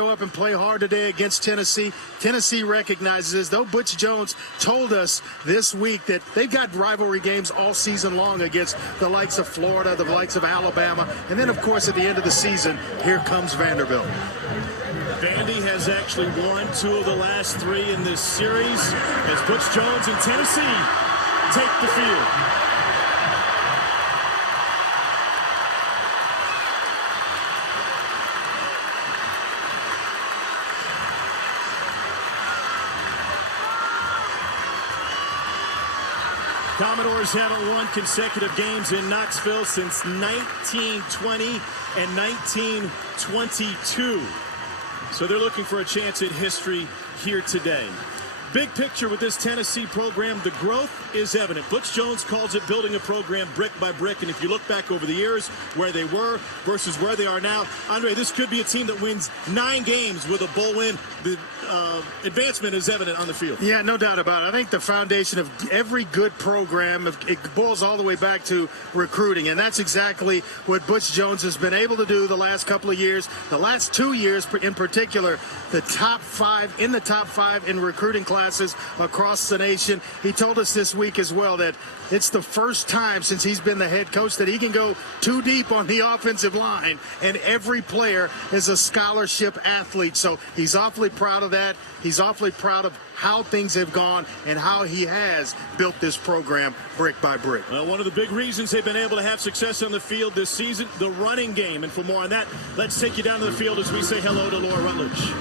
Show up and play hard today against Tennessee. Tennessee recognizes this, though Butch Jones told us this week that they've got rivalry games all season long against the likes of Florida, the likes of Alabama, and then, of course, at the end of the season, here comes Vanderbilt. Vandy has actually won 2 of the last 3 in this series as Butch Jones and Tennessee take the field. Commodores haven't won consecutive games in Knoxville since 1920 and 1922. So they're looking for a chance at history here today. Big picture with this Tennessee program, the growth is evident. Butch Jones calls it building a program brick by brick. And if you look back over the years, where they were versus where they are now, Andre, this could be a team that wins 9 games with a bowl win. The advancement is evident on the field. Yeah, no doubt about it. I think the foundation of every good program, it boils all the way back to recruiting. And that's exactly what Butch Jones has been able to do the last couple of years. The last 2 years in particular, the top 5 in recruiting classes across the nation. He told us this week as well that it's the first time since he's been the head coach that he can go too deep on the offensive line, and every player is a scholarship athlete. So he's awfully proud of that. He's awfully proud of how things have gone and how he has built this program brick by brick. Well, one of the big reasons they've been able to have success on the field this season, the running game. And for more on that, let's take you down to the field as we say hello to Laura Rutledge.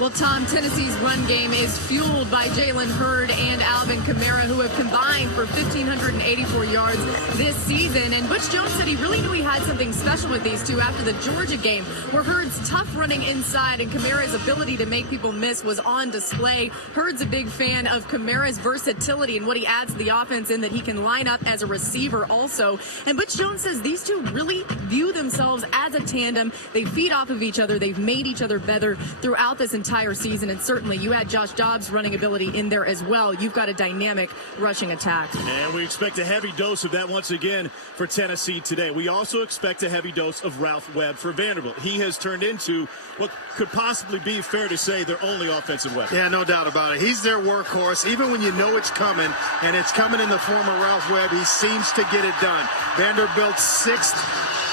Well, Tom, Tennessee's run game is fueled by Jalen Hurd and Alvin Kamara, who have combined for 1,584 yards this season. And Butch Jones said he really knew he had something special with these two after the Georgia game, where Hurd's tough running inside and Kamara's ability to make people miss was on display. Hurd's a big fan of Kamara's versatility and what he adds to the offense in that he can line up as a receiver also. And Butch Jones says these two really view themselves as a tandem. They feed off of each other. They've made each other better throughout this entire season. And certainly you add Josh Dobbs' running ability in there as well. You've got a dynamic rushing attack. And we expect a heavy dose of that once again for Tennessee today. We also expect a heavy dose of Ralph Webb for Vanderbilt. He has turned into what could possibly be, fair to say, their only offensive weapon. Yeah, no doubt about it. He's their workhorse, even when you know it's coming, and it's coming in the form of Ralph Webb. He seems to get it done. Vanderbilt's 6th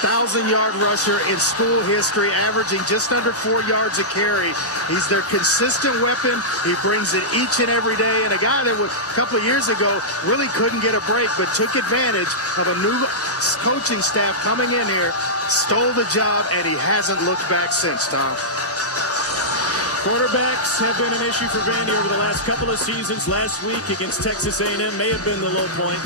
1,000-yard rusher in school history, averaging just under 4 yards a carry. He's their consistent weapon. He brings it each and every day. And a guy that a couple of years ago really couldn't get a break, but took advantage of a new coaching staff coming in here, stole the job, and he hasn't looked back since, Tom. Quarterbacks have been an issue for Vandy over the last couple of seasons. Last week against Texas A&M may have been the low point.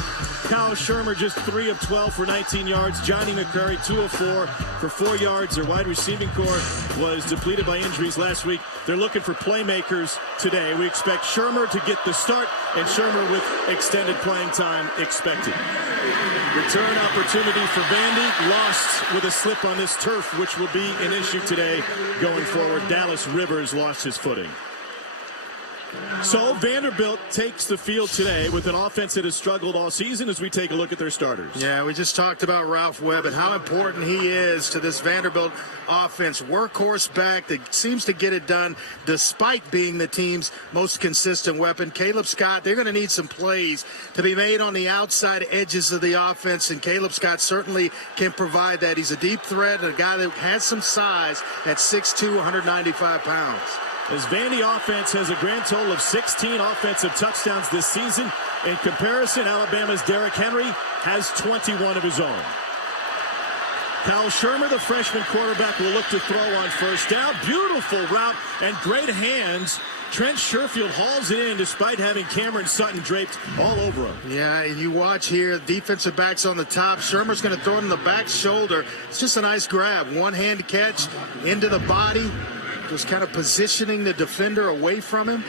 Kyle Shermer just 3 of 12 for 19 yards. Johnny McCurry 2 of 4 for 4 yards. Their wide receiving core was depleted by injuries last week. They're looking for playmakers today. We expect Shermer to get the start, and Shermer with extended playing time expected. Return opportunity for Vandy, lost with a slip on this turf, which will be an issue today going forward. Dallas Rivers lost his footing. So Vanderbilt takes the field today with an offense that has struggled all season as we take a look at their starters. Yeah, we just talked about Ralph Webb and how important he is to this Vanderbilt offense. Workhorse back that seems to get it done despite being the team's most consistent weapon. Caleb Scott, they're going to need some plays to be made on the outside edges of the offense, and Caleb Scott certainly can provide that. He's a deep threat, a guy that has some size at 6'2", 195 pounds. As Vandy offense has a grand total of 16 offensive touchdowns this season. In comparison, Alabama's Derrick Henry has 21 of his own. Kyle Shermer, the freshman quarterback, will look to throw on first down. Beautiful route and great hands. Trent Sherfield hauls it in despite having Cameron Sutton draped all over him. Yeah, you watch here, defensive backs on the top. Shermer's going to throw it in the back shoulder. It's just a nice grab. One-hand catch into the body. Just kind of positioning the defender away from him.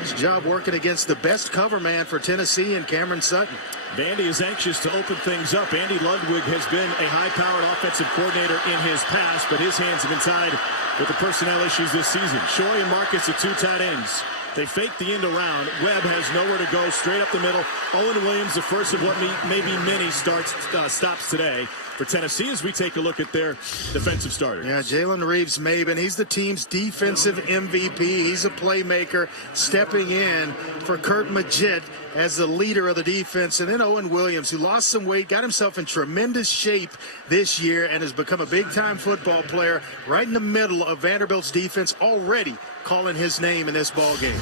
His job working against the best cover man for Tennessee and Cameron Sutton. Vandy is anxious to open things up. Andy Ludwig has been a high-powered offensive coordinator in his past, but his hands have been tied with the personnel issues this season. Shoy and Marcus, the 2 tight ends. They fake the end around. Webb has nowhere to go, straight up the middle. Owen Williams, the first of what may be many stops today for Tennessee as we take a look at their defensive starter. Yeah, Jalen Reeves-Maybin, he's the team's defensive MVP. He's a playmaker stepping in for Kurt Magid as the leader of the defense. And then Owen Williams, who lost some weight, got himself in tremendous shape this year and has become a big-time football player right in the middle of Vanderbilt's defense, already calling his name in this ball game.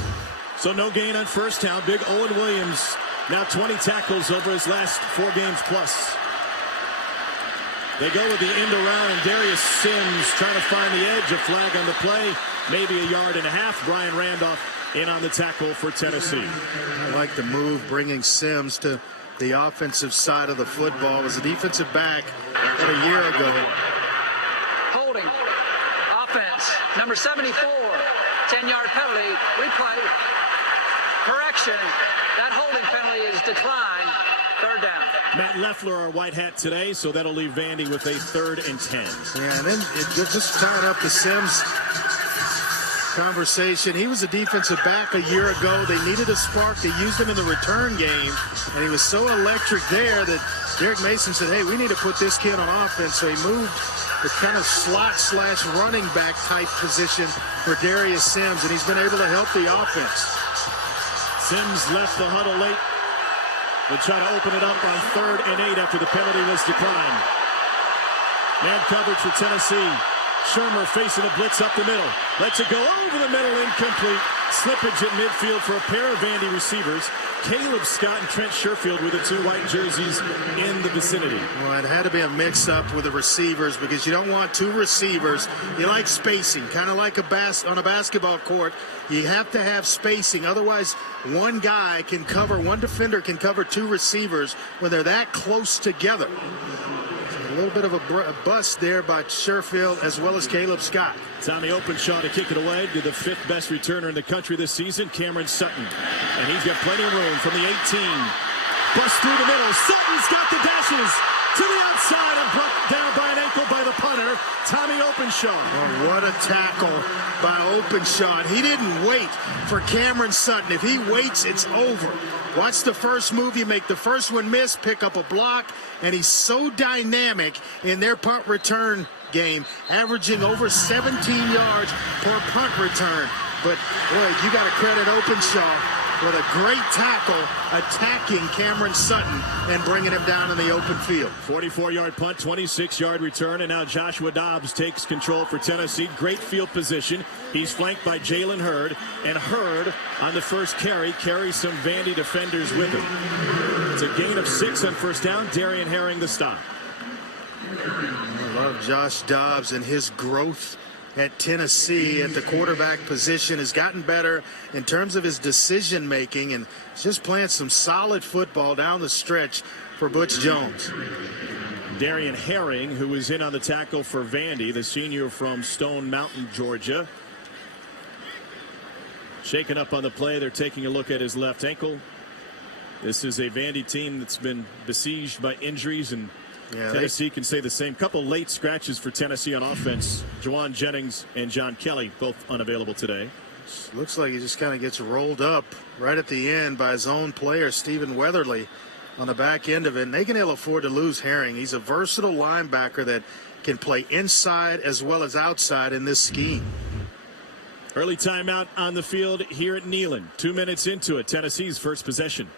So no gain on first down. Big Owen Williams, now 20 tackles over his last 4 games plus. They go with the end around, and Darius Sims trying to find the edge. A flag on the play, maybe a yard and a half. Brian Randolph in on the tackle for Tennessee. I like the move, bringing Sims to the offensive side of the football. As a defensive back a year ago. Holding. Offense. Number 74. 10-yard penalty. Replay. Correction. That holding penalty is declined. 3rd down. Matt Leffler, our white hat today, so that'll leave Vandy with a 3rd and 10. Yeah, and then just tying up the Sims conversation. He was a defensive back a year ago. They needed a spark. They used him in the return game, and he was so electric there that Derek Mason said, hey, we need to put this kid on offense. So he moved the kind of slot/running back type position for Darius Sims, and he's been able to help the offense. Sims left the huddle late. They'll try to open it up on 3rd and 8 after the penalty was declined. Man coverage for Tennessee. Shermer facing a blitz up the middle. Lets it go over the middle, incomplete. Slippage at midfield for a pair of Vandy receivers. Caleb Scott and Trent Sherfield with the 2 white jerseys in the vicinity. Well, it had to be a mix-up with the receivers because you don't want 2 receivers. You like spacing, kind of like on a basketball court. You have to have spacing. Otherwise, one defender can cover 2 receivers when they're that close together. A little bit of a bust there by Sherfield as well as Caleb Scott. Tommy Openshaw to kick it away to the 5th best returner in the country this season, Cameron Sutton. And he's got plenty of room from the 18. Bust through the middle. Sutton's got the dashes to the outside and brought down by an ankle by the punter, Tommy Openshaw. Oh, what a tackle by Openshaw. He didn't wait for Cameron Sutton. If he waits, it's over. Watch the first move. You make the first one miss, pick up a block, and he's so dynamic in their punt return game, averaging over 17 yards per punt return. But, boy, you got to credit Openshaw with a great tackle attacking Cameron Sutton and bringing him down in the open field. 44-yard punt, 26-yard return, and now Joshua Dobbs takes control for Tennessee. Great field position. He's flanked by Jalen Hurd, and Hurd on the first carry carries some Vandy defenders with him. It's a gain of 6 on first down. Darian Herring the stop. I love Josh Dobbs and his growth at Tennessee at the quarterback position. Has gotten better in terms of his decision making and just playing some solid football down the stretch for Butch Jones. Darian Herring, who was in on the tackle for Vandy, the senior from Stone Mountain, Georgia. Shaken up on the play. They're taking a look at his left ankle. This is a Vandy team that's been besieged by injuries, and Tennessee can say the same. Couple late scratches for Tennessee on offense. Juwan Jennings and John Kelly both unavailable today. Looks like he just kind of gets rolled up right at the end by his own player, Stephen Weatherly, on the back end of it. And they can ill afford to lose Herring. He's a versatile linebacker that can play inside as well as outside in this scheme. Early timeout on the field here at Neyland. 2 minutes into it. Tennessee's first possession.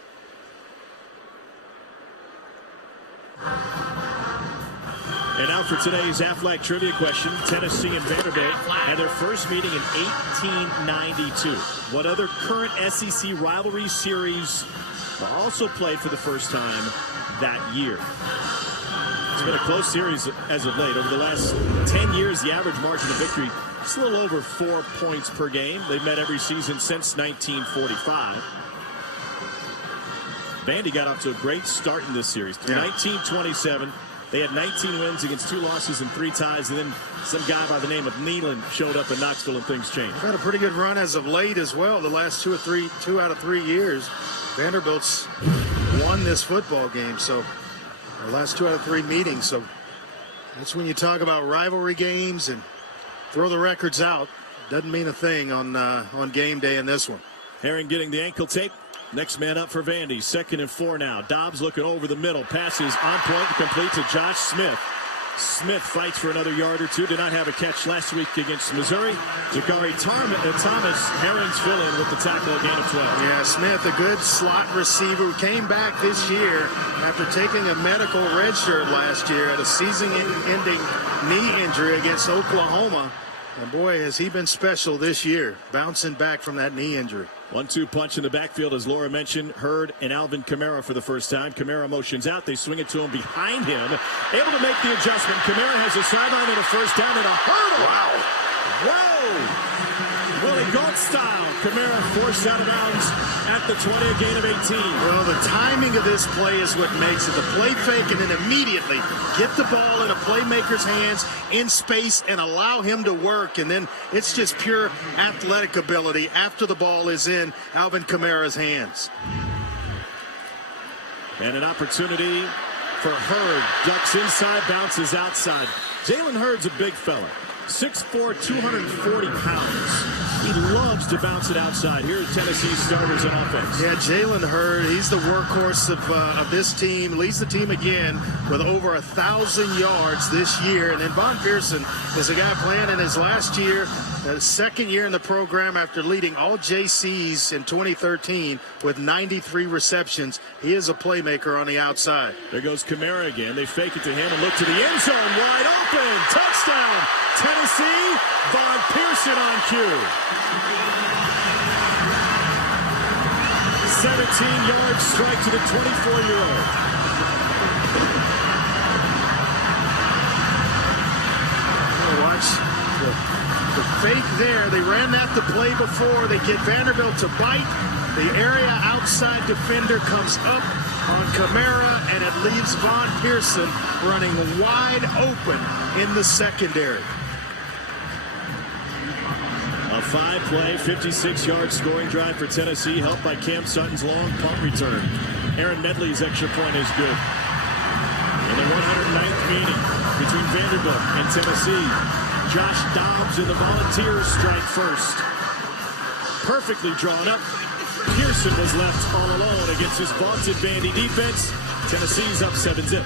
And now for today's Aflac trivia question. Tennessee and Vanderbilt had their first meeting in 1892. What other current SEC rivalry series also played for the first time that year? It's been a close series as of late. Over the last 10 years, the average margin of victory is a little over 4 points per game. They've met every season since 1945. Vandy got off to a great start in this series. 1927. They had 19 wins against 2 losses and 3 ties, and then some guy by the name of Neyland showed up in Knoxville and things changed. Had a pretty good run as of late as well. The last 2 out of 3 years, Vanderbilt's won this football game. So the last 2 out of 3 meetings. So that's when you talk about rivalry games and throw the records out. Doesn't mean a thing on game day in this one. Herring getting the ankle tape. Next man up for Vandy. 2nd and 4 now. Dobbs looking over the middle. Passes on point, complete to Josh Smith. Smith fights for another yard or two. Did not have a catch last week against Missouri. Jakari Thomas, Herring's fill in with the tackle, a gain of 12. Yeah, Smith, a good slot receiver, came back this year after taking a medical redshirt last year at a season-ending knee injury against Oklahoma. And boy, has he been special this year, bouncing back from that knee injury. 1-2 punch in the backfield, as Laura mentioned. Hurd and Alvin Kamara for the first time. Kamara motions out. They swing it to him behind him. Able to make the adjustment. Kamara has a sideline and a first down and a hurdle. Wow. Whoa. Willie Gault style. Kamara forced out of bounds at the 20, a gain of 18. Well, the timing of this play is what makes it. The play fake and then immediately get the ball in a playmaker's hands in space and allow him to work. And then it's just pure athletic ability after the ball is in Alvin Kamara's hands. And an opportunity for Hurd. Ducks inside, bounces outside. Jalen Hurd's a big fella. 6'4", 240 pounds. He loves to bounce it outside. Here are Tennessee's starters on offense. Yeah, Jalen Hurd, he's the workhorse of this team. Leads the team again with over 1,000 yards this year. And then Von Pearson is a guy playing in his last year, second year in the program after leading all JCs in 2013 with 93 receptions. He is a playmaker on the outside. There goes Kamara again. They fake it to him and look to the end zone. Wide open. Touchdown. Tennessee. Von Pearson on cue. 17-yard strike to the 24-year-old. Watch the fake there. They ran that the play before. They get Vanderbilt to bite. The area outside defender comes up on Kamara, and it leaves Von Pearson running wide open in the secondary. A 5-play, 56-yard scoring drive for Tennessee, helped by Cam Sutton's long punt return. Aaron Medley's extra point is good. In the 109th meeting between Vanderbilt and Tennessee, Josh Dobbs and the Volunteers strike first. Perfectly drawn up. Pearson was left all alone against his vaunted Vandy defense. Tennessee's up 7-zip.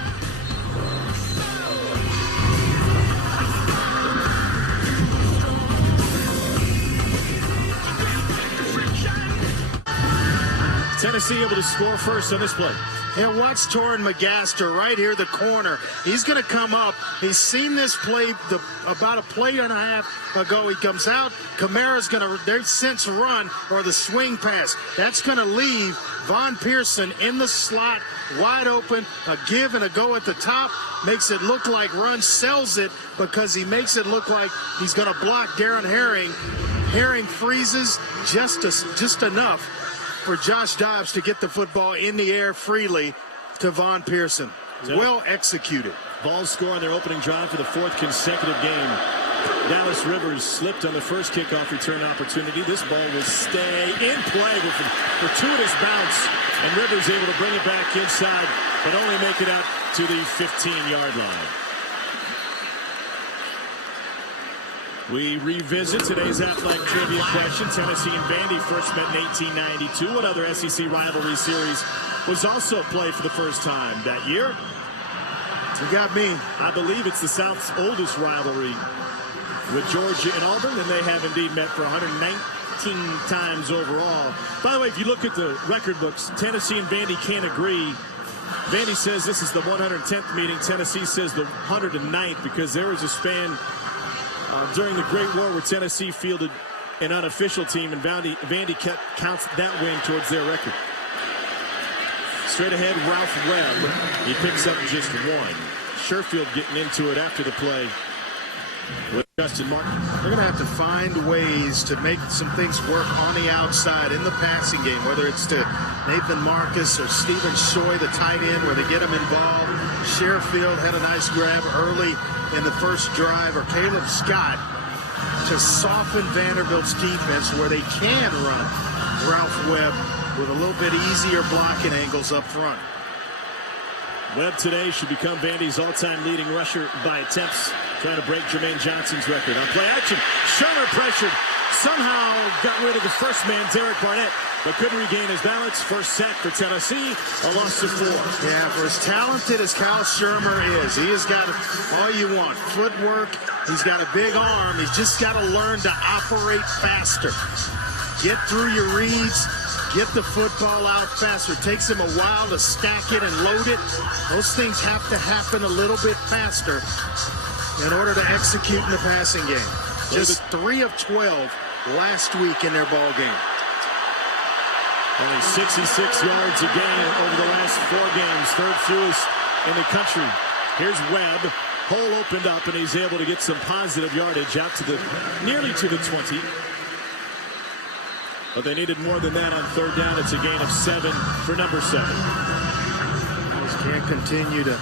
Tennessee able to score first on this play. And watch Torrin McGaster right here, the corner. He's going to come up. He's seen this play about a play and a half ago. He comes out. Kamara's going to, their sense run or the swing pass. That's going to leave Von Pearson in the slot, wide open. A give and a go at the top. Makes it look like run, sells it because he makes it look like he's going to block Darren Herring. Herring freezes just enough for Josh Dobbs to get the football in the air freely to Von Pearson. Well executed. Vols score on their opening drive for the 4th consecutive game. Dallas Rivers slipped on the first kickoff return opportunity. This ball will stay in play with a fortuitous bounce. And Rivers able to bring it back inside, but only make it out to the 15-yard line. We revisit today's Athletic Trivia question. Tennessee and Vandy first met in 1892. What other SEC rivalry series was also played for the first time that year? You got me. I believe it's the South's oldest rivalry with Georgia and Auburn, and they have indeed met for 119 times overall. By the way, if you look at the record books, Tennessee and Vandy can't agree. Vandy says this is the 110th meeting. Tennessee says the 109th, because there was a span during the Great War where Tennessee fielded an unofficial team, and Vandy counts that win towards their record. Straight ahead, Ralph Webb. He picks up just one. Sherfield getting into it after the play with Justin Martin. They're going to have to find ways to make some things work on the outside in the passing game, whether it's to Nathan Marcus or Stephen Shoy, the tight end, where they get them involved. Sherfield had a nice grab early in the first drive, or Caleb Scott to soften Vanderbilt's defense where they can run Ralph Webb with a little bit easier blocking angles up front. Webb today should become Vandy's all-time leading rusher by attempts, trying to break Jermaine Johnson's record. On play action, Shermer pressured, somehow got rid of the first man, Derek Barnett, but couldn't regain his balance. First sack for Tennessee, a loss of 4. Yeah, for as talented as Kyle Schirmer is, he has got all you want. Footwork, he's got a big arm. He's just got to learn to operate faster. Get through your reads, get the football out faster. It takes him a while to stack it and load it. Those things have to happen a little bit faster in order to execute in the passing game. Just 3 of 12 last week in their ball game. Only 66 yards a game over the last 4 games. Third fewest in the country. Here's Webb. Hole opened up, and he's able to get some positive yardage out to nearly to the 20. But they needed more than that on third down. It's a gain of 7 for number 7. Just can't continue to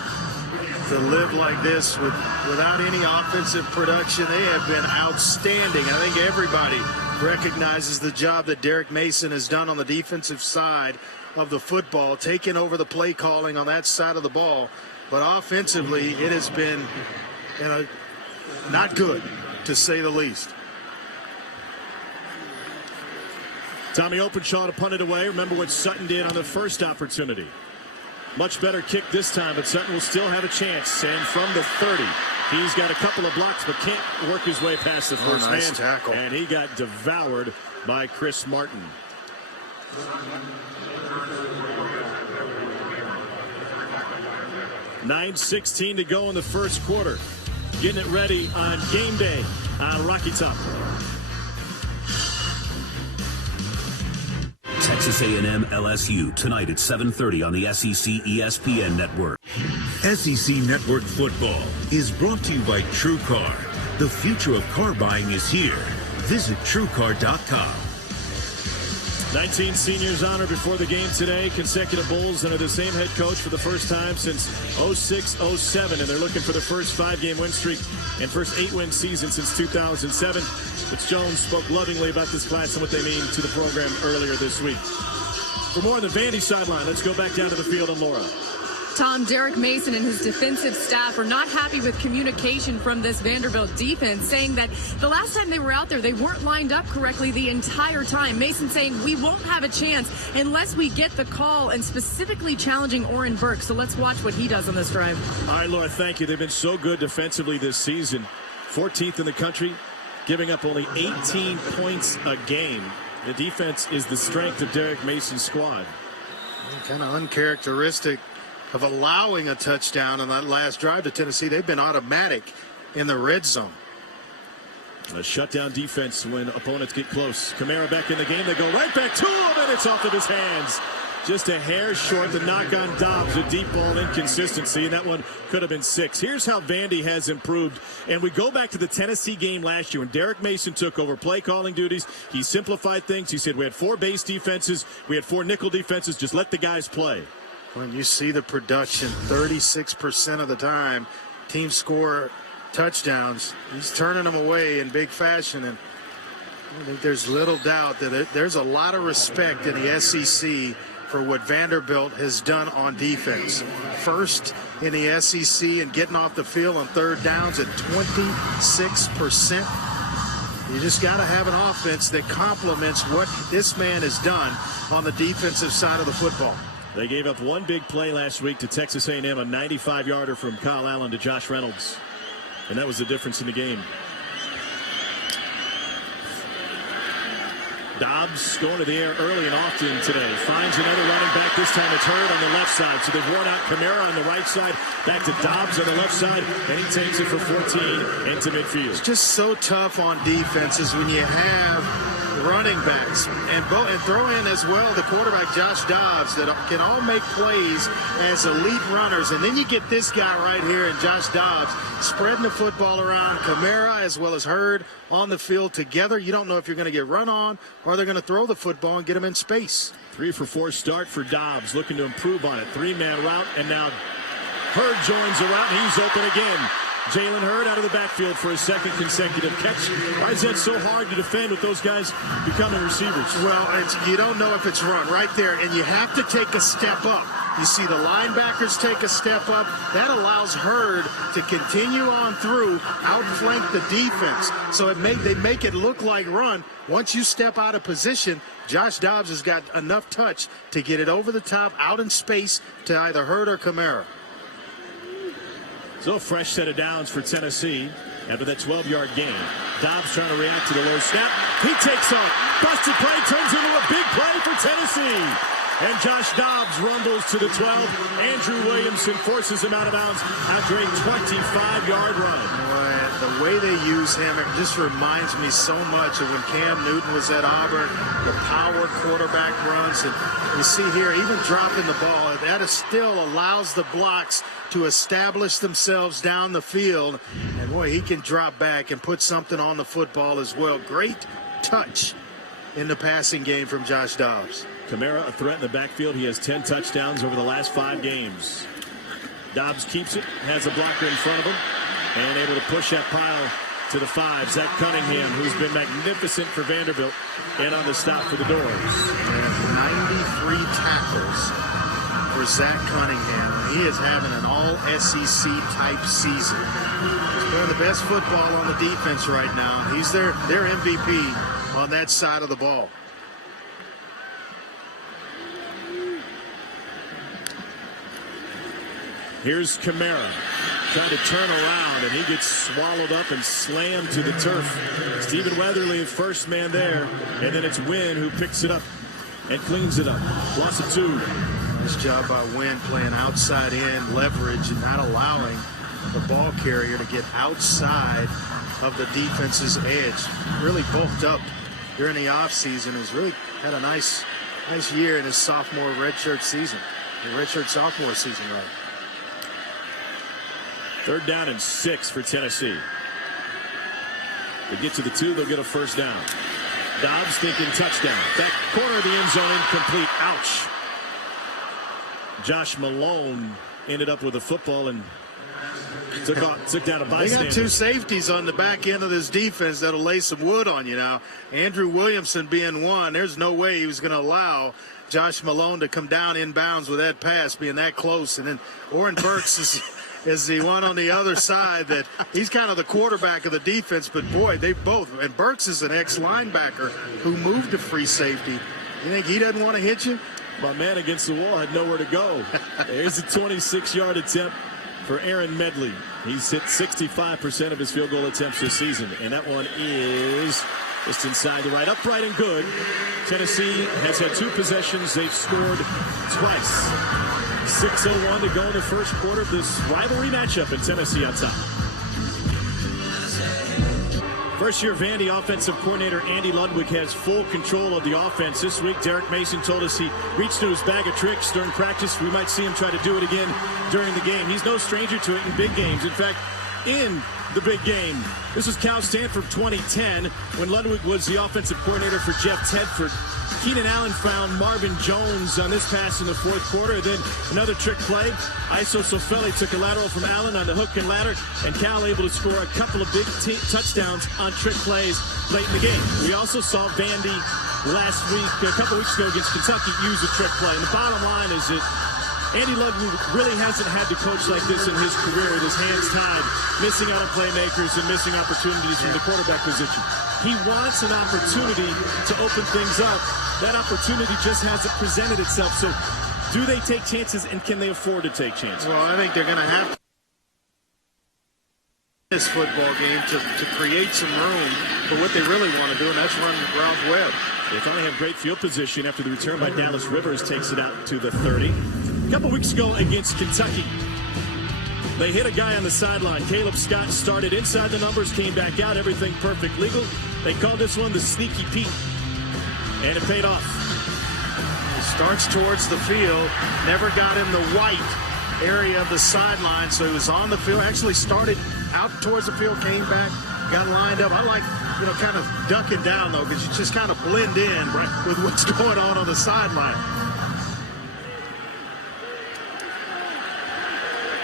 live like this without any offensive production. They have been outstanding. I think everybody recognizes the job that Derek Mason has done on the defensive side of the football, taking over the play calling on that side of the ball. But offensively, it has been not good, to say the least. Tommy Openshaw to punt it away. Remember what Sutton did on the first opportunity. Much better kick this time, but Sutton will still have a chance. And from the 30, he's got a couple of blocks, but can't work his way past the first nice man. Tackle. And he got devoured by Chris Martin. $9:16 to go in the first quarter. Getting it ready on game day on Rocky Top. Texas A&M LSU tonight at 7:30 on the SEC ESPN Network. SEC Network Football is brought to you by TrueCar. The future of car buying is here. Visit TrueCar.com. 19 seniors honored before the game today. Consecutive Bulls under the same head coach for the first time since 06-07, and they're looking for the first 5-game win streak and first 8-win season since 2007. Butch Jones spoke lovingly about this class and what they mean to the program earlier this week. For more on the Vandy sideline, let's go back down to the field on Laura. Tom, Derek Mason and his defensive staff are not happy with communication from this Vanderbilt defense, saying that the last time they were out there, they weren't lined up correctly the entire time. Mason saying we won't have a chance unless we get the call, and specifically challenging Oren Burke. So let's watch what he does on this drive. All right, Laura, thank you. They've been so good defensively this season. 14th in the country, giving up only 18 points a game. The defense is the strength of Derek Mason's squad. Kind of uncharacteristic of allowing a touchdown on that last drive to Tennessee. They've been automatic in the red zone. A shutdown defense when opponents get close. Kamara back in the game. They go right back to him, and it's off of his hands. Just a hair short. The knock on Dobbs, a deep ball inconsistency, and that one could have been 6. Here's how Vandy has improved. And we go back to the Tennessee game last year when Derek Mason took over play calling duties. He simplified things. He said we had 4 base defenses. We had 4 nickel defenses. Just let the guys play. When you see the production, 36% of the time, teams score touchdowns. He's turning them away in big fashion, and I think there's little doubt that there's a lot of respect in the SEC for what Vanderbilt has done on defense. First in the SEC and getting off the field on third downs at 26%. You just got to have an offense that complements what this man has done on the defensive side of the football. They gave up one big play last week to Texas A&M, a 95-yarder from Kyle Allen to Josh Reynolds. And that was the difference in the game. Dobbs going to the air early and often today. Finds another running back. This time it's Hurd on the left side. So they've worn out Kamara on the right side. Back to Dobbs on the left side. And he takes it for 14 into midfield. It's just so tough on defenses when you have running backs and throw in as well the quarterback Josh Dobbs that can all make plays as elite runners, and then you get this guy right here in Josh Dobbs spreading the football around. Kamara as well as Hurd on the field together. You don't know if you're going to get run on or they're going to throw the football and get him in space. 3 for 4 start for Dobbs, looking to improve on it. 3-man route, and now Hurd joins the route, and he's open again. Jalen Hurd out of the backfield for his second consecutive catch. Why is that so hard to defend with those guys becoming receivers? Well, you don't know if it's run right there, and you have to take a step up. You see the linebackers take a step up. That allows Hurd to continue on through, outflank the defense. So they make it look like run. Once you step out of position, Josh Dobbs has got enough touch to get it over the top, out in space to either Hurd or Kamara. So a fresh set of downs for Tennessee after that 12-yard gain. Dobbs trying to react to the low snap. He takes off. Busted play turns into a big play for Tennessee. And Josh Dobbs rumbles to the 12. Andrew Williamson forces him out of bounds after a 25-yard run. Boy, the way they use him, it just reminds me so much of when Cam Newton was at Auburn, the power quarterback runs. And you see here, even dropping the ball, that still allows the blocks to establish themselves down the field. And boy, he can drop back and put something on the football as well. Great touch in the passing game from Josh Dobbs. Kamara, a threat in the backfield. He has 10 touchdowns over the last 5 games. Dobbs keeps it, has a blocker in front of him, and able to push that pile to the 5. Zach Cunningham, who's been magnificent for Vanderbilt, and on the stop for the Doors. And 93 tackles for Zach Cunningham. He is having an all-SEC type season. He's playing the best football on the defense right now. He's their MVP on that side of the ball. Here's Kamara trying to turn around, and he gets swallowed up and slammed to the turf. Stephen Weatherly, first man there, and then it's Wynn who picks it up and cleans it up. Loss of 2. Nice job by Wynn playing outside in leverage and not allowing the ball carrier to get outside of the defense's edge. Really bulked up during the offseason. Has really had a nice year in his sophomore redshirt season. The redshirt sophomore season, right? 3rd down and 6 for Tennessee. They get to the 2, they'll get a first down. Dobbs thinking touchdown. Back corner of the end zone, incomplete. Ouch. Josh Malone ended up with a football and took down a bystander. They got 2 safeties on the back end of this defense that'll lay some wood on you now. Andrew Williamson being one. There's no way he was going to allow Josh Malone to come down inbounds with that pass being that close. And then Oren Burks is the one on the other side that he's kind of the quarterback of the defense, but boy, they both, and Burks is an ex-linebacker who moved to free safety. You think he doesn't want to hit you? My man against the wall had nowhere to go. There's a 26-yard attempt for Aaron Medley. He's hit 65% of his field goal attempts this season, and that one is just inside the right, upright and good. Tennessee has had 2 possessions. They've scored twice. 6:01 to go in the first quarter of this rivalry matchup, in Tennessee on top. First-year Vandy offensive coordinator Andy Ludwig has full control of the offense. This week, Derek Mason told us he reached into his bag of tricks during practice. We might see him try to do it again during the game. He's no stranger to it in big games. In fact, in the big game, this was Cal Stanford 2010 when Ludwig was the offensive coordinator for Jeff Tedford. Keenan Allen found Marvin Jones on this pass in the 4th quarter. Then another trick play. Iso Sofeli took a lateral from Allen on the hook and ladder, and Cal able to score a couple of big touchdowns on trick plays late in the game. We also saw Vandy a couple weeks ago against Kentucky use a trick play. And the bottom line is that Andy Ludwig really hasn't had to coach like this in his career with his hands tied, missing out on playmakers and missing opportunities from the quarterback position. He wants an opportunity to open things up. That opportunity just hasn't presented itself. So do they take chances, and can they afford to take chances? Well, I think they're going to have to this football game to create some room for what they really want to do, and that's run Ralph Webb. They finally have great field position after the return by Dallas Rivers takes it out to the 30. A couple weeks ago against Kentucky, they hit a guy on the sideline. Caleb Scott started inside the numbers, came back out, everything perfect legal. They called this one the Sneaky Pete, and it paid off. He starts towards the field, never got in the white area of the sideline, so he was on the field, actually started out towards the field, came back, got lined up. I like, kind of ducking down, though, because you just kind of blend in with what's going on the sideline.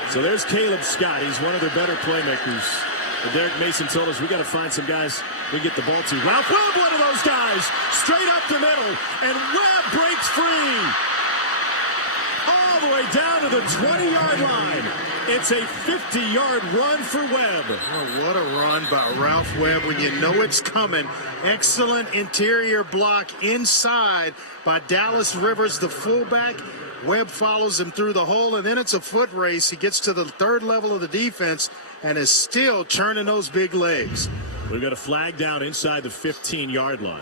So there's Caleb Scott. He's one of their better playmakers. And Derek Mason told us we got to find some guys we get the ball to. Ralph Webb, one of those guys, straight up the middle, and Webb breaks free. All the way It's a 50-yard run for Webb. Oh, what a run by Ralph Webb when you know it's coming. Excellent interior block inside by Dallas Rivers, the fullback. Webb follows him through the hole, and then it's a foot race. He gets to the third level of the defense and is still churning those big legs. We've got a flag down inside the 15-yard line.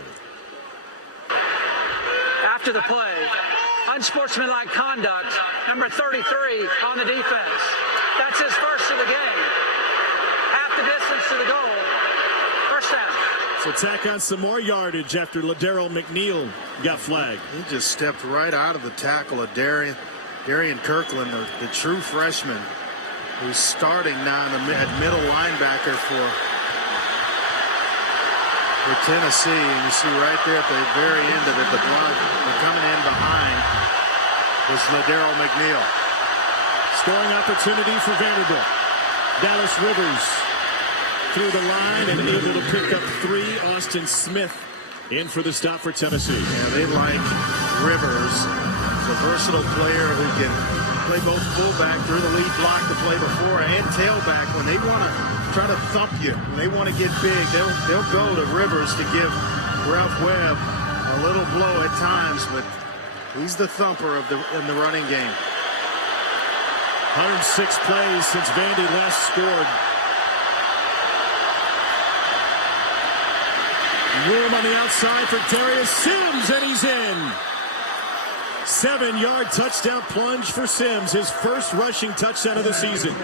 After the play, unsportsmanlike conduct, number 33 on the defense. That's his first of the game. Half the distance to the goal. First down. So tack on some more yardage after Ladero McNeil got flagged. He just stepped right out of the tackle of Darian Kirkland, the true freshman, who's starting now at middle linebacker for Tennessee. And you see right there at the very end of it, the block coming in behind was Ladero McNeil. Scoring opportunity for Vanderbilt. Dallas Rivers through the line and able to pick up 3. Austin Smith in for the stop for Tennessee. Yeah, they like Rivers, a versatile player who can play both fullback through the lead block to play before and tailback. When they want to try to thump you, when they want to get big, they'll go to Rivers to give Ralph Webb a little blow at times, but he's the thumper in the running game. 106 plays since Vandy last scored. Room on the outside for Darius Sims, and he's in. 7-yard touchdown plunge for Sims, his first rushing touchdown of the season.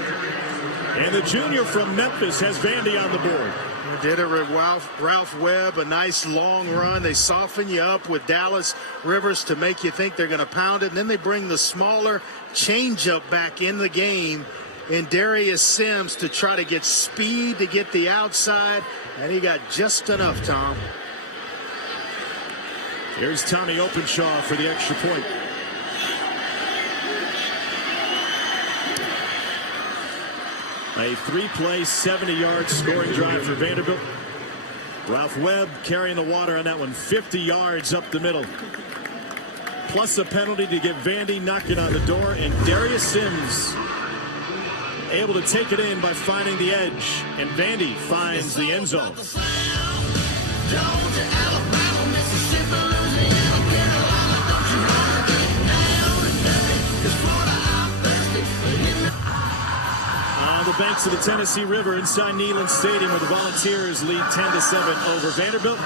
And the junior from Memphis has Vandy on the board. They did it with Ralph Webb, a nice long run. They soften you up with Dallas Rivers to make you think they're going to pound it. And then they bring the smaller changeup back in the game in Darius Sims to try to get speed to get the outside. And he got just enough, Tom. Here's Tommy Openshaw for the extra point. A 3-play, 70-yard scoring drive for Vanderbilt. Ralph Webb carrying the water on that one. 50 yards up the middle. Plus a penalty to get Vandy knocking on the door. And Darius Sims able to take it in by finding the edge. And Vandy finds the end zone. On the banks of the Tennessee River inside Neyland Stadium, where the Volunteers lead 10-7 over Vanderbilt.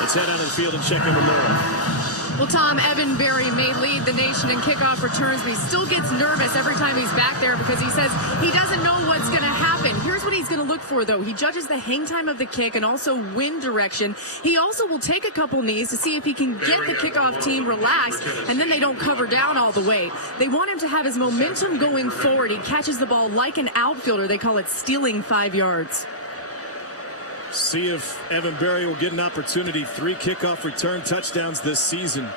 Let's head out of the field and check in with Laura. Well, Tom, Evan Berry may lead the nation in kickoff returns, but he still gets nervous every time he's back there because he says he doesn't know what's going to happen. Here's what he's going to look for, though. He judges the hang time of the kick and also wind direction. He also will take a couple knees to see if he can get the kickoff team relaxed, and then they don't cover down all the way. They want him to have his momentum going forward. He catches the ball like an outfielder. They call it stealing 5 yards. See if Evan Berry will get an opportunity. 3 kickoff return touchdowns this season.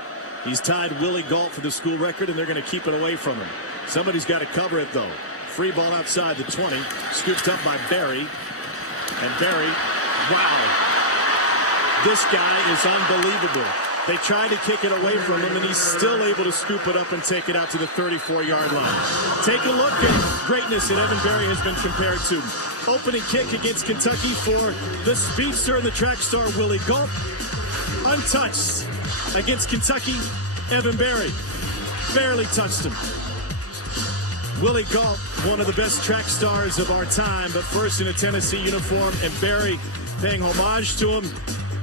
He's tied Willie Galt for the school record, and they're going to keep it away from him. Somebody's got to cover it, though. Free ball outside the 20. Scooped up by Berry. And Berry, wow. This guy is unbelievable. They tried to kick it away from him, and he's still able to scoop it up and take it out to the 34-yard line. Take a look at greatness that Evan Berry has been compared to. Opening kick against Kentucky for the speedster and the track star Willie Galt. Untouched against Kentucky, Evan Berry barely touched him. Willie Galt, one of the best track stars of our time, but first in a Tennessee uniform, and Berry paying homage to him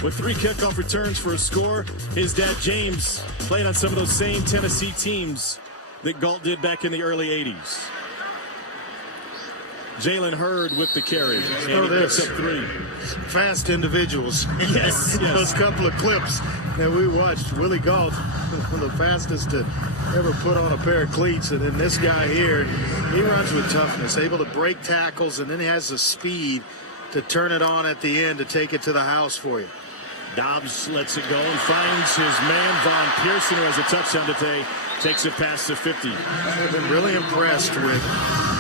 with 3 kickoff returns for a score. His dad, James, played on some of those same Tennessee teams that Galt did back in the early 80s. Jalen Hurd with the carry. And he picks up 3. Fast individuals. Yes, yes. Those couple of clips that we watched. Willie Galt, one of the fastest to ever put on a pair of cleats. And then this guy here, he runs with toughness, able to break tackles, and then he has the speed to turn it on at the end to take it to the house for you. Dobbs lets it go and finds his man, Von Pearson, who has a touchdown today. Takes it past the 50. I've been really impressed with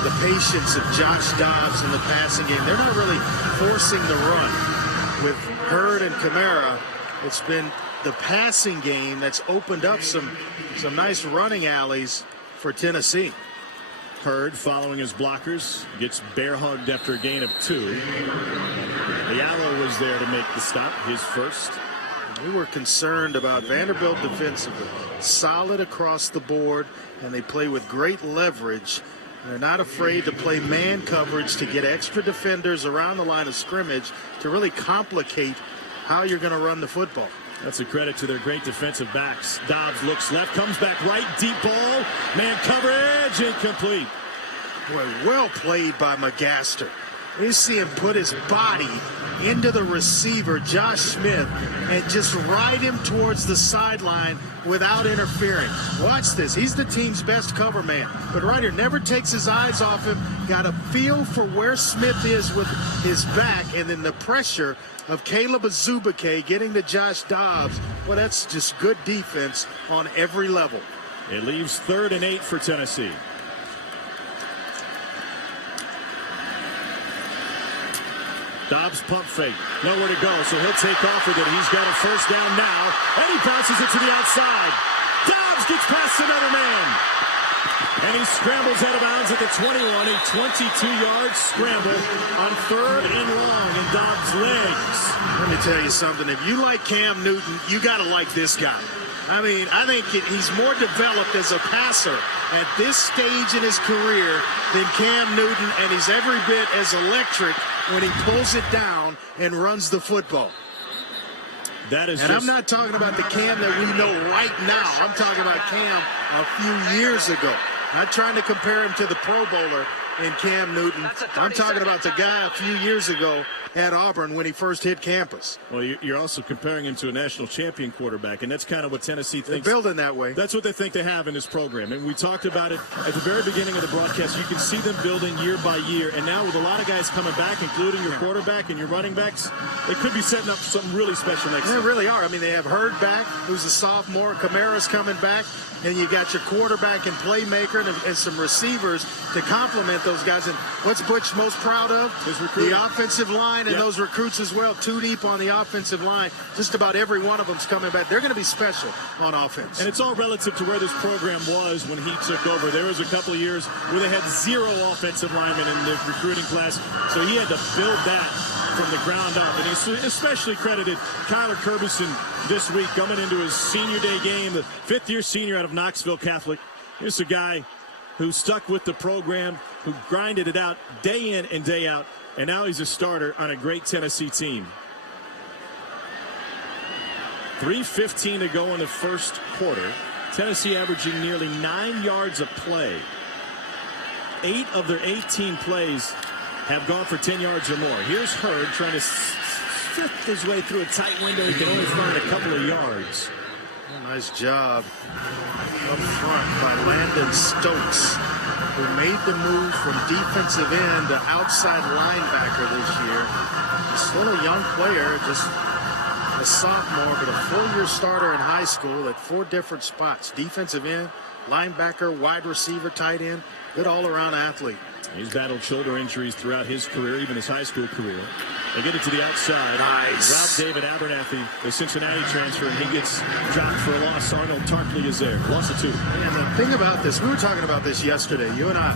the patience of Josh Dobbs in the passing game. They're not really forcing the run. With Hurd and Kamara, it's been the passing game that's opened up some nice running alleys for Tennessee. Hurd, following his blockers, gets bear hugged after a gain of 2. Diallo was there to make the stop, his first. We were concerned about Vanderbilt defensively. Solid across the board, and they play with great leverage. They're not afraid to play man coverage to get extra defenders around the line of scrimmage to really complicate how you're going to run the football. That's a credit to their great defensive backs. Dobbs looks left, comes back right, deep ball, man coverage, incomplete. Boy, well played by McGaster. You see him put his body into the receiver, Josh Smith, and just ride him towards the sideline without interfering. Watch this. He's the team's best cover man. But right here, never takes his eyes off him. Got a feel for where Smith is with his back, and then the pressure of Caleb Azubike getting to Josh Dobbs. Well, that's just good defense on every level. It leaves 3rd and 8 for Tennessee. Dobbs pump fake. Nowhere to go, so he'll take off with it. He's got a first down now, and he bounces it to the outside. Dobbs gets past another man. And he scrambles out of bounds at the 21. A 22-yard scramble on 3rd and long in Dobbs' legs. Let me tell you something. If you like Cam Newton, you got to like this guy. I mean, I think he's more developed as a passer at this stage in his career than Cam Newton, and he's every bit as electric when he pulls it down and runs the football. And I'm not talking about the Cam that we know right now. I'm talking about Cam a few years ago. Not trying to compare him to the Pro Bowler in Cam Newton. I'm talking about the guy a few years ago at Auburn when he first hit campus. Well, you're also comparing him to a national champion quarterback, and that's kind of what Tennessee thinks. They're building that way. That's what they think they have in this program. And we talked about it at the very beginning of the broadcast. You can see them building year by year. And now with a lot of guys coming back, including your quarterback and your running backs, they could be setting up something really special next year. They really are. I mean, they have Hurd back, who's a sophomore. Kamara's coming back. And you got your quarterback and playmaker and some receivers to complement those guys. And what's Butch most proud of? The offensive line and those recruits as well. 2 deep on the offensive line. Just about every one of them's coming back. They're going to be special on offense. And it's all relative to where this program was when he took over. There was a couple of years where they had 0 offensive linemen in the recruiting class. So he had to build that from the ground up. And he's especially credited Kyler Kerbison this week coming into his senior day game, the 5th-year senior out of Knoxville Catholic. Here's a guy who stuck with the program, who grinded it out day in and day out, and now he's a starter on a great Tennessee team. 3:15 to go in the first quarter. Tennessee averaging nearly 9 yards a play. 8 of their 18 plays have gone for 10 yards or more. Here's Hurd trying to sift his way through a tight window. He can only find a couple of yards. Nice job up front by Landon Stokes, who made the move from defensive end to outside linebacker this year. He's still a young player, just a sophomore, but a 4-year starter in high school at 4 different spots. Defensive end, linebacker, wide receiver, tight end. Good all-around athlete. He's battled shoulder injuries throughout his career, even his high school career. They get it to the outside. Nice. Ralph David Abernathy, the Cincinnati transfer, and he gets dropped for a loss. Arnold Tarpley is there. Loss of 2. And the thing about this, we were talking about this yesterday, you and I.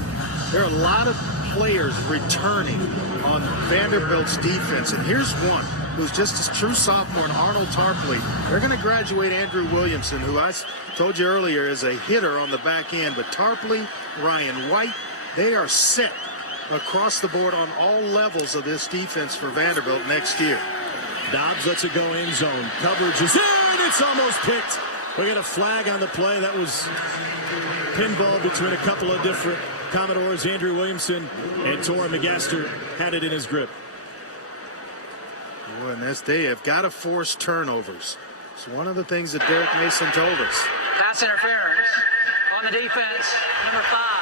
There are a lot of players returning on Vanderbilt's defense, and here's one who's just a true sophomore, and Arnold Tarpley. They're going to graduate Andrew Williamson, who I told you earlier is a hitter on the back end, but Tarpley, Ryan White, they are set across the board on all levels of this defense for Vanderbilt next year. Dobbs lets it go in zone. Coverage is there, and it's almost picked. We got a flag on the play. That was pinball between a couple of different Commodores. Andrew Williamson and Torrin McGaster had it in his grip. Boy, and they have got to force turnovers. It's one of the things that Derek Mason told us. Pass interference on the defense, number 5.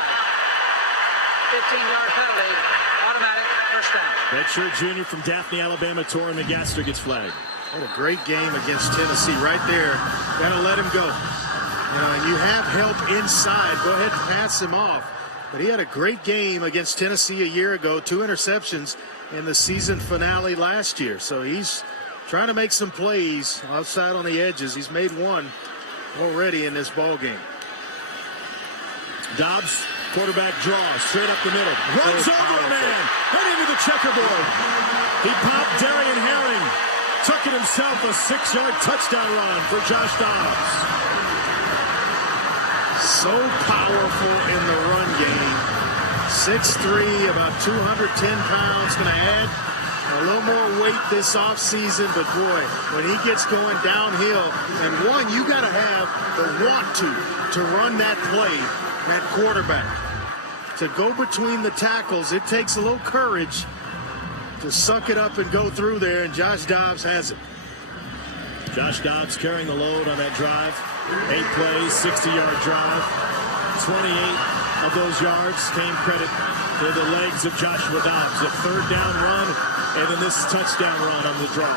15-yard penalty, automatic first down. Redshirt junior from Daphne, Alabama, Torrin McGaster gets flagged. What a great game against Tennessee right there. Got to let him go. You have help inside. Go ahead and pass him off. But he had a great game against Tennessee a year ago. 2 interceptions in the season finale last year. So he's trying to make some plays outside on the edges. He's made one already in this ball game. Dobbs Quarterback draws straight up the middle. Runs over a man. And into the checkerboard. He popped Darian Herring. Took it himself, a 6-yard touchdown run for Josh Dobbs. So powerful in the run game. 6'3", about 210 pounds. Going to add a little more weight this offseason. But, boy, when he gets going downhill, and one, you got to have the want to run that play, that quarterback. To go between the tackles, it takes a little courage to suck it up and go through there, and Josh Dobbs has it. Josh Dobbs carrying the load on that drive. 8 plays, 60-yard drive. 28 of those yards came credit to the legs of Joshua Dobbs. A 3rd down run, and then this touchdown run on the draw.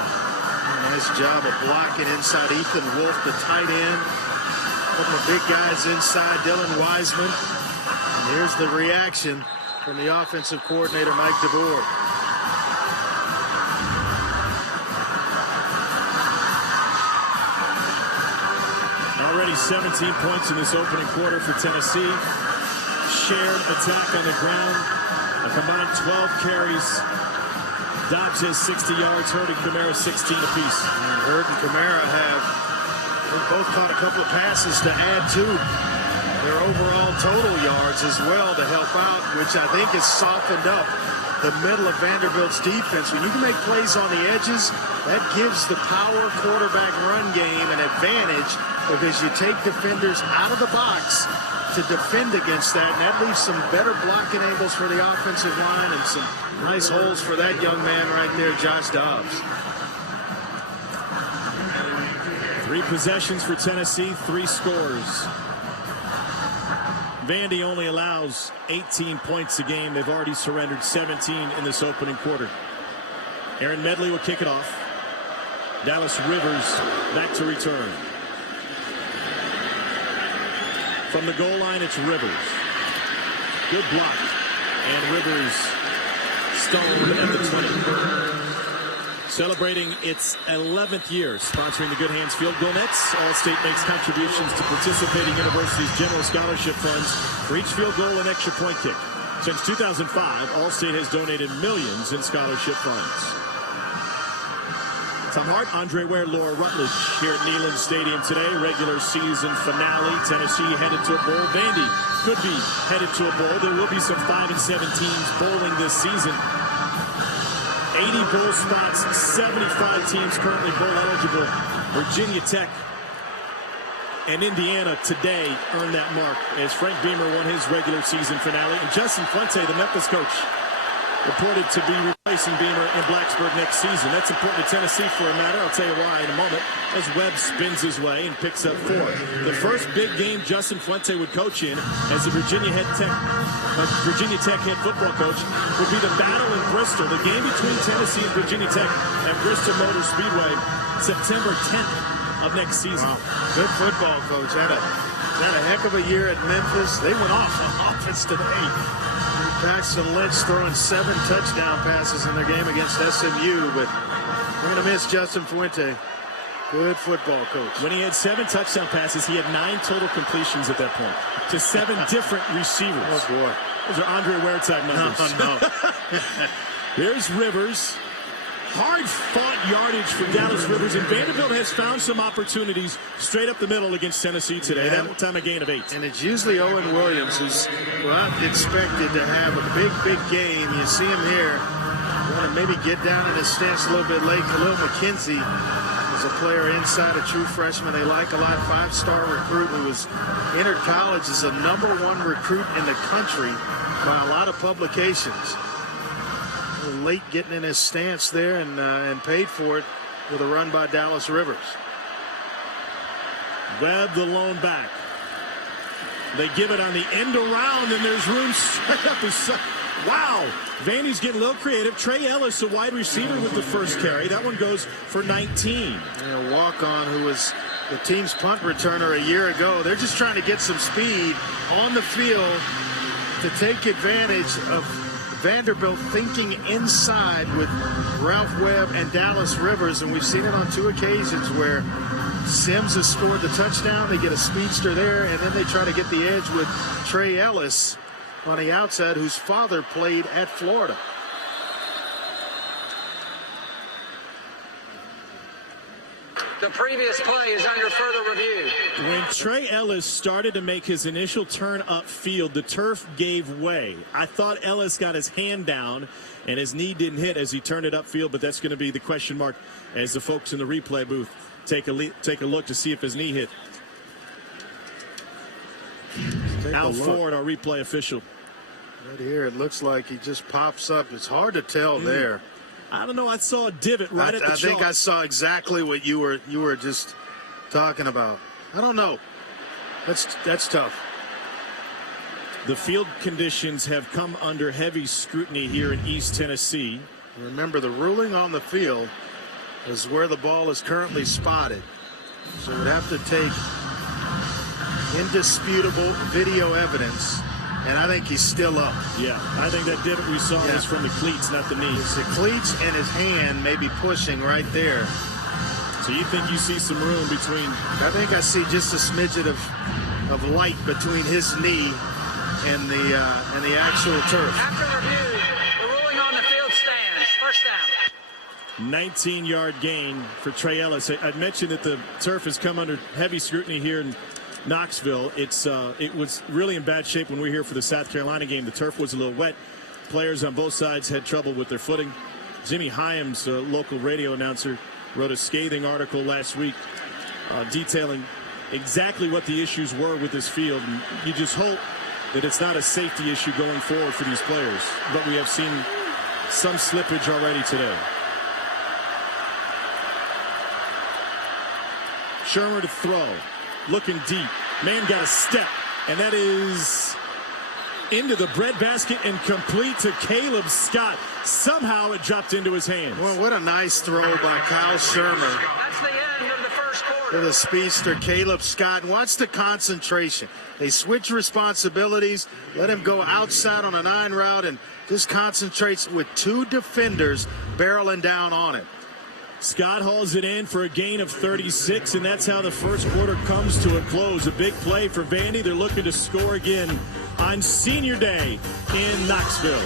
Nice job of blocking inside Ethan Wolf, the tight end. A couple of big guys inside, Dylan Wiseman. And here's the reaction from the offensive coordinator, Mike DeBoer. Already 17 points in this opening quarter for Tennessee. Shared attack on the ground. A combined 12 carries. Dobbs has 60 yards. Hurd and Kamara 16 apiece. And Hurd and Kamara have both caught a couple of passes to add to their overall total yards as well to help out, which I think has softened up the middle of Vanderbilt's defense. When you can make plays on the edges, that gives the power quarterback run game an advantage because you take defenders out of the box to defend against that, and that leaves some better blocking angles for the offensive line and some nice holes for that young man right there, Josh Dobbs. 3 possessions for Tennessee, 3 scores. Vandy only allows 18 points a game. They've already surrendered 17 in this opening quarter. Aaron Medley will kick it off. Dallas Rivers back to return. From the goal line, it's Rivers. Good block. And Rivers stoned at the 20. Celebrating its 11th year, sponsoring the Good Hands Field Goal Nets. All-State makes contributions to participating universities' general scholarship funds for each field goal and extra point kick. Since 2005, All-State has donated millions in scholarship funds. Tom Hart, Andre Ware, Laura Rutledge here at Neyland Stadium today. Regular season finale. Tennessee headed to a bowl. Vandy could be headed to a bowl. There will be some 5 and 7 teams bowling this season. 80 bowl spots, 75 teams currently bowl eligible. Virginia Tech and Indiana today earned that mark as Frank Beamer won his regular season finale. And Justin Fuente, the Memphis coach, reported to be replacing Beamer in Blacksburg next season. That's important to Tennessee for a matter. I'll tell you why in a moment as Webb spins his way and picks up 4. The first big game Justin Fuente would coach in as the Virginia Tech head football coach would be the battle in Bristol, the game between Tennessee and Virginia Tech at Bristol Motor Speedway, September 10th of next season. Wow. Good football coach. Had a heck of a year at Memphis. They went off on offense today. Paxton Lynch throwing 7 touchdown passes in their game against SMU, but we're going to miss Justin Fuente. Good football coach. When he had 7 touchdown passes, he had 9 total completions at that point to 7 different receivers. Oh, boy. Those are Andre Ware type numbers. No. Here's Rivers. Hard-fought yardage for Dallas Rivers, and Vanderbilt has found some opportunities straight up the middle against Tennessee today. That time a gain of 8. And it's usually Owen Williams who's expected to have a big game. You see him here. Want to maybe get down in his stance a little bit late. Khalil McKenzie is a player inside, a true freshman they like a lot. 5-star recruit who was entered college as a #1 recruit in the country by a lot of publications. Late getting in his stance there and paid for it with a run by Dallas Rivers. Webb the lone back. They give it on the end around, and there's room straight up his side. Wow. Vandy's getting a little creative. Trey Ellis, a wide receiver with the first carry. That one goes for 19. And a walk-on who was the team's punt returner a year ago. They're just trying to get some speed on the field to take advantage of Vanderbilt thinking inside with Ralph Webb and Dallas Rivers, and we've seen it on 2 occasions where Sims has scored the touchdown. They get a speedster there, and then they try to get the edge with Trey Ellis. on the outside whose father played at Florida. The previous play is under further review. When Trey Ellis started to make his initial turn upfield, the turf gave way. I thought Ellis got his hand down and his knee didn't hit as he turned it upfield, but that's going to be the question mark as the folks in the replay booth take a look to see if his knee hit. Al Ford, our replay official. Right here, it looks like he just pops up. It's hard to tell there. I don't know. I saw a divot right at the I think I saw exactly what you were just talking about. I don't know. That's tough. The field conditions have come under heavy scrutiny here in East Tennessee. Remember, the ruling on the field is where the ball is currently spotted. So we'd have to take indisputable video evidence. And I think he's still up. Yeah, I think that divot we saw was from the cleats, not the knees. It's the cleats and his hand maybe pushing right there. So you think you see some room between? I think I see just a smidget of light between his knee and the actual turf. After review, the ruling on the field stands. First down. 19-yard gain for Trey Ellis. I mentioned that the turf has come under heavy scrutiny here in Knoxville. It was really in bad shape when we were here for the South Carolina game. The turf was a little wet. Players on both sides had trouble with their footing. Jimmy Hyams, a local radio announcer, wrote a scathing article last week detailing exactly what the issues were with this field. And you just hope that it's not a safety issue going forward for these players. But we have seen some slippage already today. Shermer to throw. Looking deep. Man got a step. And that is into the breadbasket and complete to Caleb Scott. Somehow it dropped into his hands. Well, what a nice throw by Kyle Shermer. That's the end of the first quarter. To the speedster, Caleb Scott. Watch the concentration. They switch responsibilities, let him go outside on a 9 route, and just concentrates with 2 defenders barreling down on it. Scott hauls it in for a gain of 36, and that's how the first quarter comes to a close. A big play for Vandy. They're looking to score again on Senior Day in Knoxville.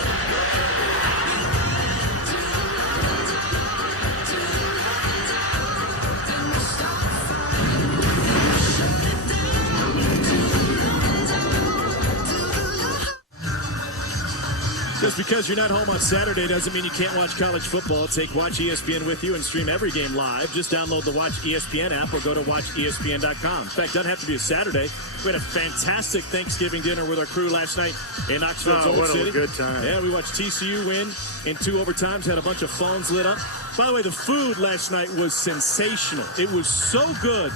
Just because you're not home on Saturday doesn't mean you can't watch college football. Take Watch ESPN with you and stream every game live. Just download the Watch ESPN app or go to watchespn.com. In fact, doesn't have to be a Saturday. We had a fantastic Thanksgiving dinner with our crew last night in Knoxville's Old City. What a good time. Yeah, we watched TCU win in 2 overtimes, had a bunch of phones lit up. By the way, the food last night was sensational. It was so good.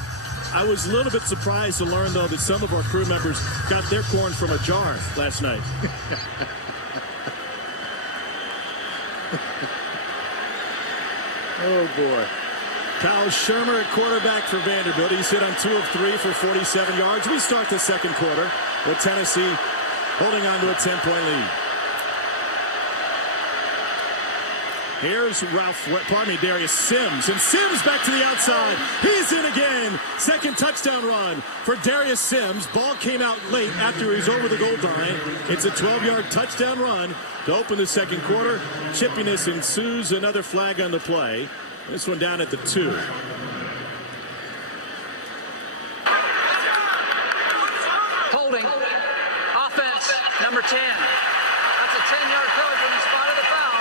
I was a little bit surprised to learn, though, that some of our crew members got their corn from a jar last night. Oh, boy. Kyle Shermer at quarterback for Vanderbilt. He's hit on 2 of 3 for 47 yards. We start the second quarter with Tennessee holding on to a 10-point lead. Here's Darius Sims. And Sims back to the outside. He's in again. Second touchdown run for Darius Sims. Ball came out late after he was over the goal line. It's a 12-yard touchdown run to open the second quarter. Chippiness ensues. Another flag on the play. This one down at the 2. Holding. Offense, number 10. That's a 10-yard penalty when he spotted the foul.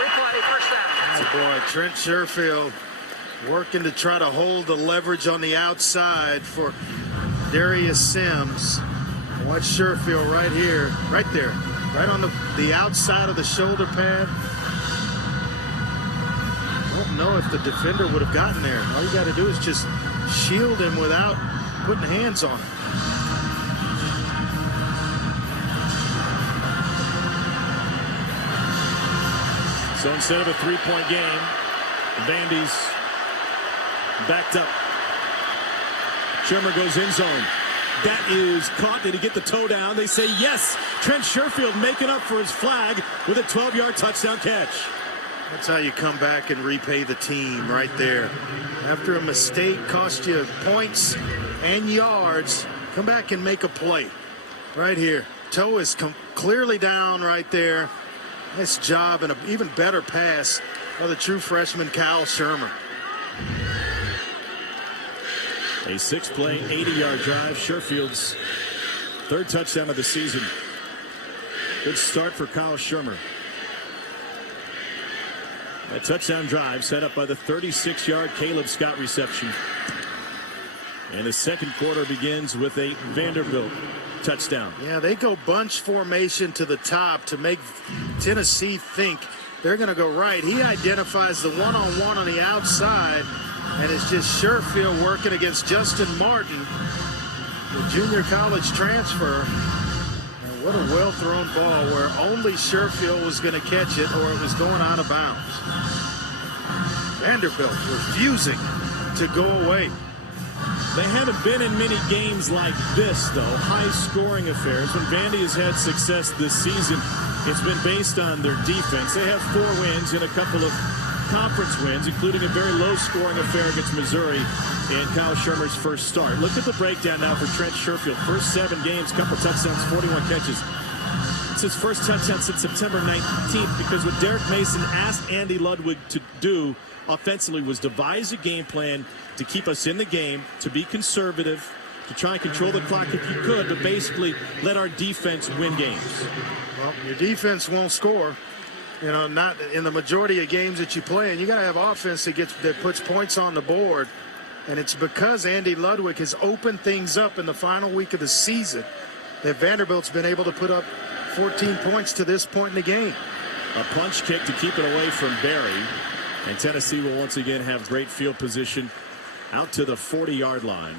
Replay, first down. Oh, boy, Trent Sherfield working to try to hold the leverage on the outside for Darius Sims. Watch Sherfield right here, right there, right on the outside of the shoulder pad. I don't know if the defender would have gotten there. All you got to do is just shield him without putting hands on him. So instead of a 3-point game, Vandy's backed up. Shermer goes in zone. That is caught. Did he get the toe down? They say yes. Trent Sherfield making up for his flag with a 12-yard touchdown catch. That's how you come back and repay the team right there. After a mistake cost you points and yards, come back and make a play. Right here. toe is clearly down right there. Nice job and an even better pass by the true freshman Kyle Shermer. A 6-play, 80-yard drive. Sherfield's third touchdown of the season. Good start for Kyle Shermer. A touchdown drive set up by the 36-yard Caleb Scott reception. And the second quarter begins with a Vanderbilt touchdown. Yeah, they go bunch formation to the top to make Tennessee think they're going to go right. He identifies the one-on-one on the outside, and it's just Sherfield working against Justin Martin, the junior college transfer. And what a well-thrown ball where only Sherfield was going to catch it or it was going out of bounds. Vanderbilt refusing to go away. They haven't been in many games like this, though, high-scoring affairs. When Vandy has had success this season, it's been based on their defense. They have 4 wins and a couple of conference wins, including a very low-scoring affair against Missouri in Kyle Shermer's first start. Look at the breakdown now for Trent Sherfield. First 7 games, couple touchdowns, 41 catches. It's his first touchdown since September 19th because what Derek Mason asked Andy Ludwig to do offensively was devise a game plan to keep us in the game, to be conservative, to try and control the clock if you could, but basically let our defense win games. Well, your defense won't score. You know, not in the majority of games that you play, and you got to have offense that puts points on the board. And it's because Andy Ludwig has opened things up in the final week of the season that Vanderbilt's been able to put up 14 points to this point in the game. A punch kick to keep it away from Barry. And Tennessee will once again have great field position out to the 40-yard line.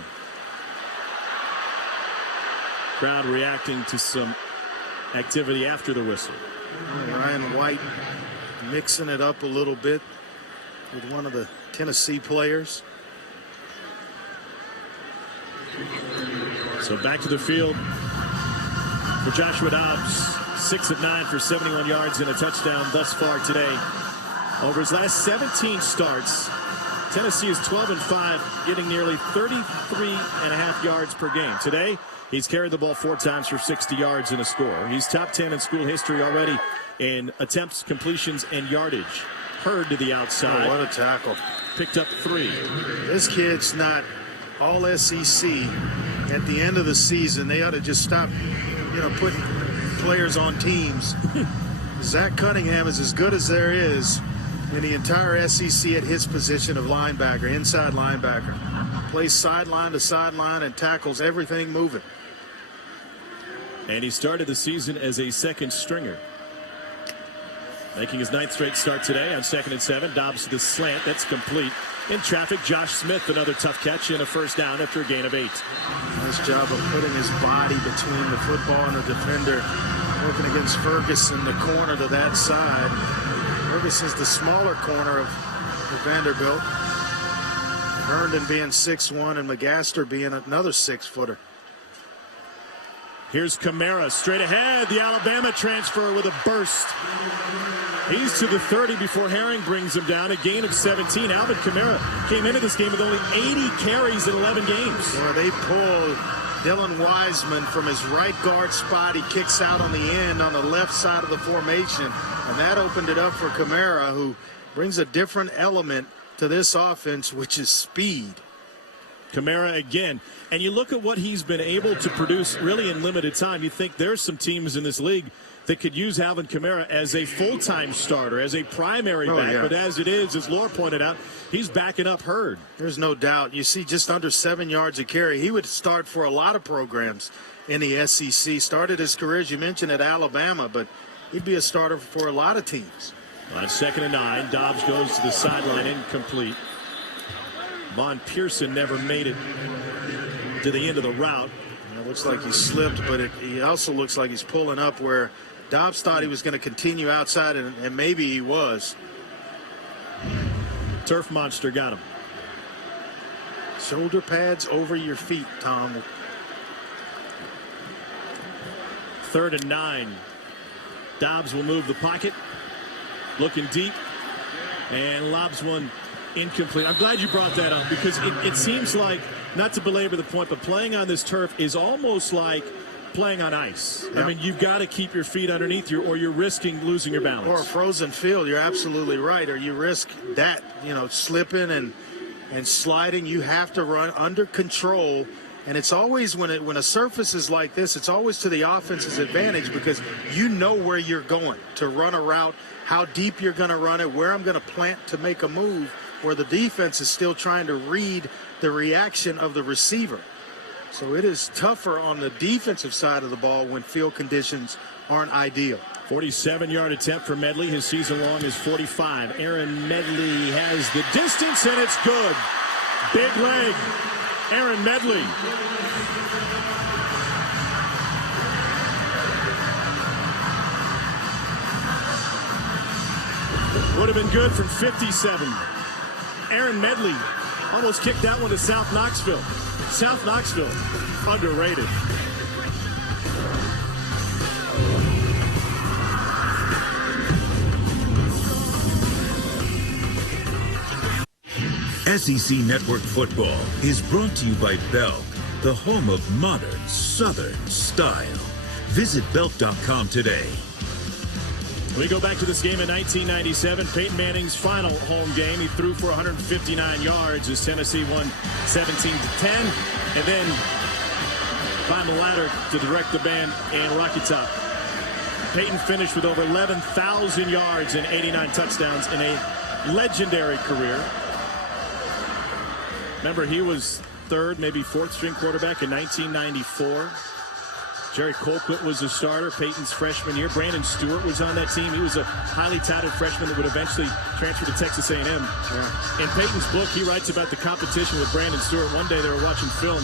Crowd reacting to some activity after the whistle. Ryan White mixing it up a little bit with one of the Tennessee players. So back to the field for Joshua Dobbs. 6 of 9 for 71 yards and a touchdown thus far today. Over his last 17 starts, Tennessee is 12-5, getting nearly 33.5 yards per game. Today, he's carried the ball 4 times for 60 yards and a score. He's top 10 in school history already in attempts, completions, and yardage. Hurd to the outside. Oh, what a tackle. Picked up 3. This kid's not all SEC. At the end of the season, they ought to just stop, putting players on teams. Zach Cunningham is as good as there is in the entire SEC at his position of linebacker, inside linebacker. Plays sideline to sideline and tackles everything moving. And he started the season as a second stringer. Making his 9th straight start today on 2nd and 7. Dobbs to the slant. That's complete. In traffic, Josh Smith, another tough catch and a first down after a gain of 8. Nice job of putting his body between the football and the defender. Working against Ferguson, the corner to that side. Ferguson's the smaller corner of Vanderbilt. Herndon being 6'1" and McGaster being another 6-footer. Here's Kamara straight ahead. The Alabama transfer with a burst. He's to the 30 before Herring brings him down. A gain of 17. Alvin Kamara came into this game with only 80 carries in 11 games. Where they pull Dylan Wiseman from his right guard spot. He kicks out on the end on the left side of the formation. And that opened it up for Kamara, who brings a different element to this offense, which is speed. Kamara again. And you look at what he's been able to produce really in limited time. You think there's some teams in this league that could use Alvin Kamara as a full-time starter, as a primary back. Yeah. But as it is, as Laura pointed out, he's backing up Hurd. There's no doubt. You see just under 7 yards a carry. He would start for a lot of programs in the SEC. Started his career, as you mentioned, at Alabama, but he'd be a starter for a lot of teams. On 2nd and 9, Dobbs goes to the sideline, incomplete. Von Pearson never made it to the end of the route. It looks like he slipped, but he also looks like he's pulling up where Dobbs thought he was going to continue outside, and maybe he was. Turf Monster got him. Shoulder pads over your feet, Tom. 3rd and 9. Dobbs will move the pocket. Looking deep. And lobs one incomplete. I'm glad you brought that up because it seems like, not to belabor the point, but playing on this turf is almost like playing on ice. Yep. I mean, you've got to keep your feet underneath you or you're risking losing your balance. Or a frozen field, you're absolutely right. Or you risk that, slipping and sliding. You have to run under control. And it's always when a surface is like this, it's always to the offense's advantage because you know where you're going to run a route, how deep you're going to run it, where I'm going to plant to make a move, where the defense is still trying to read the reaction of the receiver. So it is tougher on the defensive side of the ball when field conditions aren't ideal. 47-yard attempt for Medley. His season long is 45. Aaron Medley has the distance, and it's good. Big leg. Aaron Medley. Would have been good from 57. Aaron Medley almost kicked that one to South Knoxville. South Knoxville, underrated. SEC Network Football is brought to you by Belk, the home of modern Southern style. Visit Belk.com today. We go back to this game in 1997, Peyton Manning's final home game. He threw for 159 yards as Tennessee won 17-10. And then climb the ladder to direct the band and Rocky Top. Peyton finished with over 11,000 yards and 89 touchdowns in a legendary career. Remember, he was third, maybe fourth string quarterback in 1994. Jerry Colquitt was a starter Peyton's freshman year. Brandon Stewart was on that team. He was a highly touted freshman that would eventually transfer to Texas A&M. Yeah. In Peyton's book, he writes about the competition with Brandon Stewart. One day they were watching film,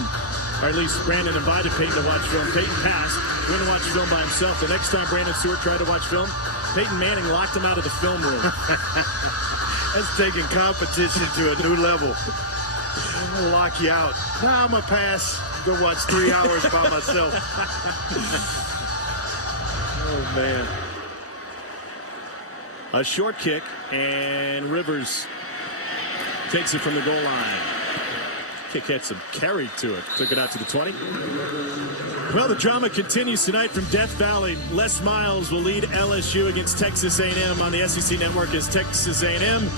or at least Brandon invited Peyton to watch film. Peyton passed, went and watched film by himself. The next time Brandon Stewart tried to watch film, Peyton Manning locked him out of the film room. That's taking competition to a new level. I'm going to lock you out. Nah, I'm going to pass. Go watch 3 hours by myself. Oh, man. A short kick, and Rivers takes it from the goal line. Kick had some carry to it. Took it out to the 20. Well, the drama continues tonight from Death Valley. Les Miles will lead LSU against Texas A&M on the SEC Network as Texas A&M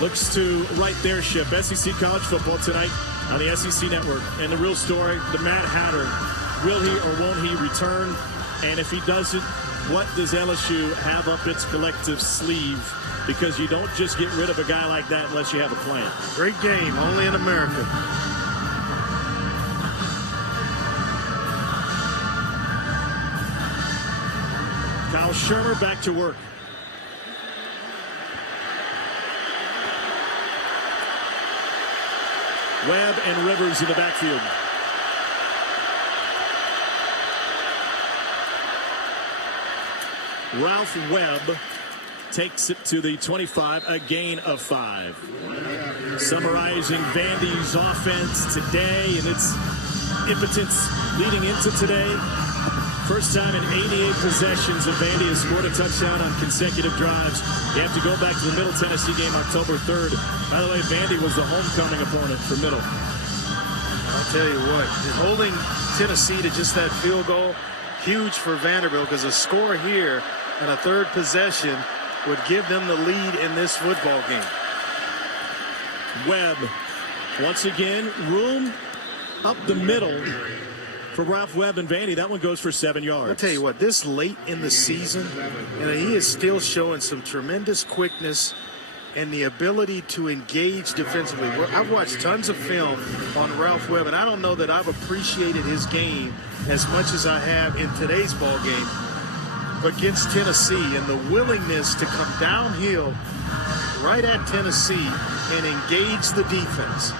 looks to right their ship. SEC college football tonight on the SEC Network. And the real story, the Mad Hatter. Will he or won't he return? And if he doesn't, what does LSU have up its collective sleeve? Because you don't just get rid of a guy like that unless you have a plan. Great game, only in America. Kyle Shermer back to work. Webb and Rivers in the backfield. Ralph Webb takes it to the 25, a gain of 5. Summarizing Vandy's offense today and its impotence leading into today. First time in 88 possessions that Vandy has scored a touchdown on consecutive drives. You have to go back to the Middle Tennessee game October 3rd. By the way, Vandy was the homecoming opponent for Middle. I'll tell you what, holding Tennessee to just that field goal, huge for Vanderbilt, because a score here and a third possession would give them the lead in this football game. Webb, once again, room up the middle for Ralph Webb and Vandy. That one goes for 7 yards. I'll tell you what, this late in the season, he is still showing some tremendous quickness and the ability to engage defensively. I've watched tons of film on Ralph Webb, and I don't know that I've appreciated his game as much as I have in today's ball game against Tennessee, and the willingness to come downhill right at Tennessee and engage the defense.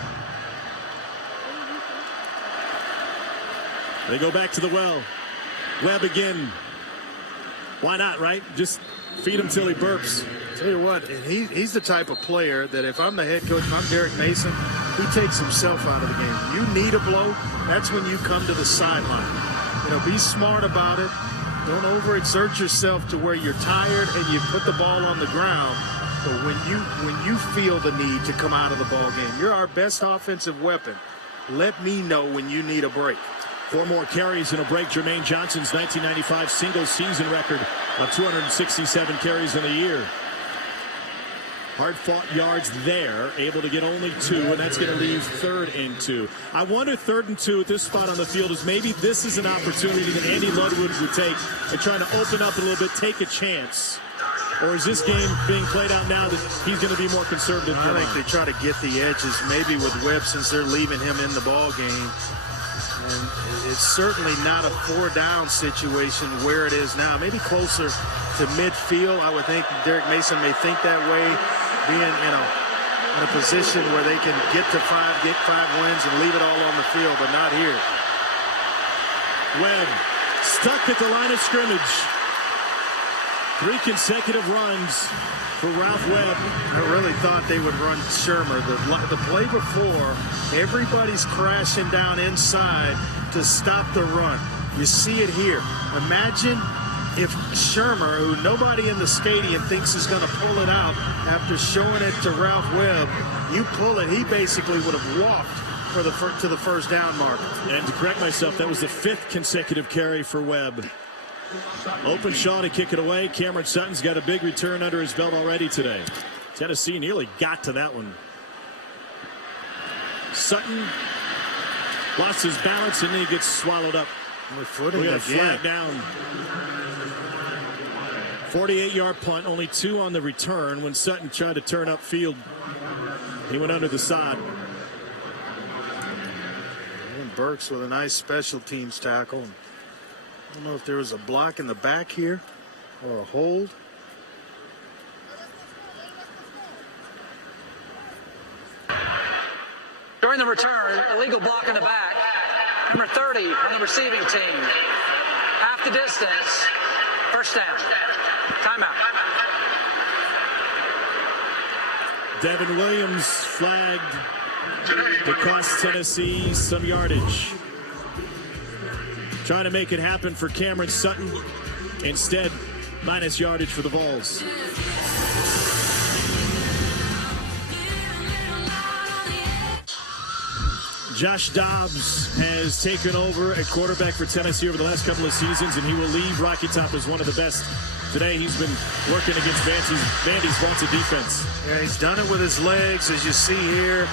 They go back to the well. Webb again. Why not, right? Just feed him till he burps. Tell you what, and he's the type of player that if I'm the head coach, if I'm Derek Mason, he takes himself out of the game. You need a blow, that's when you come to the sideline. Be smart about it. Don't overexert yourself to where you're tired and you put the ball on the ground. But when you feel the need to come out of the ball game, you're our best offensive weapon. Let me know when you need a break. 4 more carries in a break. Jermaine Johnson's 1995 single-season record of 267 carries in a year. Hard-fought yards there, able to get only 2, and that's going to leave 3rd and 2. I wonder 3rd and 2 at this spot on the field is maybe this is an opportunity that Andy Ludwig would take and trying to open up a little bit, take a chance. Or is this game being played out now that he's going to be more conservative? I think they try to get the edges, maybe with Webb since they're leaving him in the ball game. And it's certainly not a 4-down situation where it is now. Maybe closer to midfield. I would think Derek Mason may think that way, being in a position where they can get to 5, get 5 wins and leave it all on the field, but not here. Webb stuck at the line of scrimmage. 3 consecutive runs for Ralph Webb. I really thought they would run Shermer. The play before, everybody's crashing down inside to stop the run. You see it here. Imagine if Shermer, who nobody in the stadium thinks is going to pull it out after showing it to Ralph Webb, you pull it, he basically would have walked to the first down mark. And to correct myself, that was the 5th consecutive carry for Webb. Open shot to kick it away. Cameron Sutton's got a big return under his belt already today. Tennessee nearly got to that one. Sutton lost his balance and then he gets swallowed up. Footing we got a again. flag down. 48-yard punt, only 2 on the return. When Sutton tried to turn upfield, he went under the side. And Burks with a nice special teams tackle. I don't know if there was a block in the back here or a hold. During the return, illegal block in the back. Number 30 on the receiving team. Half the distance. First down. Timeout. Devin Williams flagged to cost Tennessee some yardage. Trying to make it happen for Cameron Sutton. Instead, minus yardage for the Vols. Josh Dobbs has taken over at quarterback for Tennessee over the last couple of seasons, and he will leave Rocky Top as one of the best. Today, he's been working against Vandy's vaunted defense. Yeah, he's done it with his legs, as you see here.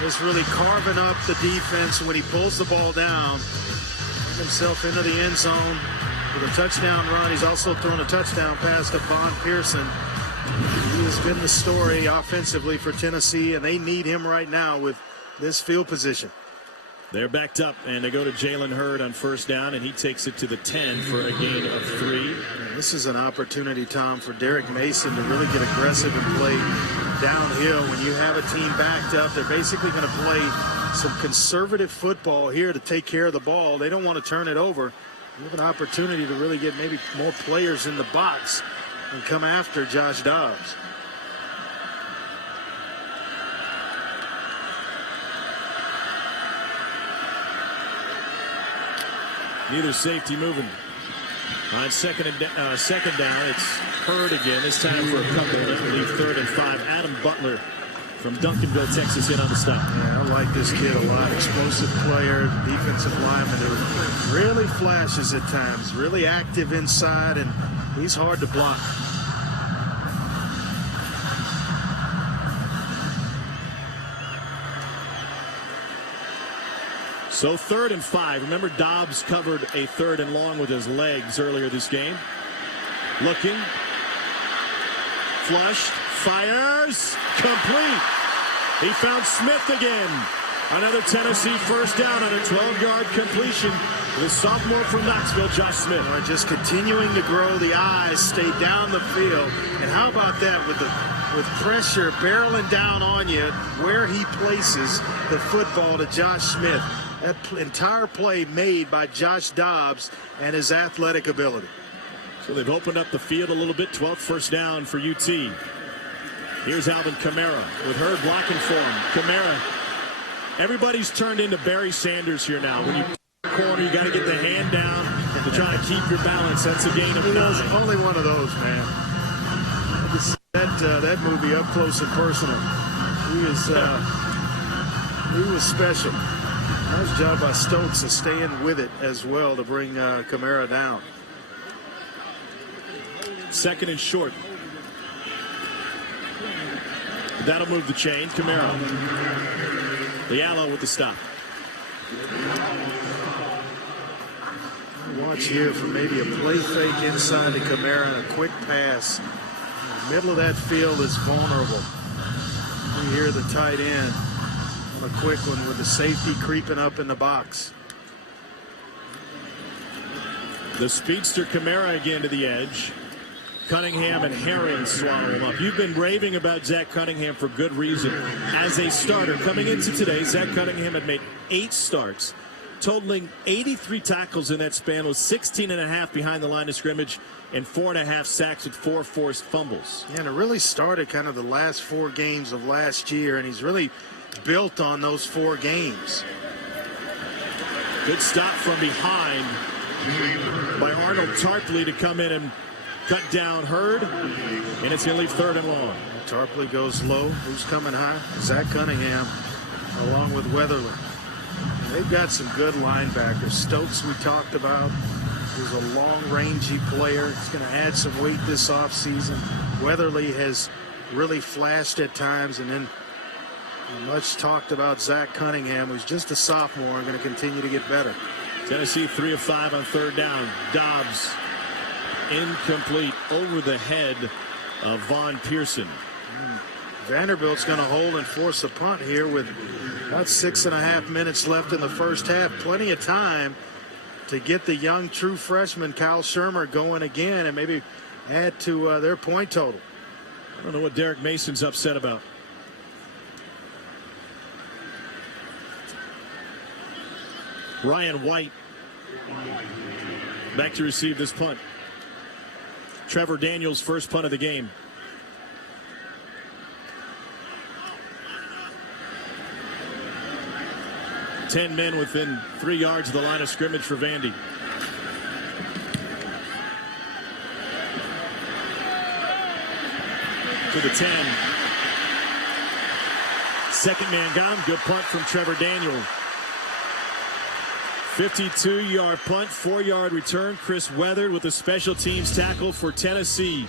Just really carving up the defense when he pulls the ball down. Himself into the end zone with a touchdown run. He's also thrown a touchdown pass to Von Pearson. He has been the story offensively for Tennessee, and they need him right now with this field position. They're backed up, and they go to Jalen Hurd on first down, and he takes it to the 10 for a gain of 3. And this is an opportunity, Tom, for Derek Mason to really get aggressive and play downhill. When you have a team backed up, they're basically going to play some conservative football here to take care of the ball. They don't want to turn it over. You have an opportunity to really get maybe more players in the box and come after Josh Dobbs. Neither safety moving. On second down, it's Hurd again, this time for a couple. That will leave 3rd and 5. Adam Butler from Duncanville, Texas, in on the stop. Yeah, I like this kid a lot. Explosive player, defensive lineman who really flashes at times, really active inside, and he's hard to block. So 3rd and 5. Remember, Dobbs covered a 3rd and long with his legs earlier this game. Looking. Flushed. Fires. Complete. He found Smith again. Another Tennessee first down on a 12-yard completion. The sophomore from Knoxville, Josh Smith. Just continuing to grow. The eyes stay down the field. And how about that with pressure barreling down on you, where he places the football to Josh Smith. That entire play made by Josh Dobbs and his athletic ability. So they've opened up the field a little bit. 12th first down for UT. Here's Alvin Kamara with Hurd blocking for him. Kamara. Everybody's turned into Barry Sanders here now. When you corner, you got to get the hand down to try to keep your balance. That's a gain of 9. Only one of those, man. That movie up close and personal. He was special. Nice job by Stokes of staying with it as well to bring Kamara down. Second and short. That'll move the chain. Kamara. Lialo with the stop. Watch here for maybe a play fake inside to Kamara and a quick pass. The middle of that field is vulnerable. You hear the tight end on a quick one with the safety creeping up in the box. The speedster Kamara again to the edge. Cunningham and Herring swallow him up. You've been raving about Zach Cunningham for good reason. As a starter coming into today, Zach Cunningham had made 8 starts, totaling 83 tackles in that span, was 16.5 behind the line of scrimmage, and 4.5 sacks with 4 forced fumbles. Yeah, and it really started kind of the last 4 games of last year, and he's really built on those 4 games. Good stop from behind by Arnold Tarpley to come in and cut down Hurd, and it's going to leave 3rd and long. Tarpley goes low. Who's coming high? Zach Cunningham along with Weatherly. They've got some good linebackers. Stokes we talked about. He's a long-rangey player. He's going to add some weight this offseason. Weatherly has really flashed at times, and then much talked about Zach Cunningham, who's just a sophomore and going to continue to get better. Tennessee 3 of 5 on 3rd down. Dobbs incomplete over the head of Von Pearson. Vanderbilt's going to hold and force a punt here with about 6.5 minutes left in the first half. Plenty of time to get the young true freshman Kyle Shermer going again and maybe add to their point total. I don't know what Derek Mason's upset about. Ryan White back to receive this punt. Trevor Daniels' first punt of the game. Ten men within 3 yards of the line of scrimmage for Vandy. To the 10. Second man got him. Good punt from Trevor Daniels. 52-yard punt, 4-yard return. Chris Weathered with a special teams tackle for Tennessee.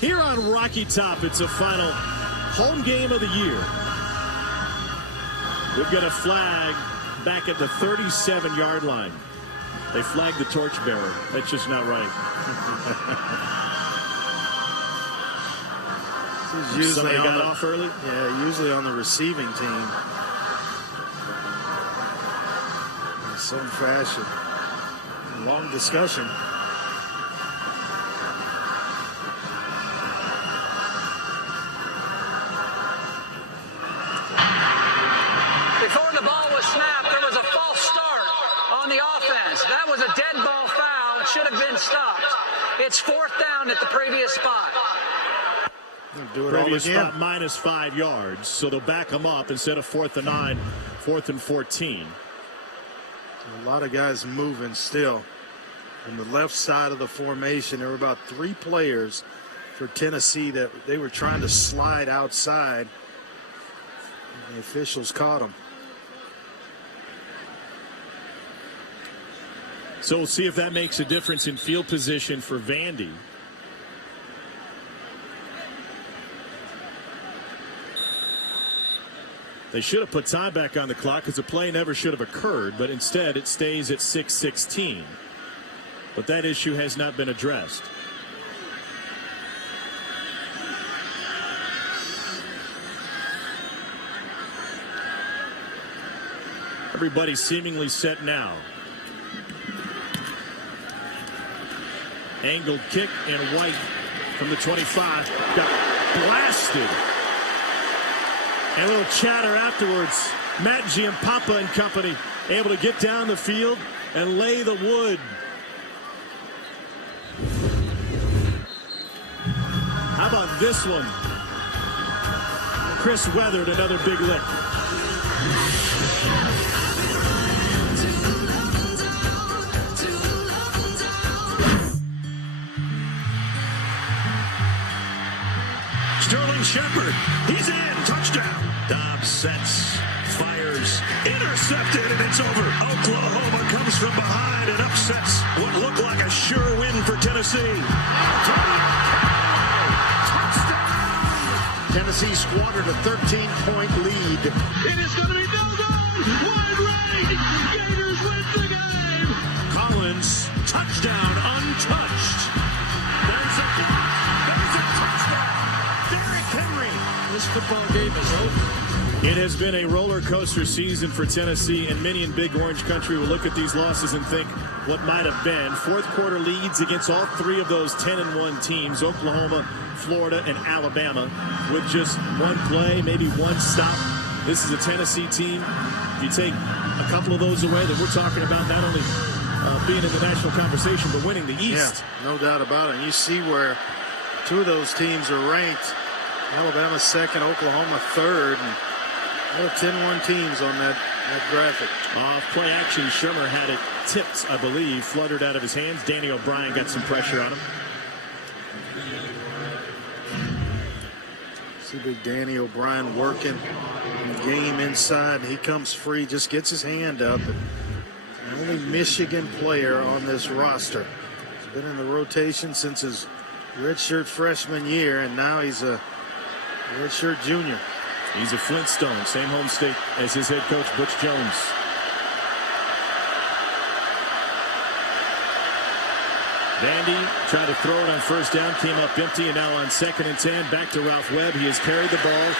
Here on Rocky Top, it's a final home game of the year. We've got a flag back at the 37-yard line. They flagged the torchbearer. That's just not right. Usually got off early. Yeah, usually on the receiving team. Some fashion. Long discussion. Before the ball was snapped, there was a false start on the offense. That was a dead ball foul. It should have been stopped. It's 4th down at the previous spot. Do it Previous all again. spot minus 5 yards. So they'll back them up instead of 4th and 9, 4th and 14. A lot of guys moving still. On the left side of the formation, there were about 3 players for Tennessee that they were trying to slide outside. And the officials caught them. So we'll see if that makes a difference in field position for Vandy. They should have put time back on the clock because the play never should have occurred, but instead it stays at 6:16. But that issue has not been addressed. Everybody seemingly set now. Angled kick, and White from the 25 got blasted. And a little chatter afterwards. Matt Giampapa and company able to get down the field and lay the wood. How about this one? Chris Weathered, another big lick. Sterling Shepard, he's in, touchdown. Dobbs sets, fires, intercepted, and It's over. Oklahoma comes from behind and upsets what looked like a sure win for Tennessee. Tennessee squandered a 13-point lead. It is going to be no good. Wide right. Gators win the game. Collins, touchdown, untouched. There's a touchdown. Derrick Henry. This football game is over. It has been a roller coaster season for Tennessee, and many in Big Orange Country will look at these losses and think what might have been. Fourth quarter leads against all three of those 10-1 teams, Oklahoma, Florida, and Alabama, with just one play, maybe one stop. This is a Tennessee team. If you take a couple of those away, then we're talking about not only being in the national conversation, but winning the East. Yeah, no doubt about it. And you see where two of those teams are ranked. Alabama second, Oklahoma third. And there are 10-1 teams on that graphic. Off play action, Shermer had it tipped, I believe, fluttered out of his hands. Danny O'Brien got some pressure on him. See big Danny O'Brien working the game inside. He comes free, just gets his hand up. And the only Michigan player on this roster. He's been in the rotation since his redshirt freshman year, and now he's a redshirt junior. He's a Flintstone, same home state as his head coach, Butch Jones. Vandy tried to throw it on first down, came up empty, and now on 2nd and 10, back to Ralph Webb. He has carried the ball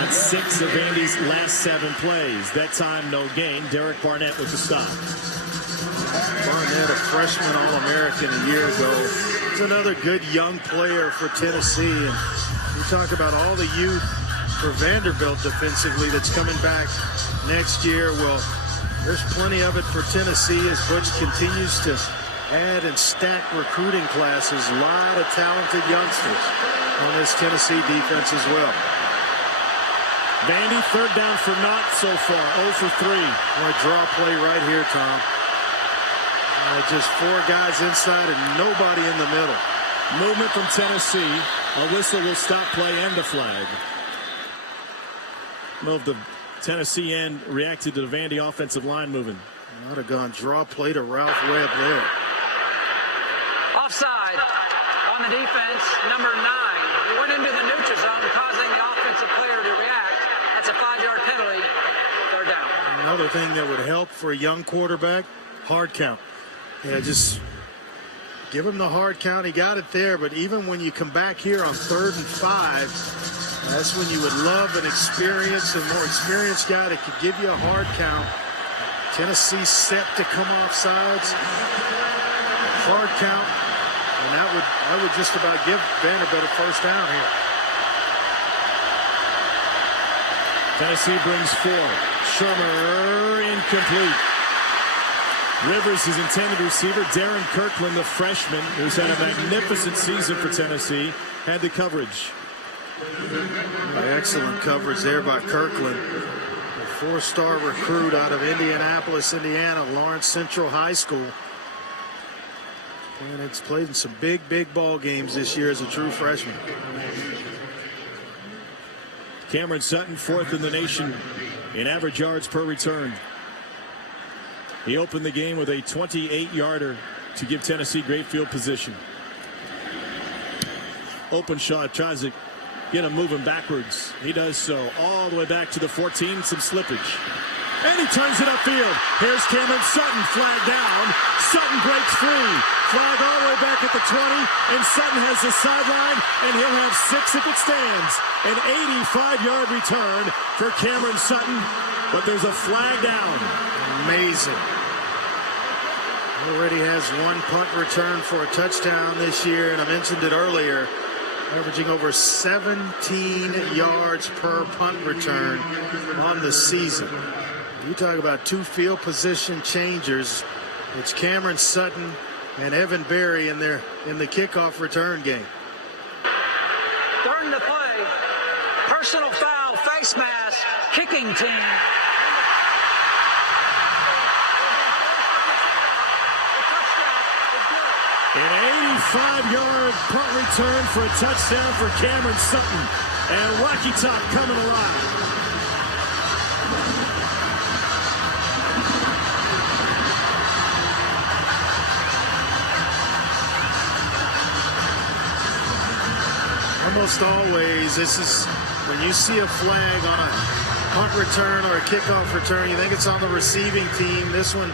on 6 of Vandy's last 7 plays. That time, no gain. Derek Barnett with the stop. Barnett, a freshman All-American a year ago. He's another good young player for Tennessee. And you talk about all the youth for Vanderbilt defensively that's coming back next year. Well, there's plenty of it for Tennessee as Butch continues to add and stack recruiting classes. A lot of talented youngsters on this Tennessee defense as well. Vandy, third down for naught so far, 0 for 3. Boy, draw play right here, Tom. Just 4 guys inside and nobody in the middle. Movement from Tennessee. A whistle will stop play and a flag. I don't know if the Tennessee end reacted to the Vandy offensive line moving. Might have gone draw play to Ralph Webb there. Offside on the defense, number 9. He went into the neutral zone, causing the offensive player to react. That's a 5-yard penalty. Third down. Another thing that would help for a young quarterback, hard count. Yeah, just give him the hard count. He got it there, but even when you come back here on 3rd and 5, that's when you would love an experienced and more experienced guy that could give you a hard count. Tennessee set to come off sides. Hard count. And that would just about give Vanderbilt a first down here. Tennessee brings 4. Shermer incomplete. Rivers, his intended receiver. Darren Kirkland, the freshman, who's had a magnificent season for Tennessee, had the coverage. Excellent coverage there by Kirkland. A 4-star recruit out of Indianapolis, Indiana, Lawrence Central High School. And it's played in some big ball games this year as a true freshman. Cameron Sutton, 4th in the nation in average yards per return. He opened the game with a 28-yarder to give Tennessee great field position. Openshaw tries to get him moving backwards. He does so all the way back to the 14, some slippage. And he turns it upfield. Here's Cameron Sutton, flag down. Sutton breaks free. Flag all the way back at the 20, and Sutton has the sideline, and he'll have 6 if it stands. An 85-yard return for Cameron Sutton, but there's a flag down. Amazing. Already has 1 punt return for a touchdown this year, and I mentioned it earlier, averaging over 17 yards per punt return on the season. You talk about 2 field position changers. It's Cameron Sutton and Evan Berry in the kickoff return game. During the play, personal foul, face mask, kicking team. An 85-yard punt return for a touchdown for Cameron Sutton. And Rocky Top coming alive. almost always, this is when you see a flag on a punt return or a kickoff return, you think it's on the receiving team. This one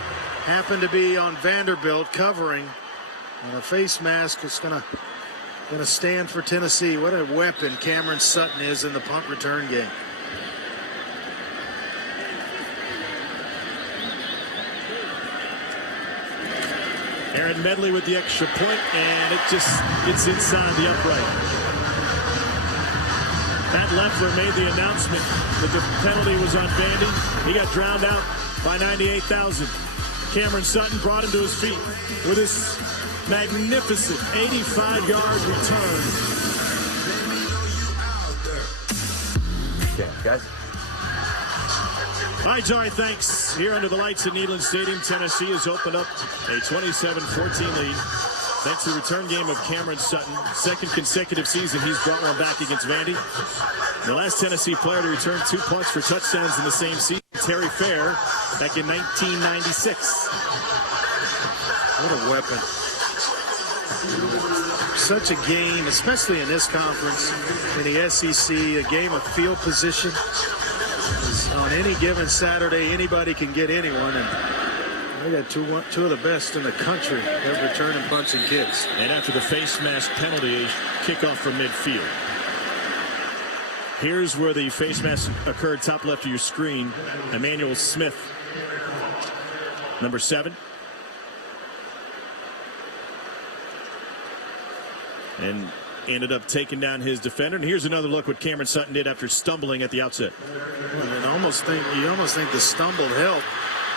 happened to be on Vanderbilt covering. And a face mask is going to stand for Tennessee. What a weapon Cameron Sutton is in the punt return game. Aaron Medley with the extra point, and it's inside the upright. Matt Leffler made the announcement that the penalty was on Vandy. He got drowned out by 98,000. Cameron Sutton brought him to his feet with his magnificent 85-yard return. Okay, guys. All right, Joey, thanks. Here under the lights at Neyland Stadium, Tennessee has opened up a 27-14 lead. Thanks to the return game of Cameron Sutton. Second consecutive season he's brought one back against Vandy. The last Tennessee player to return 2 punts for touchdowns in the same season, Terry Fair, back in 1996. What a weapon. Such a game, especially in this conference, in the SEC, a game of field position. On any given Saturday, anybody can get anyone, and they got two of the best in the country at returning punts and kicks. And after the face mask penalty, kickoff from midfield. Here's where the face mask occurred, top left of your screen. Emmanuel Smith, number 7. And ended up taking down his defender. And here's another look what Cameron Sutton did after stumbling at the outset. Well, you almost think the stumble helped,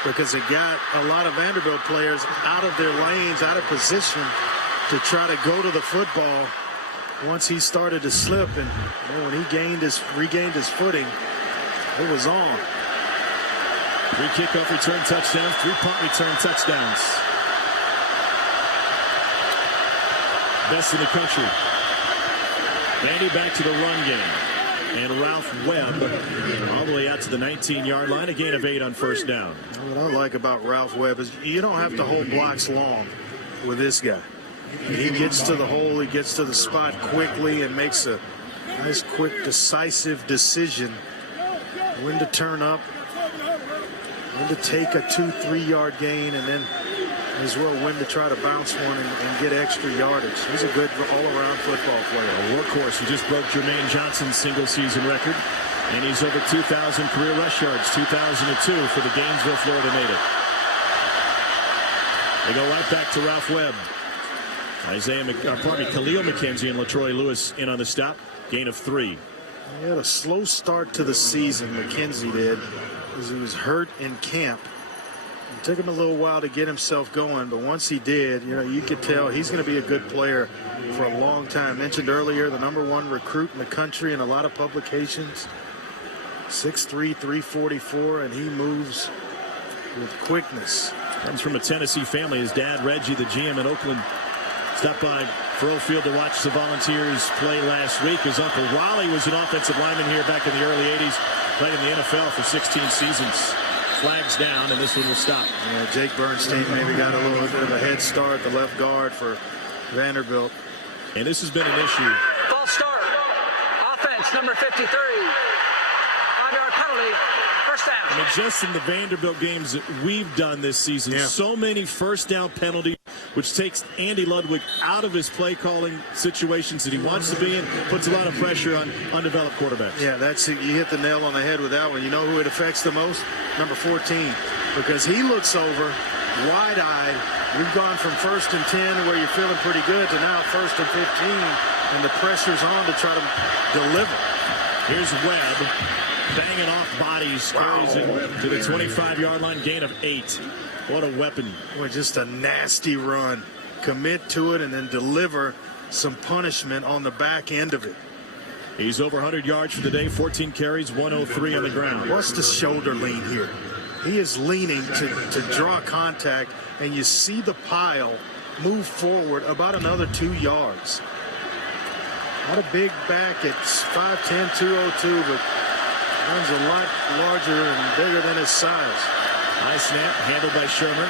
because it got a lot of Vanderbilt players out of their lanes, out of position to try to go to the football once he started to slip. And when he regained his footing, it was on. 3 kickoff return touchdowns, 3 punt return touchdowns. Best in the country. Vandy back to the run game. And Ralph Webb all the way out to the 19-yard line. A gain of 8 on first down. What I like about Ralph Webb is you don't have to hold blocks long with this guy. He gets to the hole, he gets to the spot quickly and makes a nice, quick, decisive decision when to turn up, when to take a 2-3 yard gain, and then as well when to try to bounce one and get extra yardage. He's a good all-around football player. A workhorse. He just broke Jermaine Johnson's single-season record, and he's over 2,000 career rush yards, 2002 for the Gainesville, Florida native. They go right back to Ralph Webb. Khalil McKenzie and LaTroy Lewis in on the stop. Gain of 3. He had a slow start to the season, McKenzie did, because he was hurt in camp. It took him a little while to get himself going, but once he did, you could tell he's going to be a good player for a long time. Mentioned earlier, the #1 recruit in the country in a lot of publications. 6'3", 344, and he moves with quickness. Comes from a Tennessee family. His dad, Reggie, the GM in Oakland, stopped by Faurot Field to watch the Volunteers play last week. His uncle Wally was an offensive lineman here back in the early 80s. Played in the NFL for 16 seasons. Flags down, and this one will stop. Yeah, Jake Bernstein maybe got a little bit of a head start, the left guard for Vanderbilt. And this has been an issue. False start. Offense, number 53. 5-yard penalty. First down. I mean, just in the Vanderbilt games that we've done this season, so many first down penalties, which takes Andy Ludwig out of his play calling situations that he wants to be in, puts a lot of pressure on undeveloped quarterbacks. Yeah, you hit the nail on the head with that one. You know who it affects the most? Number 14, because he looks over wide-eyed. We've gone from 1st and 10 where you're feeling pretty good to now 1st and 15, and the pressure's on to try to deliver. Here's Webb banging off bodies, carries it to the 25-yard line, gain of 8. What a weapon. Boy, just a nasty run. Commit to it and then deliver some punishment on the back end of it. He's over 100 yards for the day, 14 carries, 103 on the ground. What's the shoulder lean here? He is leaning to draw contact, and you see the pile move forward about another 2 yards. Not a big back at 5'10", 202, but runs a lot larger and bigger than his size. High snap, handled by Shermer.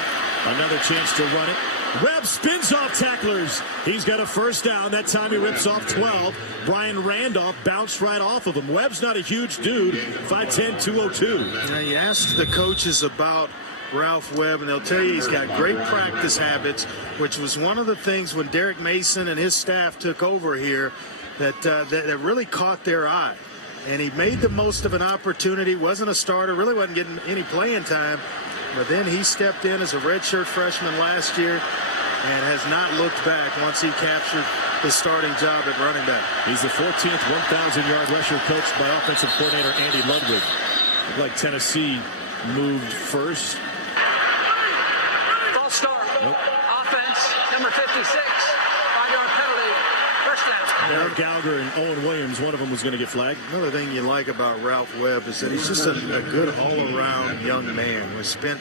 Another chance to run it. Webb spins off tacklers. He's got a first down. That time he rips off 12. Brian Randolph bounced right off of him. Webb's not a huge dude. 5'10", 202. You know, you ask the coaches about Ralph Webb, and they'll tell you he's got great practice habits, which was one of the things when Derek Mason and his staff took over here that really caught their eye. And he made the most of an opportunity. Wasn't a starter, really wasn't getting any playing time. But then he stepped in as a redshirt freshman last year and has not looked back once he captured the starting job at running back. He's the 14th 1,000-yard rusher coached by offensive coordinator Andy Ludwig. Looked like Tennessee moved first. False start. Nope. Offense, number 56. 5-yard penalty. First down. Eric Gallagher and Owen Williams, one of them was going to get flagged. Another thing you like about Ralph Webb is that he's just a good all-around young man. We spent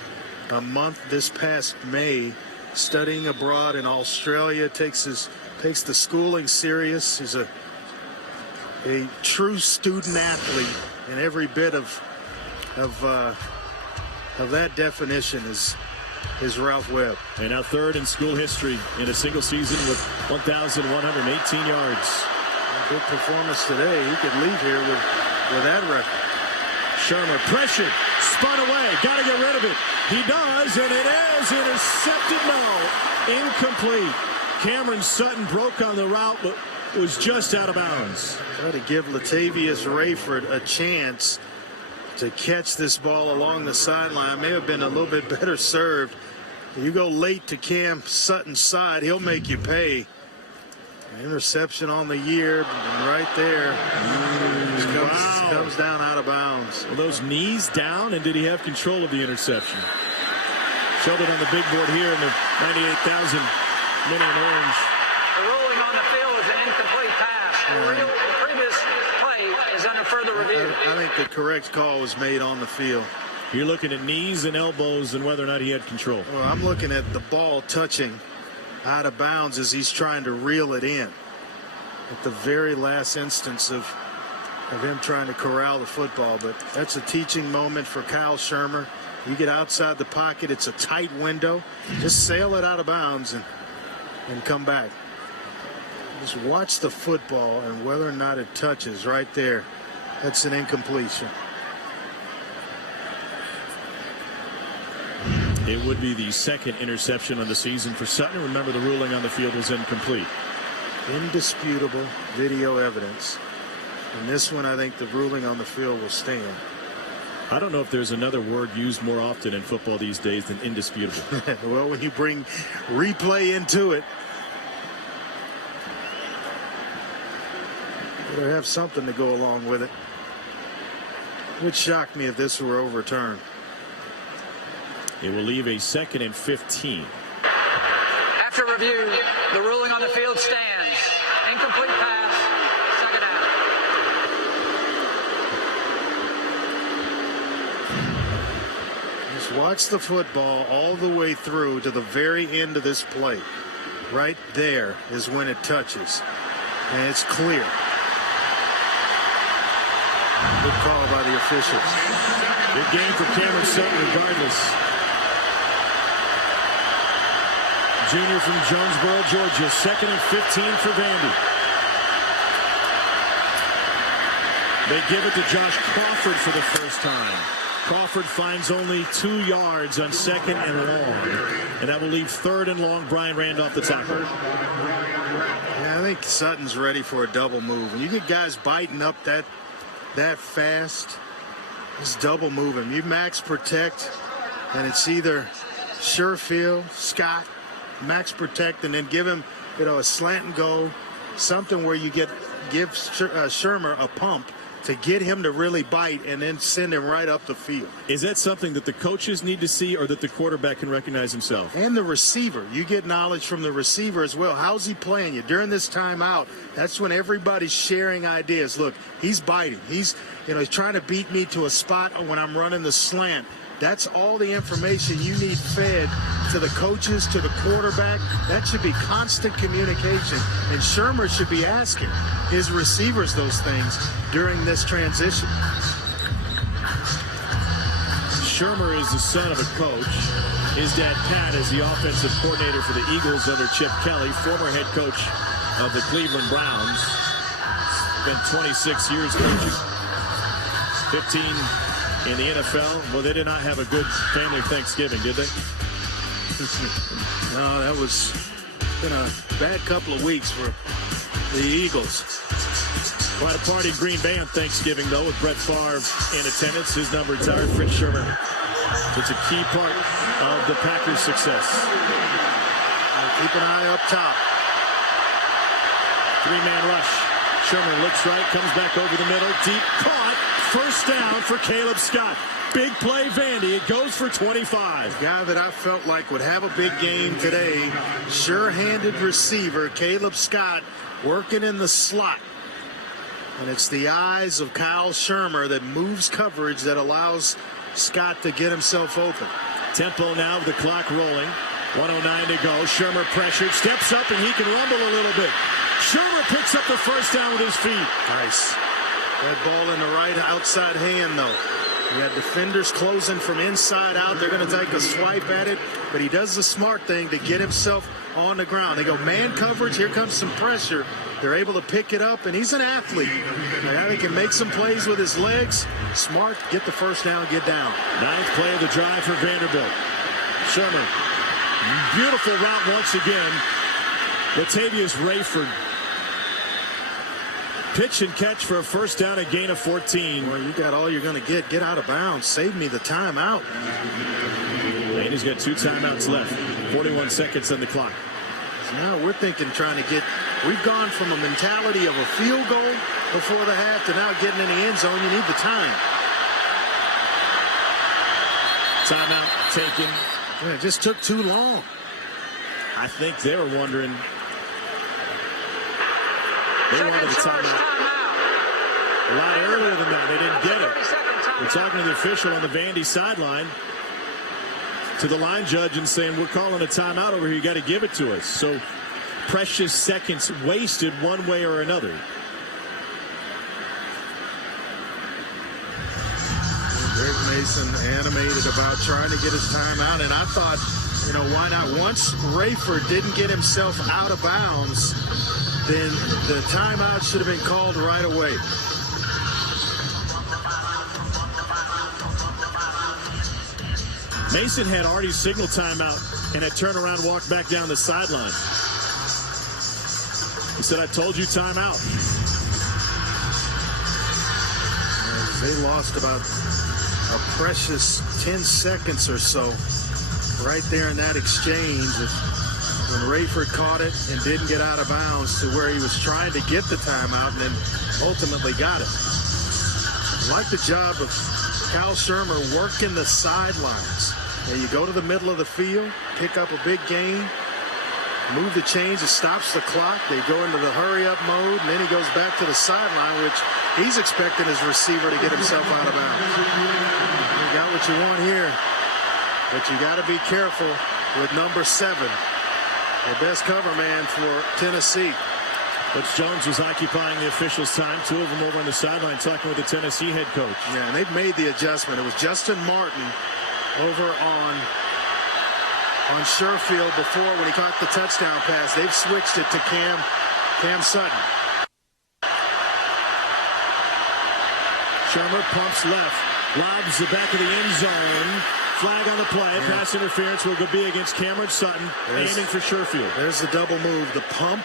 a month this past May studying abroad in Australia, takes the schooling serious. He's a true student athlete, and every bit of that definition is Ralph Webb. And now third in school history in a single season with 1,118 yards. A good performance today. He could leave here with that record. Shermer pressured, spun away, got to get rid of it. He does, and it is intercepted. No, incomplete. Cameron Sutton broke on the route, but was just out of bounds. Try to give Latavius Rayford a chance to catch this ball along the sideline. May have been a little bit better served. You go late to Cam Sutton's side, he'll make you pay. Interception on the year, right there. Comes down out of bounds. Well, those knees down, and did he have control of the interception? Showed it on the big board here in the 98,000 mini and orange. The ruling on the field is an incomplete pass. The previous play is under further review. I think the correct call was made on the field. You're looking at knees and elbows and whether or not he had control. Well, I'm looking at the ball touching out of bounds as he's trying to reel it in. At the very last instance of him trying to corral the football. But that's a teaching moment for Kyle Shermer. You get outside the pocket, it's a tight window. Just sail it out of bounds and come back. Just watch the football and whether or not it touches right there. That's an incompletion. It would be the second interception of the season for Sutton. Remember, the ruling on the field was incomplete. Indisputable video evidence. And this one, I think the ruling on the field will stand. I don't know if there's another word used more often in football these days than indisputable. Well, when you bring replay into it, better have something to go along with it. It would shock me if this were overturned. It will leave a 2nd and 15. After review, the ruling on the field stands. Incomplete pass, second down. Just watch the football all the way through to the very end of this play. Right there is when it touches. And it's clear. Good call by the officials. Good game for Cameron Sutton regardless. Junior from Jonesboro, Georgia. 2nd and 15 for Vandy. They give it to Josh Crawford for the first time. Crawford finds only 2 yards on 2nd and long. And that will leave 3rd and long. Brian Randolph, the tackle. Yeah, I think Sutton's ready for a double move. When you get guys biting up that fast, just double move him. You max protect, and it's either Sherfield, Scott, max protect, and then give him, a slant and go, something where you give Shermer a pump to get him to really bite and then send him right up the field. Is that something that the coaches need to see or that the quarterback can recognize himself? And the receiver. You get knowledge from the receiver as well. How's he playing you? During this timeout, that's when everybody's sharing ideas. Look, he's biting. He's trying to beat me to a spot when I'm running the slant. That's all the information you need fed to the coaches, to the quarterback. That should be constant communication. And Shermer should be asking his receivers those things during this transition. Shermer is the son of a coach. His dad, Pat, is the offensive coordinator for the Eagles under Chip Kelly, former head coach of the Cleveland Browns. Spent 26 years coaching, 15 in the NFL. Well, they did not have a good family Thanksgiving, did they? No, that was been a bad couple of weeks for the Eagles. Quite a party in Green Bay on Thanksgiving, though, with Brett Favre in attendance. His number retired. Fritz Sherman. It's a key part of the Packers' success. Keep an eye up top. Three-man rush. Sherman looks right, comes back over the middle. Deep caught. First down for Caleb Scott. Big play, Vandy. It goes for 25. The guy that I felt like would have a big game today, sure-handed receiver, Caleb Scott, working in the slot. And it's the eyes of Kyle Shermer that moves coverage that allows Scott to get himself open. Tempo now, the clock rolling. 1:09 to go. Shermer pressured, steps up, and he can rumble a little bit. Shermer picks up the first down with his feet. Nice. That ball in the right outside hand, though. You got defenders closing from inside out. They're going to take a swipe at it, but he does the smart thing to get himself on the ground. They go man coverage. Here comes some pressure. They're able to pick it up, and he's an athlete. Now he can make some plays with his legs. Smart, get the first down, get down. Ninth play of the drive for Vanderbilt. Shermer, beautiful route once again. Latavius Rayford. Pitch and catch for a first down, a gain of 14. Well, you got all you're going to get. Get out of bounds. Save me the timeout. Laney's got 2 timeouts left. 41 seconds on the clock. So now we're thinking trying to get. We've gone from a mentality of a field goal before the half to now getting in the end zone. You need the time. Timeout taken. Yeah, it just took too long. I think they were wondering. They wanted the timeout a lot earlier than that. They didn't get it. We're talking to the official on the Vandy sideline, to the line judge, and saying, we're calling a timeout over here. You got to give it to us. So precious seconds wasted one way or another. Greg Mason animated about trying to get his timeout, and I thought, you know, why not? Once Rayford didn't get himself out of bounds, then the timeout should have been called right away. Mason had already signaled timeout and had turned around and walked back down the sideline. He said, I told you timeout. They lost about a precious 10 seconds or so right there in that exchange. When Rayford caught it and didn't get out of bounds to where he was trying to get the timeout and then ultimately got it. I like the job of Kyle Shermer working the sidelines. And you go to the middle of the field, pick up a big gain, move the chains, it stops the clock. They go into the hurry-up mode, and then he goes back to the sideline, which he's expecting his receiver to get himself out of bounds. You got what you want here, but you got to be careful with number 7. The best cover man for Tennessee. Butch Jones was occupying the officials' time. 2 of them over on the sideline talking with the Tennessee head coach. Yeah, and they've made the adjustment. It was Justin Martin over on Sherfield before when he caught the touchdown pass. They've switched it to Cam Sutton. Shermer pumps left, lobs the back of the end zone. Flag on the play. Pass interference will be against Cameron Sutton, aiming for Sherfield. There's the double move, the pump,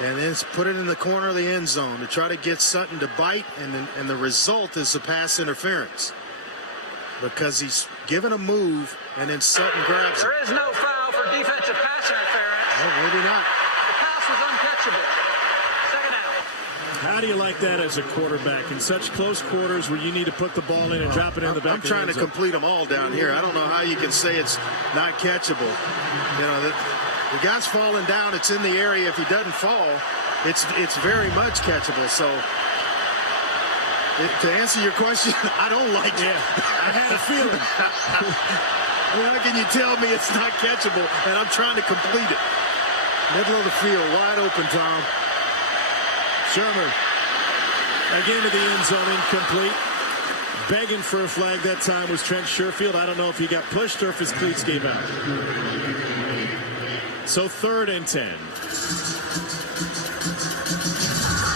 and then put it in the corner of the end zone to try to get Sutton to bite, and the result is the pass interference. Because he's given a move, and then Sutton grabs it. There is no foul for defensive pass interference. Well, maybe not. The pass was uncatchable. Second down. How do you like that as a quarterback in such close quarters where you need to put the ball in and drop it in the back? I'm trying to complete them all down here. I don't know how you can say it's not catchable. You know, the guy's falling down. It's in the area. If he doesn't fall, it's very much catchable. So to answer your question, I don't like it. I had a feeling. How can you tell me it's not catchable and I'm trying to complete it? Middle of the field, wide open, Tom. Shermer again to the end zone, incomplete. begging for a flag that time was Trent Sherfield. I don't know if he got pushed or if his cleats gave out. So 3rd and 10.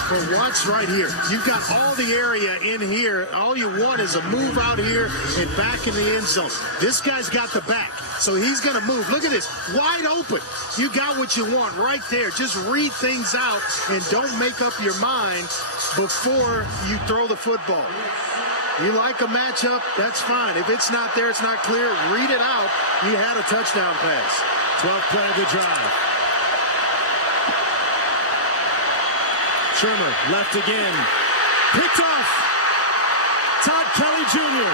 Well, watch right here. You've got all the area in here. All you want is a move out here and back in the end zone. This guy's got the back, so he's going to move. Look at this. Wide open. You got what you want right there. Just read things out and don't make up your mind before you throw the football. You like a matchup, that's fine. If it's not there, it's not clear, read it out. You had a touchdown pass. 12th play of the drive. Shermer left again. Picked off. Todd Kelly Jr.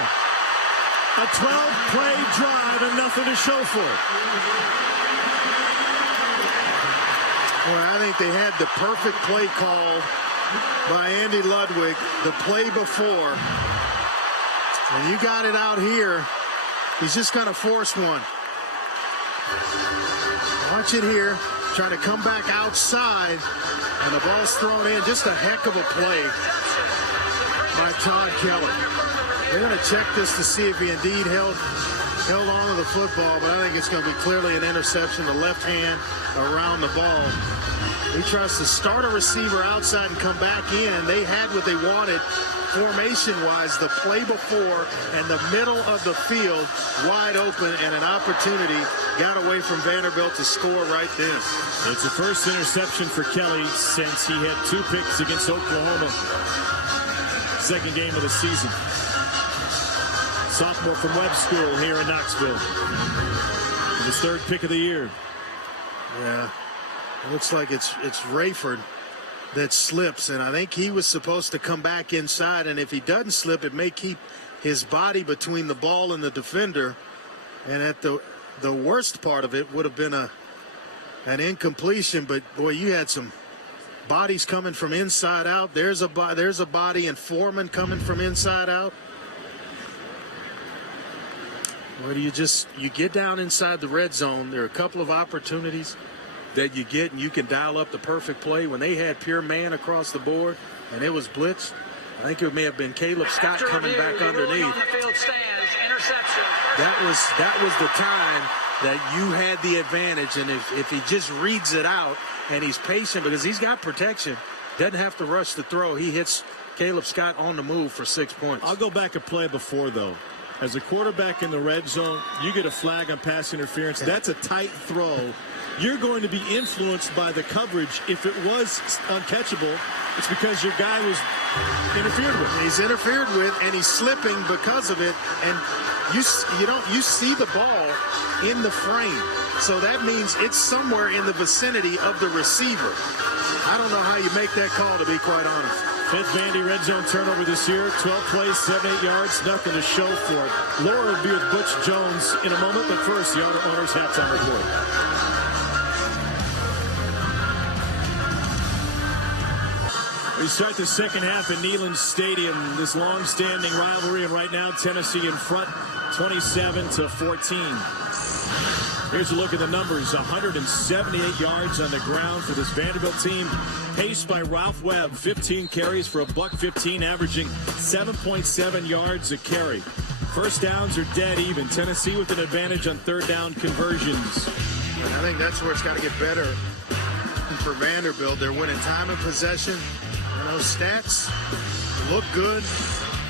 A 12-play drive and nothing to show for it. Well, I think they had the perfect play call by Andy Ludwig the play before. And you got it out here. He's just going to force one. Watch it here. Trying to come back outside. And the ball's thrown in. Just a heck of a play by Todd Kelly. They're going to check this to see if he indeed held on to the football, but I think it's going to be clearly an interception. The left hand around the ball. He tries to start a receiver outside and come back in. They had what they wanted formation-wise the play before, and the middle of the field wide open, and an opportunity got away from Vanderbilt to score right then. It's the first interception for Kelly since he had 2 picks against Oklahoma. Second game of the season. Sophomore from Webb School here in Knoxville. His 3rd pick of the year. Yeah, it looks like it's Rayford that slips, and I think he was supposed to come back inside, and if he doesn't slip, it may keep his body between the ball and the defender, and at the worst part of it would have been an incompletion. But boy, you had some bodies coming from inside out. There's a body and Foreman coming from inside out. Where do you get down inside the red zone? There are a couple of opportunities that you get, and you can dial up the perfect play. When they had pure man across the board and it was blitz, I think it may have been Caleb Scott coming back underneath. On the field stands, interception. That was the time that you had the advantage, and if he just reads it out and he's patient because he's got protection, doesn't have to rush the throw, he hits Caleb Scott on the move for 6 points. I'll go back a play before, though. As a quarterback in the red zone, you get a flag on pass interference. That's a tight throw. You're going to be influenced by the coverage. If it was uncatchable, it's because your guy was interfered with. He's interfered with, and he's slipping because of it. And you see the ball in the frame, so that means it's somewhere in the vicinity of the receiver. I don't know how you make that call, to be quite honest. 5th Vandy red zone turnover this year. 12 plays, 7-8 yards, nothing to show for it. Laura will be with Butch Jones in a moment, but first, the Owners halftime report. We start the second half in Neyland Stadium, this long-standing rivalry, and right now Tennessee in front, 27-14. Here's a look at the numbers. 178 yards on the ground for this Vanderbilt team, paced by Ralph Webb. 15 carries for $115, averaging 7.7 yards a carry. First downs are dead even. Tennessee with an advantage on 3rd down conversions. And I think that's where it's got to get better for Vanderbilt. They're winning time and possession. Those stats look good.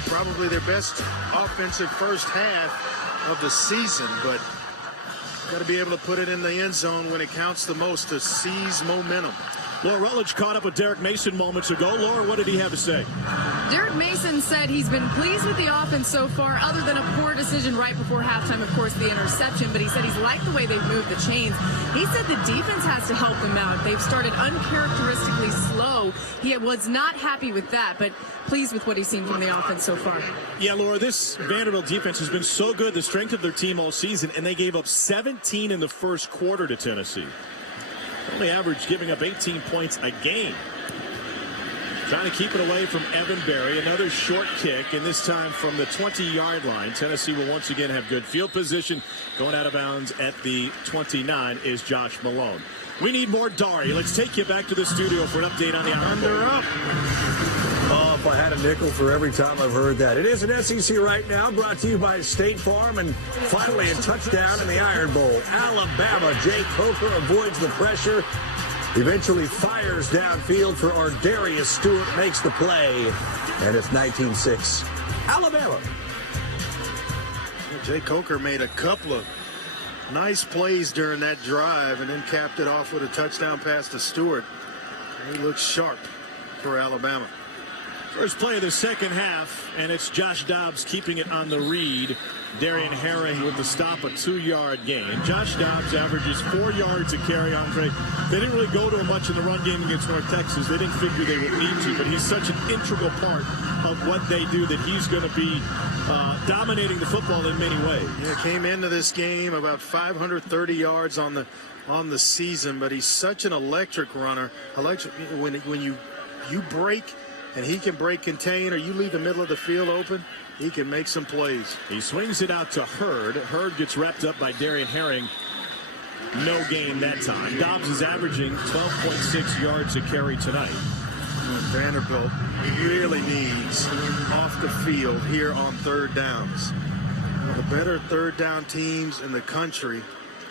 Probably their best offensive first half of the season, but got to be able to put it in the end zone when it counts the most to seize momentum. Laura Rutledge caught up with Derek Mason moments ago. Laura, what did he have to say? Derek Mason said he's been pleased with the offense so far, other than a poor decision right before halftime, of course, the interception. But he said he's liked the way they've moved the chains. He said the defense has to help them out. They've started uncharacteristically slow. He was not happy with that, but pleased with what he's seen from the offense so far. Yeah, Laura, this Vanderbilt defense has been so good, the strength of their team all season, and they gave up 17 in the first quarter to Tennessee. Only average giving up 18 points a game. Trying to keep it away from Evan Berry. Another short kick, and this time from the 20-yard line. Tennessee will once again have good field position. Going out of bounds at the 29 is Josh Malone. We need more Dari. Let's take you back to the studio for an update on the Under up. If I had a nickel for every time I've heard that. It is an SEC Right Now, brought to you by State Farm, and finally a touchdown in the Iron Bowl. Alabama, Jay Coker avoids the pressure, eventually fires downfield for Ardarius Stewart, makes the play, and it's 19-6. Alabama. Jay Coker made a couple of nice plays during that drive and then capped it off with a touchdown pass to Stewart. He looks sharp for Alabama. First play of the second half, and it's Josh Dobbs keeping it on the read. Darian Herring with the stop, a 2-yard gain. Josh Dobbs averages 4 yards a carry. Andre, they didn't really go to him much in the run game against North Texas. They didn't figure they would need to, but he's such an integral part of what they do that he's going to be dominating the football in many ways. Yeah, came into this game about 530 yards on the season, but he's such an electric runner. When you break and he can break contain, or you leave the middle of the field open, he can make some plays. He swings it out to Hurd. Hurd gets wrapped up by Darian Herring. No gain that time. Dobbs is averaging 12.6 yards a carry tonight. Vanderbilt really needs off the field here on third downs. The better third down teams in the country,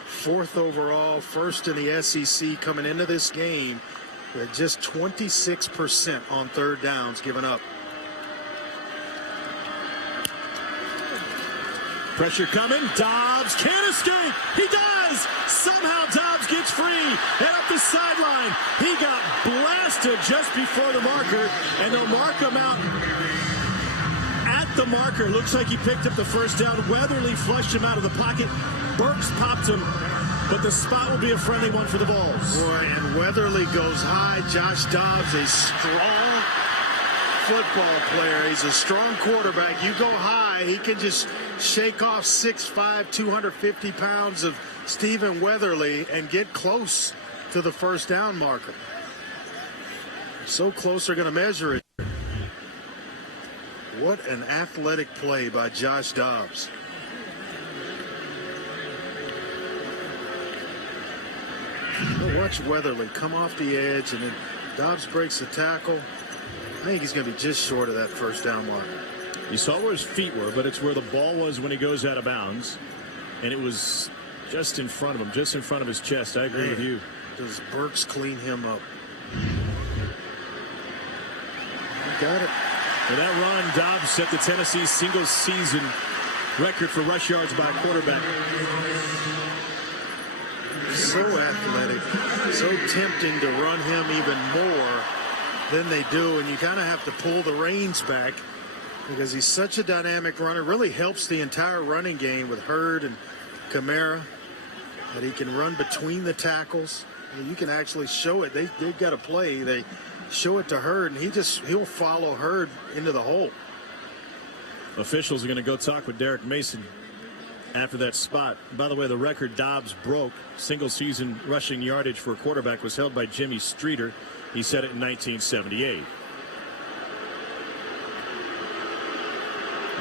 4th overall, 1st in the SEC coming into this game, with just 26% on third downs given up. Pressure coming. Dobbs can't escape. He does. Somehow Dobbs gets free. And up the sideline. He got blasted just before the marker. And they'll mark him out at the marker. Looks like he picked up the first down. Weatherly flushed him out of the pocket. Burks popped him. But the spot will be a friendly one for the Vols. Boy, and Weatherly goes high. Josh Dobbs, a strong football player. He's a strong quarterback. You go high, he can just shake off 6'5", 250 pounds of Stephen Weatherly and get close to the first down marker. So close they're going to measure it. What an athletic play by Josh Dobbs. Watch Weatherly come off the edge, and then Dobbs breaks the tackle. I think he's going to be just short of that first down marker. You saw where his feet were, but it's where the ball was when he goes out of bounds. And it was just in front of him, just in front of his chest. I agree with you. Does Burks clean him up? Got it. For that run, Dobbs set the Tennessee single-season record for rush yards by a quarterback. So athletic, so tempting to run him even more than they do, and you kind of have to pull the reins back because he's such a dynamic runner. Really helps the entire running game with Hurd and Kamara, that he can run between the tackles. You can actually show it. They've got a play. They show it to Hurd, and he'll follow Hurd into the hole. Officials are going to go talk with Derek Mason after that spot. By the way, the record Dobbs broke, single-season rushing yardage for a quarterback, was held by Jimmy Streeter. He set it in 1978.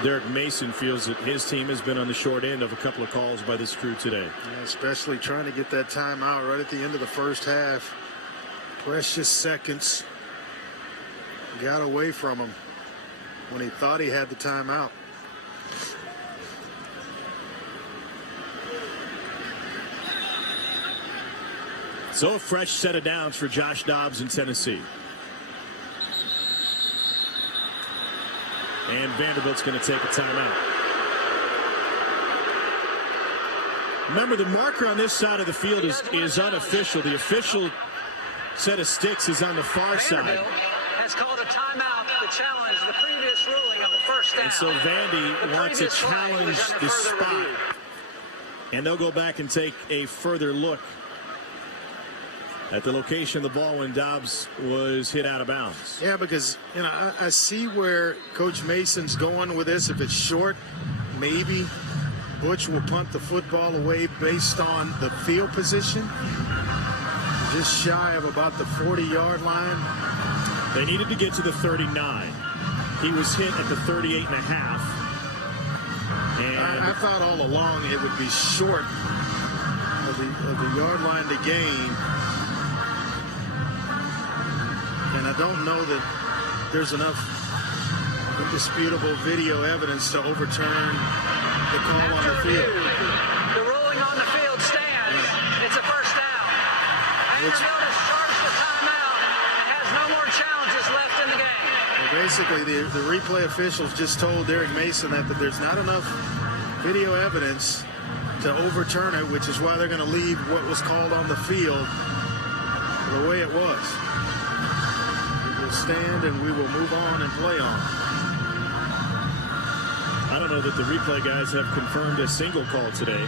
Derek Mason feels that his team has been on the short end of a couple of calls by this crew today. Yeah, especially trying to get that timeout right at the end of the first half. Precious seconds. Got away from him when he thought he had the timeout. So a fresh set of downs for Josh Dobbs in Tennessee. And Vanderbilt's going to take a timeout. Remember, the marker on this side of the field is unofficial. The official set of sticks is on the far side. Has called a timeout to challenge the previous ruling of the first down. And so Vandy wants to challenge the spot. And they'll go back and take a further look at the location of the ball when Dobbs was hit out of bounds. Yeah, because, you know, I see where Coach Mason's going with this. If it's short, maybe Butch will punt the football away based on the field position. Just shy of about the 40-yard line. They needed to get to the 39. He was hit at the 38 and a half. And I thought all along it would be short of the yard line to gain. And I don't know that there's enough indisputable video evidence to overturn the call on the field. The ruling on the field stands. It's a first down. Vanderbilt has charged the timeout and has no more challenges left in the game. Well, basically, the replay officials just told Derek Mason that there's not enough video evidence to overturn it, which is why they're going to leave what was called on the field the way it was. We will stand and we will move on and play on. I don't know that the replay guys have confirmed a single call today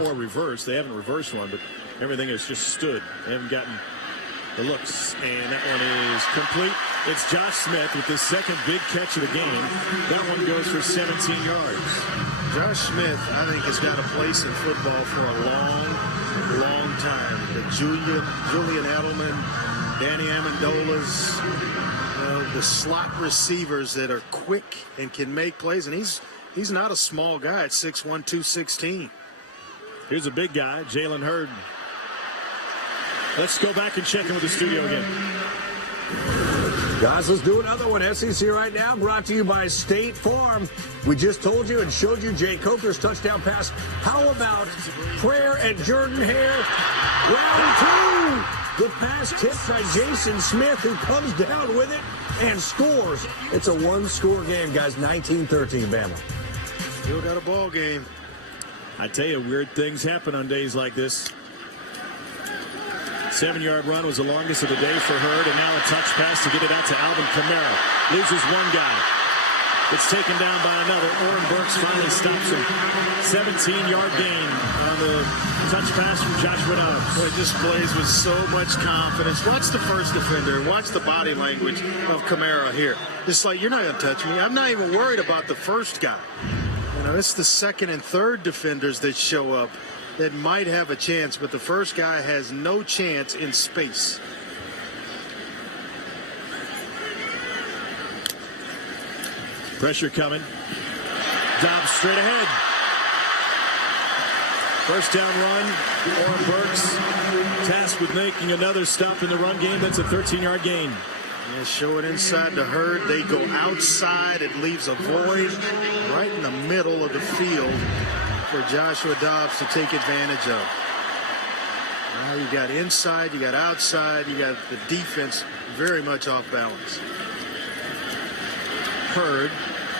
or reverse. They haven't reversed one, but everything has just stood. They haven't gotten the looks, and that one is complete. It's Josh Smith with his second big catch of the game. That one goes for 17 yards. Josh Smith, I think, has got a place in football for a long, long time. The Julian Edelman, Danny Amendola's, the slot receivers that are quick and can make plays, and he's not a small guy at 6'1", 216. Here's a big guy, Jalen Hurd. Let's go back and check in with the studio again. Guys, let's do another one. SEC Right Now, brought to you by State Farm. We just told you and showed you Jay Coker's touchdown pass. How about Prayer and Jordan Hare? Round 2. The pass tipped by Jason Smith, who comes down with it and scores. It's a one-score game, guys. 19-13, Bama. Still got a ball game. I tell you, weird things happen on days like this. 7-yard run was the longest of the day for Hurd, and now a touch pass to get it out to Alvin Kamara. Loses one guy. It's taken down by another. Oren Burks finally stops him. 17-yard gain on the touch pass from Joshua Dobbs. Well, it just plays with so much confidence. Watch the first defender. Watch the body language of Kamara here. It's like, you're not going to touch me. I'm not even worried about the first guy. It's the second and third defenders that show up that might have a chance, but the first guy has no chance in space. Pressure coming. Dobbs straight ahead. First down run. Oren Burks tasked with making another stop in the run game. That's a 13-yard gain. Yeah, show it inside the Herd. They go outside. It leaves a void right in the middle of the field for Joshua Dobbs to take advantage of. Now you got inside, you got outside, you got the defense very much off balance. Hurd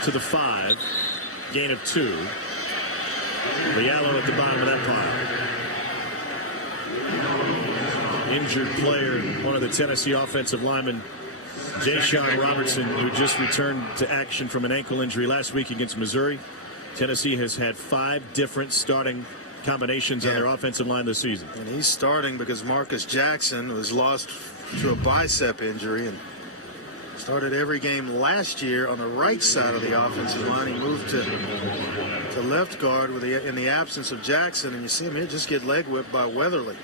to the 5, gain of 2. The yellow at the bottom of that pile. Injured player, one of the Tennessee offensive linemen, Ja'Shawn Robertson, who just returned to action from an ankle injury last week against Missouri. Tennessee has had 5 different starting combinations on their offensive line this season. And he's starting because Marcus Jackson was lost to a bicep injury and started every game last year on the right side of the offensive line. He moved to left guard in the absence of Jackson, and you see him here just get leg whipped by Weatherly.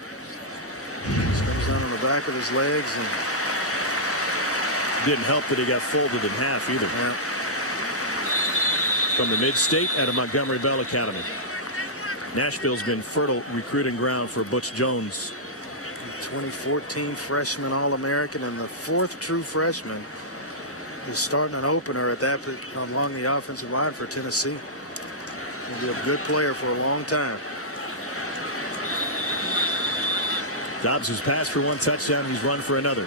Just comes down on the back of his legs. And didn't help that he got folded in half either. Yeah. From the mid-state out of Montgomery Bell Academy. Nashville's been fertile recruiting ground for Butch Jones. 2014 freshman All-American and the 4th true freshman is starting an opener at that along the offensive line for Tennessee. He'll be a good player for a long time. Dobbs has passed for 1 touchdown. He's run for another.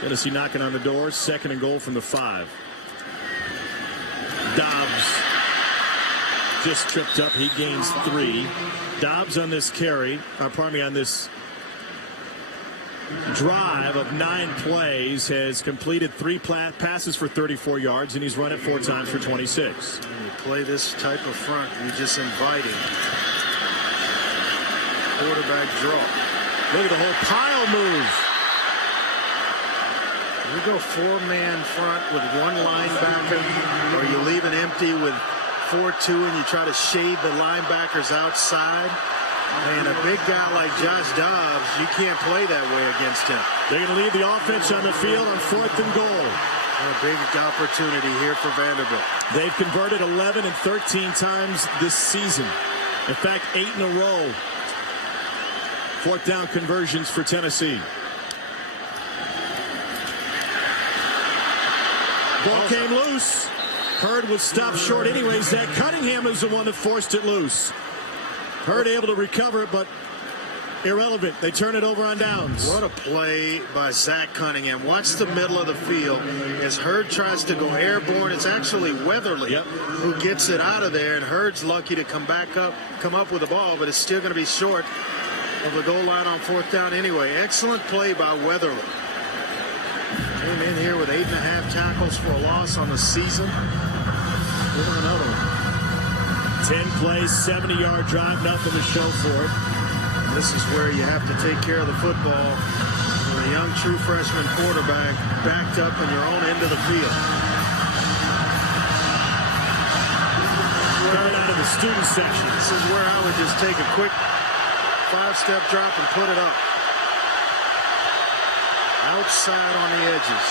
Tennessee knocking on the door. 2nd and goal from the 5. Dobbs just tripped up. He gains 3. Dobbs on this carry, on this drive of 9 plays has completed 3 passes for 34 yards, and he's run it 4 times for 26. When you play this type of front, you're just inviting quarterback draw. Look at the whole pile move. You go 4-man front with 1 linebacker, or you leave it empty with 4-2 and you try to shade the linebackers outside. And a big guy like Josh Dobbs, you can't play that way against him. They're going to leave the offense on the field on 4th and goal. A big opportunity here for Vanderbilt. They've converted 11 and 13 times this season. In fact, 8 in a row. 4th down conversions for Tennessee. Ball came loose. Hurd was stopped short anyway. Zach Cunningham is the one that forced it loose. Hurd able to recover it, but irrelevant. They turn it over on downs. What a play by Zach Cunningham. Watch the middle of the field as Hurd tries to go airborne. It's actually Weatherly who gets it out of there, and Hurd's lucky to come up with the ball, but it's still going to be short of the goal line on 4th down anyway. Excellent play by Weatherly. Came in here with 8.5 tackles for a loss on the season. Give him another one. 10 plays, 70-yard drive, nothing to show for it. This is where you have to take care of the football. With a young true freshman quarterback backed up in your own end of the field. Right out of the student section. This is where I would just take a quick 5-step drop and put it up. Outside on the edges.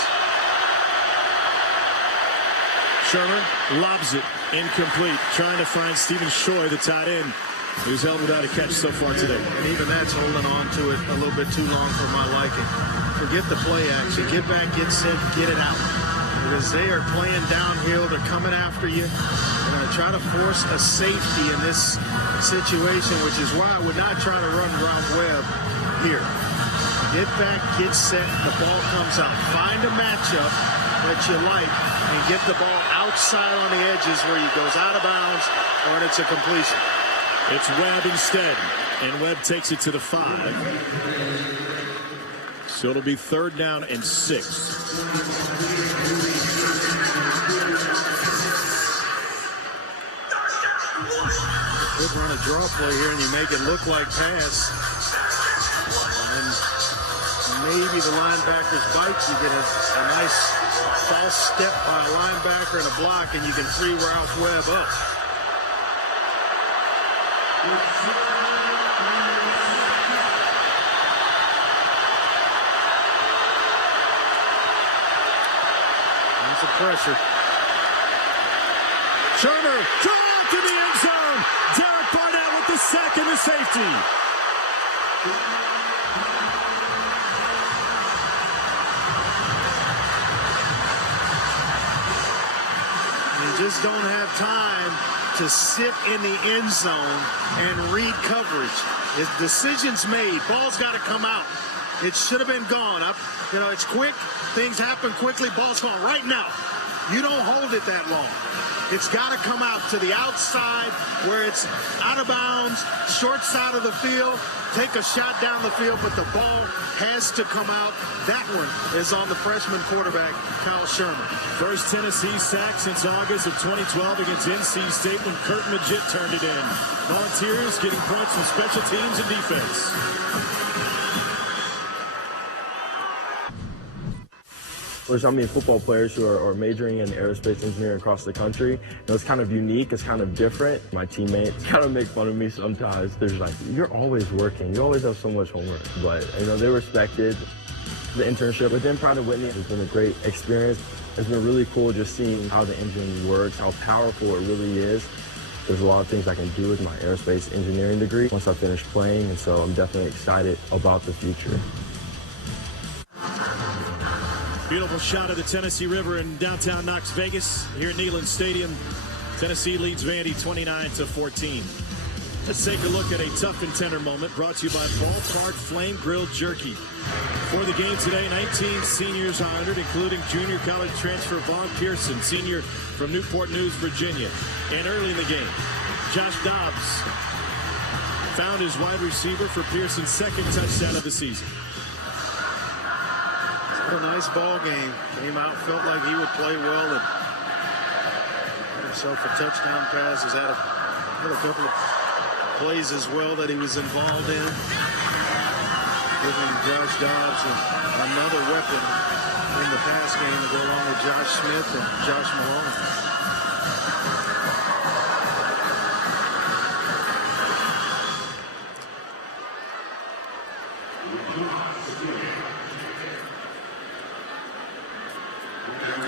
Shermer lobs it. Incomplete. Trying to find Stephen Shoy, the tight end, who's held without a catch so far today. And even that's holding on to it a little bit too long for my liking. Forget the play action. Get back, get set, get it out. Because they are playing downhill. They're coming after you. They're going to try to force a safety in this situation, which is why I would not try to run Ralph Webb here. Get back, get set, the ball comes out. Find a matchup that you like and get the ball outside on the edges where he goes out of bounds or it's a completion. It's Webb instead, and Webb takes it to the 5. So it'll be 3rd down and 6. Could run a draw play here and you make it look like pass. And maybe the linebackers bite. You get a nice false step by a linebacker and a block, and you can free Ralph Webb up. There's the pressure. Shermer, throw out to the end zone. Derek Barnett with the sack and the safety. You just don't have time to sit in the end zone and read coverage. His decision's made. Ball's got to come out. It should have been gone. It's quick. Things happen quickly. Ball's gone right now. You don't hold it that long. It's got to come out to the outside where it's out of bounds, short side of the field. Take a shot down the field, but the ball has to come out. That one is on the freshman quarterback, Kyle Shermer. First Tennessee sack since August of 2012 against NC State when Kurt Magid turned it in. Volunteers getting points from special teams and defense. There's how many football players who are majoring in aerospace engineering across the country. It's kind of unique. It's kind of different. My teammates kind of make fun of me sometimes. They're like, you're always working. You always have so much homework. But, they respected the internship. Within Pride of Whitney, it's been a great experience. It's been really cool just seeing how the engine works, how powerful it really is. There's a lot of things I can do with my aerospace engineering degree once I finish playing, and so I'm definitely excited about the future. Beautiful shot of the Tennessee River in downtown Knox Vegas here at Neyland Stadium. Tennessee leads Vandy 29-14. Let's take a look at a tough and tender moment brought to you by Ballpark Flame Grilled Jerky. For the game today, 19 seniors honored, including junior college transfer Vaughn Pearson, senior from Newport News, Virginia. And early in the game, Josh Dobbs found his wide receiver for Pearson's 2nd touchdown of the season. A nice ball game. Came out, felt like he would play well, and had himself a touchdown pass. Has had a couple of plays as well that he was involved in. Giving Josh Dobbs another weapon in the pass game to go along with Josh Smith and Josh Malone.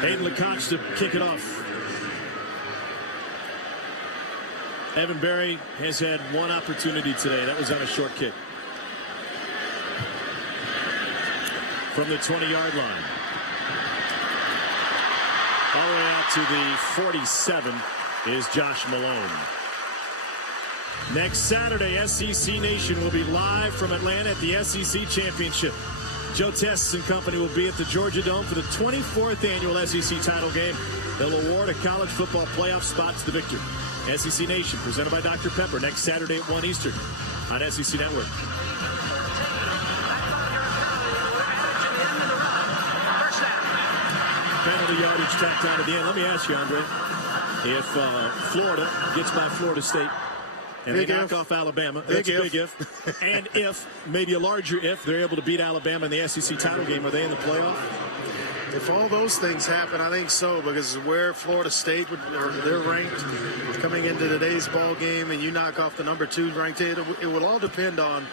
Hayden LeCoq to kick it off. Evan Berry has had one opportunity today. That was on a short kick. From the 20-yard line. All the way out to the 47 is Josh Malone. Next Saturday, SEC Nation will be live from Atlanta at the SEC Championship. Joe Tests and company will be at the Georgia Dome for the 24th annual SEC title game. They'll award a college football playoff spot to the victor. SEC Nation, presented by Dr. Pepper, next Saturday at 1 Eastern on SEC Network. Penalty yardage tacked on at the end. Let me ask you, Andre, if Florida gets by Florida State and they knock off Alabama, that's a big if. And if, maybe a larger if, they're able to beat Alabama in the SEC title game, are they in the playoff? If all those things happen, I think so, because where Florida State they're ranked coming into today's ball game, and you knock off the number 2 ranked, it will all depend on,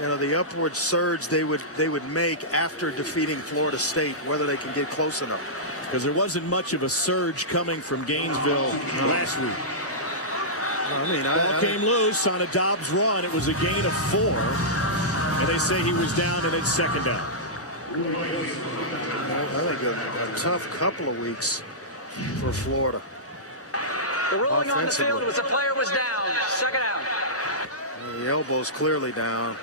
you know, the upward surge they would make after defeating Florida State, whether they can get close enough. Because there wasn't much of a surge coming from Gainesville last week. I mean, Ball came loose on a Dobbs run. It was a gain of 4, and they say he was down and it's second down. I think a tough couple of weeks for Florida. The ruling on the field was the player was down. Second down. The elbow's clearly down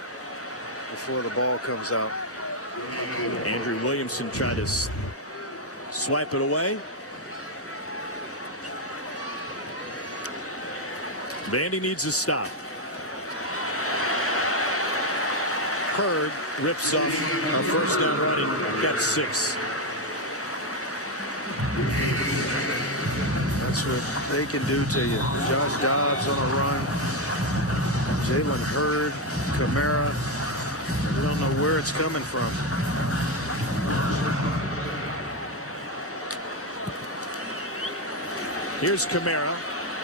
before the ball comes out. Andrew Williamson tried to swipe it away. Vandy needs a stop. Hurd rips off a first down running. Got 6. That's what they can do to you. Josh Dobbs on a run. Jalen Hurd, Kamara. You don't know where it's coming from. Here's Kamara.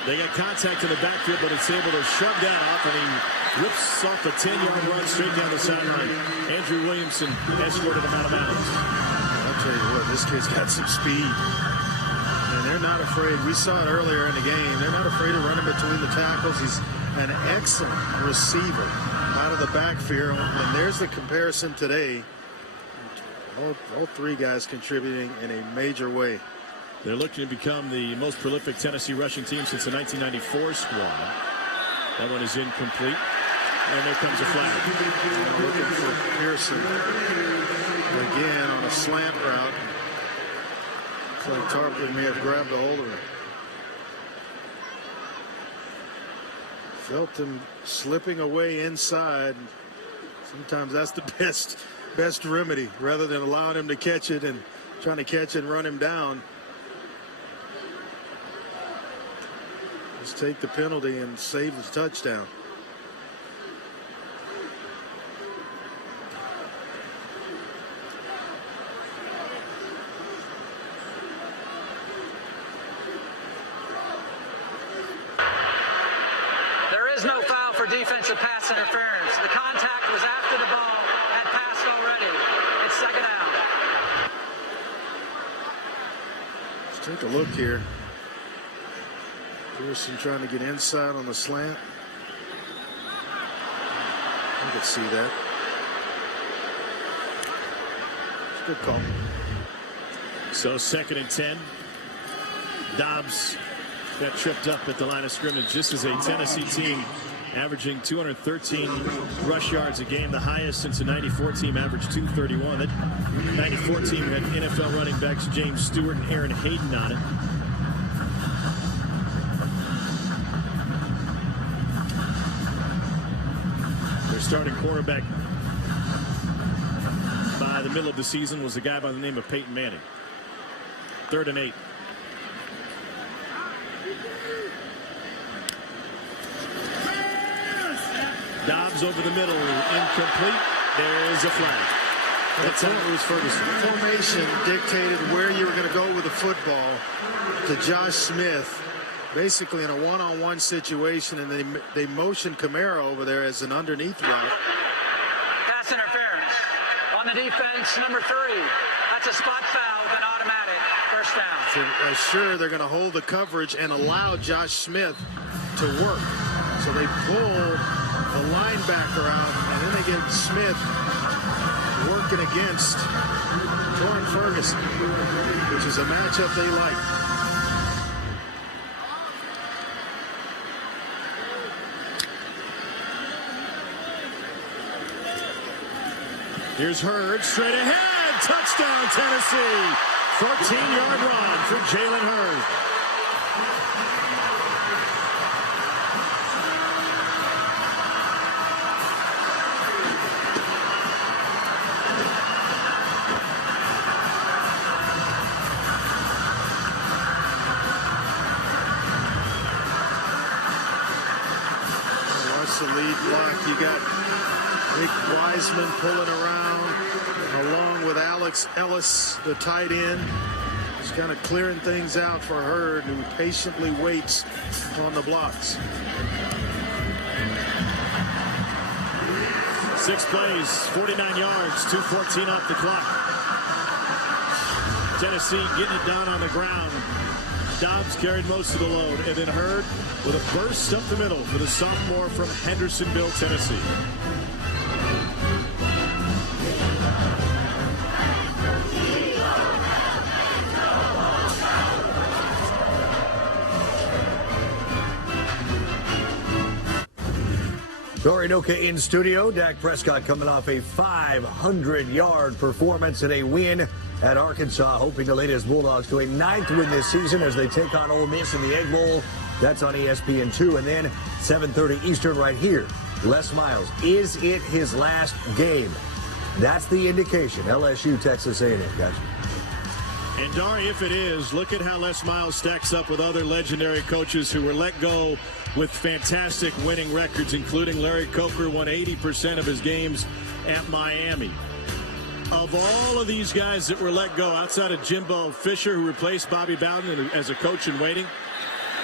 They got contact in the backfield, but it's able to shrug that off, and he rips off a 10-yard run straight down the sideline. Andrew Williamson escorted him out of bounds. I'll tell you what, this kid's got some speed. And they're not afraid. We saw it earlier in the game. They're not afraid of running between the tackles. He's an excellent receiver out of the backfield. And there's the comparison today. All 3 guys contributing in a major way. They're looking to become the most prolific Tennessee rushing team since the 1994 squad. That one is incomplete. And there comes a flag. Looking for Pearson again on a slant route. Looks like Tarpley may have grabbed a hold of him. Felt him slipping away inside. Sometimes that's the best remedy, rather than allowing him to catch it and trying to catch it and run him down. Just take the penalty and save the touchdown. There is no foul for defensive pass interference. The contact was after the ball had passed already. It's second down. Let's take a look here. Pearson trying to get inside on the slant. I could see that. It's a good call. So 2nd and 10. Dobbs got tripped up at the line of scrimmage. This is a Tennessee team averaging 213 rush yards a game, the highest since the 94 team averaged 231. That 94 team had NFL running backs James Stewart and Aaron Hayden on it. Starting quarterback by the middle of the season was a guy by the name of Peyton Manning. 3rd and 8. Dobbs over the middle, incomplete. There is a flag. That's how it was Ferguson. Formation dictated where you were going to go with the football to Josh Smith. Basically in a one-on-one situation, and they motioned Kamara over there as an underneath route. Pass interference on the defense, number 3. That's a spot foul with an automatic first down. Sure, they're going to hold the coverage and allow Josh Smith to work. So they pull the linebacker out, and then they get Smith working against Torrin Ferguson, which is a matchup they like. Here's Hurd, straight ahead, touchdown Tennessee. 14-yard run for Jalen Hurd. Watch the lead block. You got Rick Wiseman pulling around along with Alex Ellis, the tight end. He's kind of clearing things out for Hurd, who patiently waits on the blocks. 6 plays, 49 yards, 2:14 off the clock. Tennessee getting it down on the ground. Dobbs carried most of the load, and then Hurd with a burst up the middle for the sophomore from Hendersonville, Tennessee. Dory Noka in studio. Dak Prescott coming off a 500-yard performance and a win at Arkansas, hoping to lead his Bulldogs to a 9th win this season as they take on Ole Miss in the Egg Bowl. That's on ESPN2. And then 7:30 Eastern right here. Les Miles, is it his last game? That's the indication. LSU, Texas A&M. Gotcha. And Dari, if it is, look at how Les Miles stacks up with other legendary coaches who were let go with fantastic winning records, including Larry Coker won 80% of his games at Miami. Of all of these guys that were let go, outside of Jimbo Fisher, who replaced Bobby Bowden as a coach in waiting,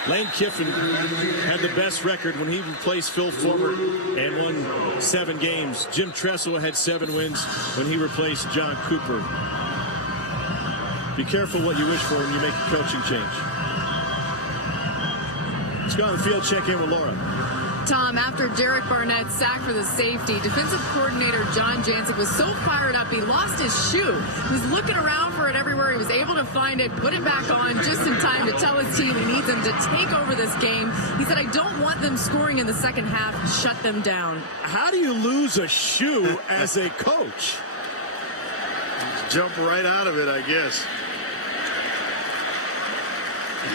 Lane Kiffin had the best record when he replaced Phil Fulmer and won 7 games. Jim Tressel had 7 wins when he replaced John Cooper. Be careful what you wish for when you make a coaching change. Let's go on the field, check in with Laura. Tom, after Derek Barnett's sack for the safety, defensive coordinator John Jansen was so fired up he lost his shoe. He was looking around for it everywhere. He was able to find it, put it back on just in time to tell his team he needs them to take over this game. He said, I don't want them scoring in the second half. Shut them down. How do you lose a shoe as a coach? Jump right out of it, I guess.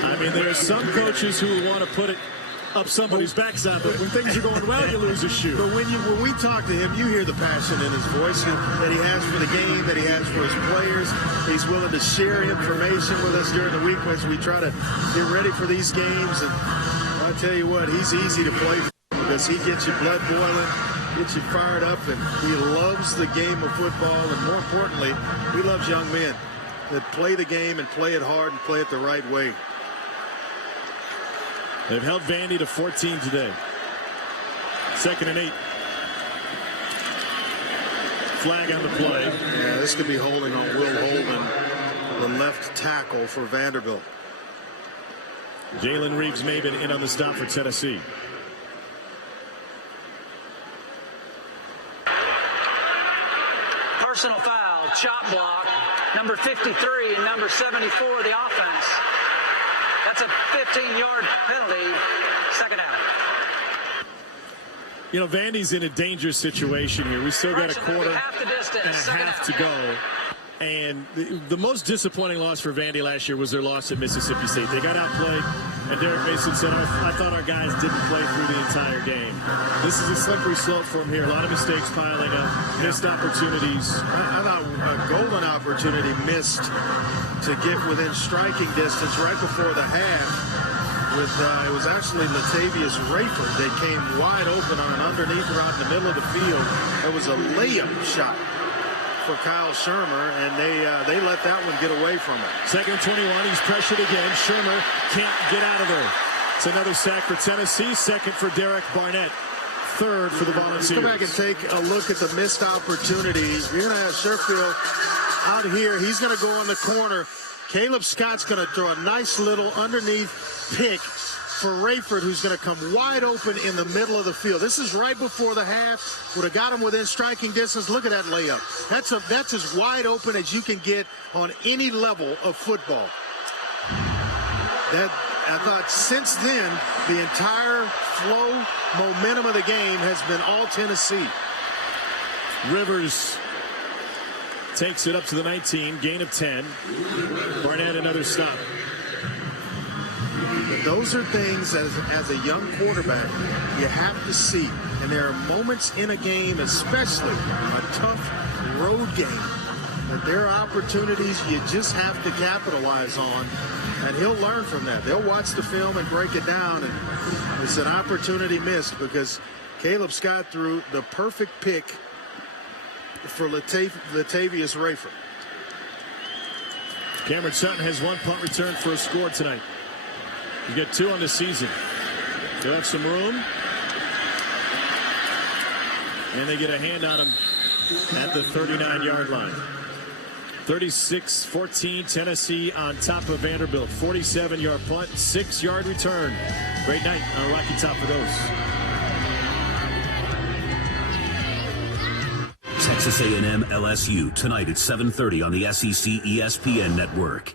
I mean, there are some coaches who want to put it up somebody's backside, but when things are going well, you lose a shoe. But when we talk to him, you hear the passion in his voice that he has for the game, that he has for his players. He's willing to share information with us during the week as we try to get ready for these games. And I tell you what, he's easy to play for because he gets your blood boiling, gets you fired up, and he loves the game of football. And more importantly, he loves young men that play the game and play it hard and play it the right way. They've held Vandy to 14 today. 2nd and 8. Flag on the play. Yeah, this could be holding on Will Holden, the left tackle for Vanderbilt. Jalen Reeves-Maben in on the stop for Tennessee. Personal foul, chop block, number 53 and number 74 of the offense. That's a 15-yard penalty, second out. You know, Vandy's in a dangerous situation here. We still got a quarter and a half to go. And the most disappointing loss for Vandy last year was their loss at Mississippi State. They got outplayed, and Derek Mason said, I thought our guys didn't play through the entire game. This is a slippery slope for them here. A lot of mistakes piling up, missed opportunities. I thought a golden opportunity missed to get within striking distance right before the half. It was actually Latavius Rayford that came wide open on an underneath route in the middle of the field. It was a layup shot for Kyle Shermer, and they let that one get away from him. 2nd and 21, he's pressured again. Shermer can't get out of there. It's another sack for Tennessee, 2nd for Derek Barnett, 3rd for the Volunteers. Let's go back and take a look at the missed opportunities. You're going to have Sherfield out here. He's going to go on the corner. Caleb Scott's going to throw a nice little underneath pick for Rayford, who's going to come wide open in the middle of the field. This is right before the half. Would have got him within striking distance. Look at that layup. That's as wide open as you can get on any level of football. I thought since then, the entire flow, momentum of the game has been all Tennessee. Rivers takes it up to the 19, gain of 10. Barnett another stop. But those are things as a young quarterback you have to see. And there are moments in a game, especially a tough road game, that there are opportunities you just have to capitalize on. And he'll learn from that. They'll watch the film and break it down. And it's an opportunity missed because Caleb Scott threw the perfect pick for Latavius Rayford. Cameron Sutton has one punt return for a score tonight. He's got 2 on the season. They'll have some room. And they get a hand on him at the 39-yard line. 36-14, Tennessee on top of Vanderbilt. 47-yard punt, 6-yard return. Great night on Rocky Top for those. Texas A&M LSU tonight at 7:30 on the SEC ESPN network.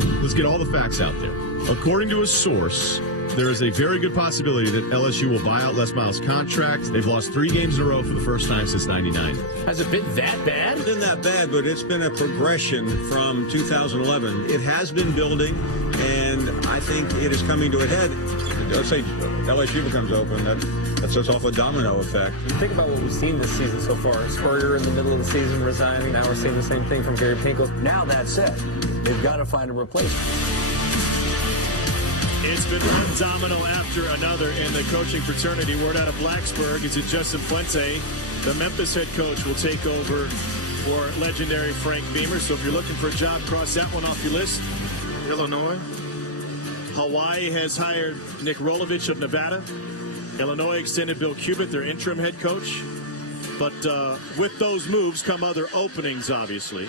Let's get all the facts out there. According to a source, there is a very good possibility that LSU will buy out Les Miles' contract. They've lost 3 games in a row for the first time since '99. Has it been that bad? It isn't that bad, but it's been a progression from 2011. It has been building, and I think it is coming to a head. Let's say LSU becomes open. That sets off a domino effect. You think about what we've seen this season so far. Spurrier in the middle of the season resigning. Now we're seeing the same thing from Gary Pinkel. Now that said, they've got to find a replacement. It's been one domino after another in the coaching fraternity. Word out of Blacksburg is that Justin Fuente, the Memphis head coach, will take over for legendary Frank Beamer. So if you're looking for a job, cross that one off your list. Illinois. Hawaii has hired Nick Rolovich of Nevada. Illinois extended Bill Cubit, their interim head coach. But with those moves come other openings, obviously.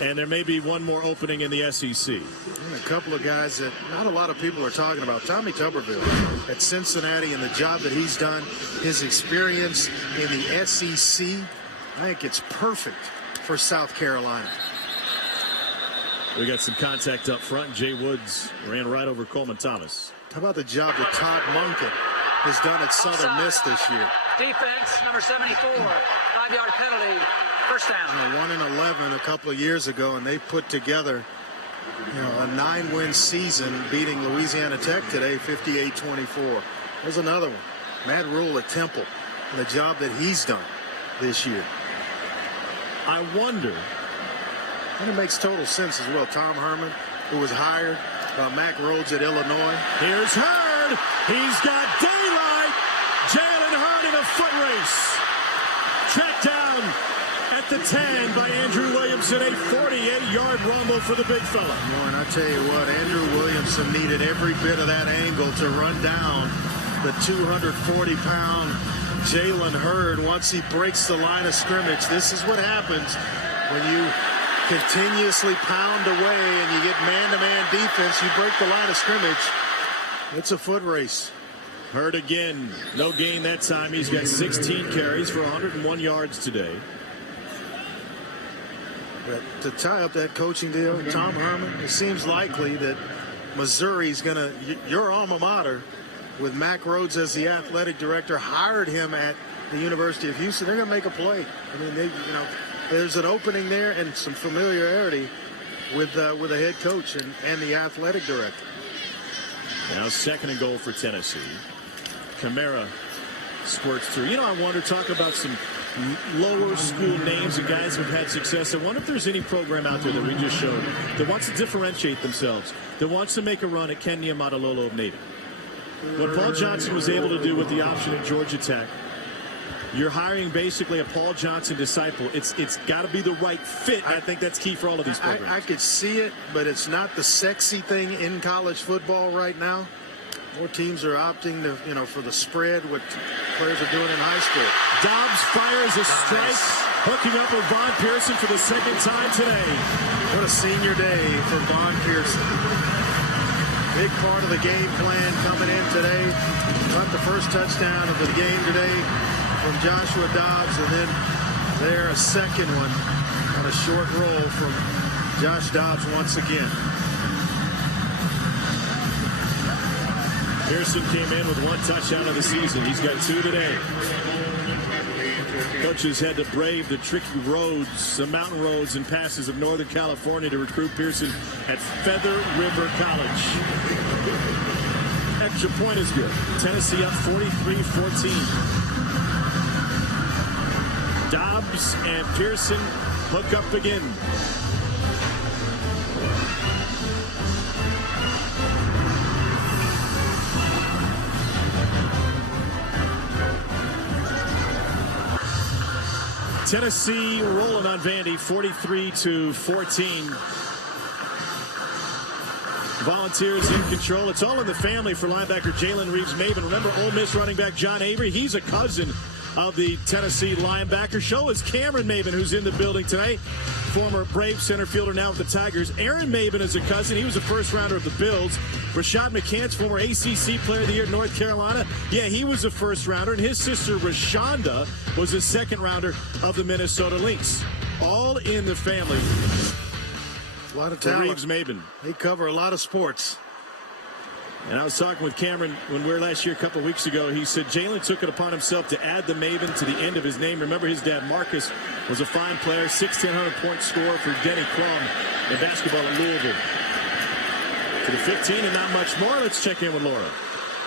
And there may be one more opening in the SEC. And a couple of guys that not a lot of people are talking about. Tommy Tuberville at Cincinnati and the job that he's done, his experience in the SEC, I think it's perfect for South Carolina. We got some contact up front. Jay Woods ran right over Coleman Thomas. How about the job that Todd Monken has done at Southern Miss this year? Defense, number 74, 5-yard penalty, first down. 1-11 a couple of years ago, and they put together, a 9-win season, beating Louisiana Tech today, 58-24. There's another one. Matt Rule at Temple, and the job that he's done this year. I wonder. And it makes total sense as well. Tom Herman, who was hired by Mack Rhodes at Illinois. Here's Hurd. He's got daylight. Jalen Hurd in a foot race. Tracked down at the 10 by Andrew Williamson. A 48-yard rumble for the big fella. And I tell you what, Andrew Williamson needed every bit of that angle to run down the 240-pound Jalen Hurd once he breaks the line of scrimmage. This is what happens when you continuously pound away and you get man-to-man defense. You break the line of scrimmage. It's a foot race. Hurd again. No gain that time. He's got 16 carries for 101 yards today. But to tie up that coaching deal, Tom Herman, it seems likely that Missouri's going to, your alma mater, with Mack Rhodes as the athletic director, hired him at the University of Houston. They're going to make a play. I mean, there's an opening there and some familiarity with the head coach and the athletic director. Now 2nd and goal for Tennessee. Camara squirts through. I wonder, talk about some lower school names of guys who've had success. I wonder if there's any program out there that we just showed that wants to differentiate themselves, that wants to make a run at Kenya Matalolo of Navy. What Paul Johnson was able to do with the option at Georgia Tech, you're hiring basically a Paul Johnson disciple. It's got to be the right fit. I think that's key for all of these programs. I could see it, but it's not the sexy thing in college football right now. More teams are opting to, for the spread, what players are doing in high school. Dobbs fires a strike, hooking up with Von Pearson for the 2nd time today. What a senior day for Von Pearson. Big part of the game plan coming in today. Got the first touchdown of the game today from Joshua Dobbs, and then there a second one on a short roll from Josh Dobbs once again. Pearson came in with 1 touchdown of the season. He's got 2 today. Coaches had to brave the tricky roads, the mountain roads and passes of Northern California to recruit Pearson at Feather River College. Extra point is good. Tennessee up 43-14. Dobbs and Pearson hook up again. Tennessee rolling on Vandy, 43-14. Volunteers in control. It's all in the family for linebacker Jalen Reeves-Maybin. Remember Ole Miss running back John Avery? He's a cousin of the Tennessee linebacker. So is Cameron Maybin, who's in the building tonight. Former Brave center fielder, now with the Tigers. Aaron Maybin is a cousin. He was a first rounder of the Bills. Rashad McCants, former ACC Player of the Year at North Carolina. Yeah, he was a first rounder. And his sister, Rashonda, was a second rounder of the Minnesota Lynx. All in the family. A lot of talent. Reeves-Maybin. They cover a lot of sports. And I was talking with Cameron when we were last year, a couple of weeks ago. He said Jalen took it upon himself to add the Maybin to the end of his name. Remember, his dad, Marcus, was a fine player, 1,600-point scorer for Denny Crum in basketball at Louisville. To the 15 and not much more. Let's check in with Laura.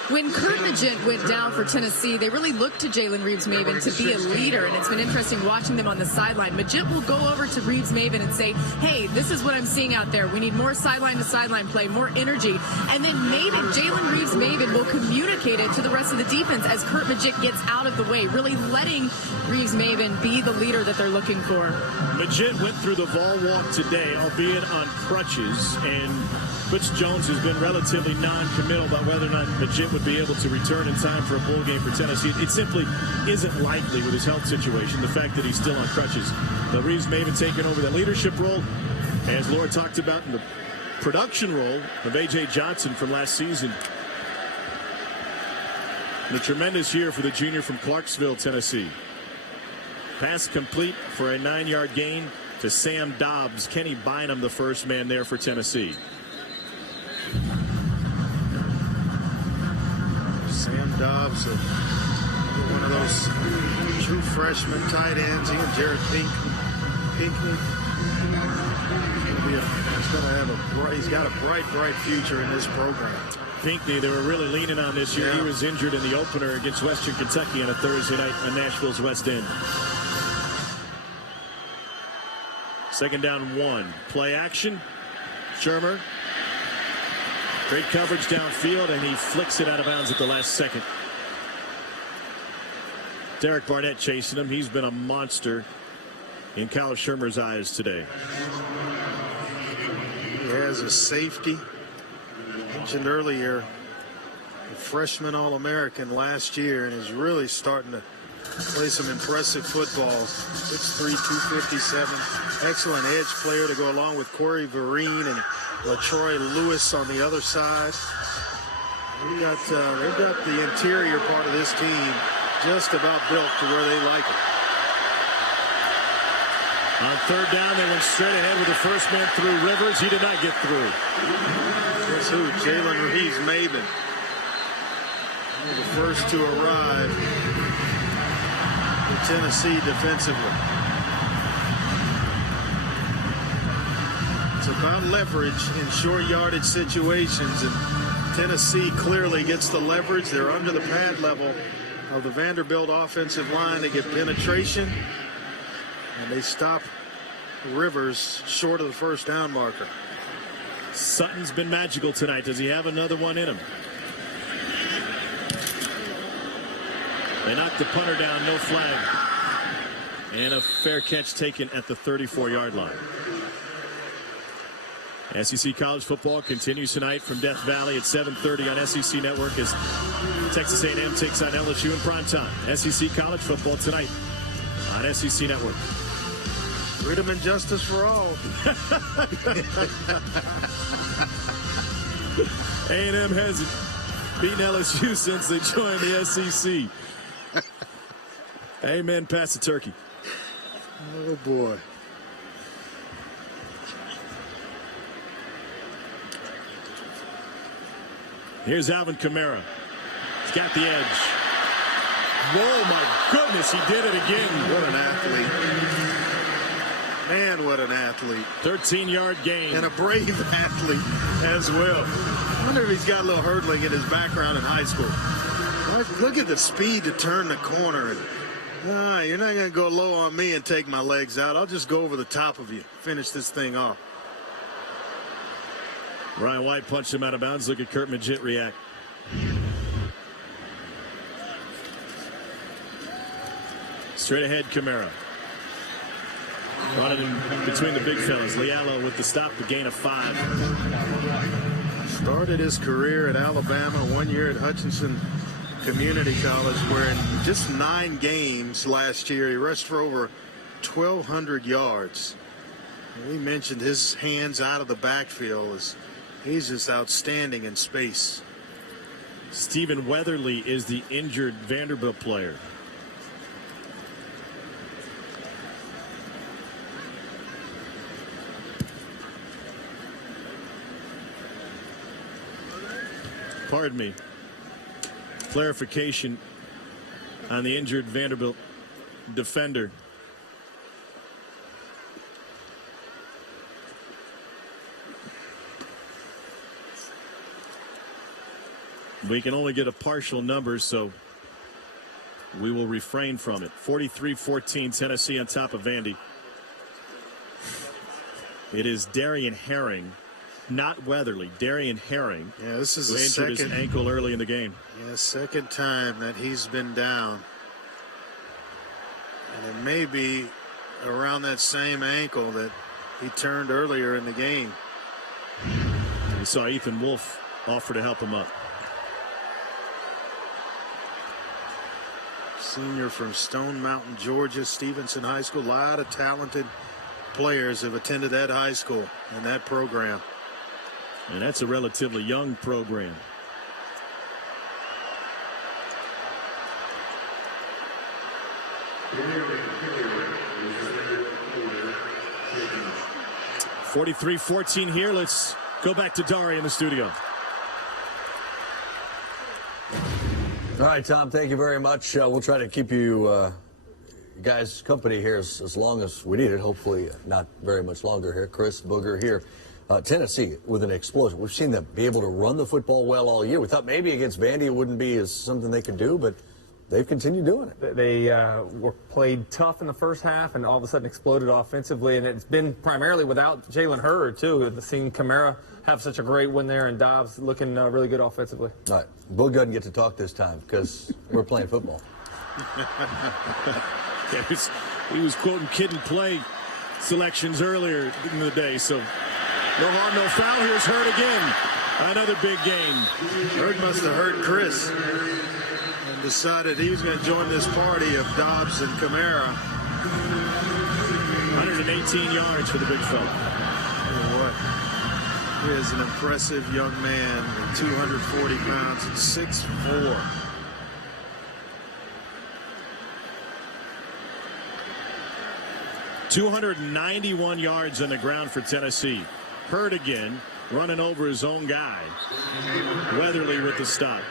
When Kurt Magint went down for Tennessee, they really looked to Jalen Reeves-Maybin to be a leader, and it's been interesting watching them on the sideline. Magint will go over to Reeves-Maybin and say, hey, this is what I'm seeing out there. We need more sideline-to-sideline play, more energy. And then Jalen Reeves-Maybin will communicate it to the rest of the defense as Kurt Magint gets out of the way, really letting Reeves-Maybin be the leader that they're looking for. Magint went through the ball walk today, albeit on crutches, and Butch Jones has been relatively non-committal about whether or not Magint would be able to return in time for a bowl game for Tennessee. It simply isn't likely with his health situation, the fact that he's still on crutches. But Reeves-Maybin taking over the leadership role, as Laura talked about, in the production role of A.J. Johnson from last season. And a tremendous year for the junior from Clarksville, Tennessee. Pass complete for a 9-yard gain to Sam Dobbs. Kenny Bynum, the first man there for Tennessee. Sam Dobbs, one of those true freshman tight ends. He and Jared Pinkney. He's got a bright future in this program. Pinkney, they were really leaning on this year. Yeah. He was injured in the opener against Western Kentucky on a Thursday night in Nashville's West End. Second down 1. Play action. Shermer. Great coverage downfield, and he flicks it out of bounds at the last second. Derek Barnett chasing him. He's been a monster in Kyle Shermer's eyes today. He has a safety. Mentioned earlier, a freshman All-American last year, and is really starting to play some impressive football. 6'3", 257. Excellent edge player to go along with Corey Vereen and LaTroy Lewis on the other side. They've got the interior part of this team just about built to where they like it. On third down, they went straight ahead with the first man through Rivers. He did not get through. Guess who? Jalen Reeves-Maybin. The first to arrive for Tennessee defensively. It's about leverage in short yardage situations, and Tennessee clearly gets the leverage. They're under the pad level of the Vanderbilt offensive line. They get penetration, and they stop Rivers short of the first down marker. Sutton's been magical tonight. Does he have another one in him? They knocked the punter down, no flag. And a fair catch taken at the 34-yard line. SEC College football continues tonight from Death Valley at 7:30 on SEC Network as Texas A&M takes on LSU in prime time. SEC College football tonight on SEC Network. Freedom and justice for all. A&M hasn't beaten LSU since they joined the SEC. Amen, pass the turkey. Oh, boy. Here's Alvin Kamara. He's got the edge. Whoa, my goodness, he did it again. What an athlete. Man, what an athlete. 13-yard gain. And a brave athlete as well. I wonder if he's got a little hurdling in his background in high school. Look at the speed to turn the corner. You're not going to go low on me and take my legs out. I'll just go over the top of you. Finish this thing off. Ryan White punched him out of bounds. Look at Kurt Magid react. Straight ahead, Kamara. Running in between the big fellas. Lialo with the stop, the gain of 5. Started his career at Alabama, 1 year at Hutchinson Community College, where in just 9 games last year, he rushed for over 1,200 yards. We mentioned his hands out of the backfield. He's just outstanding in space. Stephen Weatherly is the injured Vanderbilt player. Pardon me. Clarification on the injured Vanderbilt defender. We can only get a partial number, so we will refrain from it. 43-14, Tennessee on top of Vandy. It is Darian Herring, not Weatherly. Darian Herring. Yeah, this is who the injured second his ankle early in the game. Yeah, second time that he's been down. And it may be around that same ankle that he turned earlier in the game. We saw Ethan Wolf offer to help him up. Senior from Stone Mountain, Georgia, Stevenson High School. A lot of talented players have attended that high school and that program. And that's a relatively young program. (43-14) here. Let's go back to Dari in the studio. All right, Tom, thank you very much. We'll try to keep you guys company here as long as we need it. Hopefully not very much longer here. Chris Booger here. Tennessee with an explosion. We've seen them be able to run the football well all year. We thought maybe against Vandy it wouldn't be as something they could do, but they've continued doing it. They were played tough in the first half and all of a sudden exploded offensively, and it's been primarily without Jalen Hurd, too. Seeing Kamara have such a great win there and Dobbs looking really good offensively. All right. Boog doesn't get to talk this time because we're playing football. Yeah, he was quoting kid and play selections earlier in the day, so no harm, no foul. Here's Hurd again. Another big gain. Hurd must have heard Chris and decided he was going to join this party of Dobbs and Kamara. 118 yards for the big fella. What? He is an impressive young man, 240 pounds and 6'4". .291 yards on the ground for Tennessee. Hurd again, running over his own guy. Weatherly with the stop.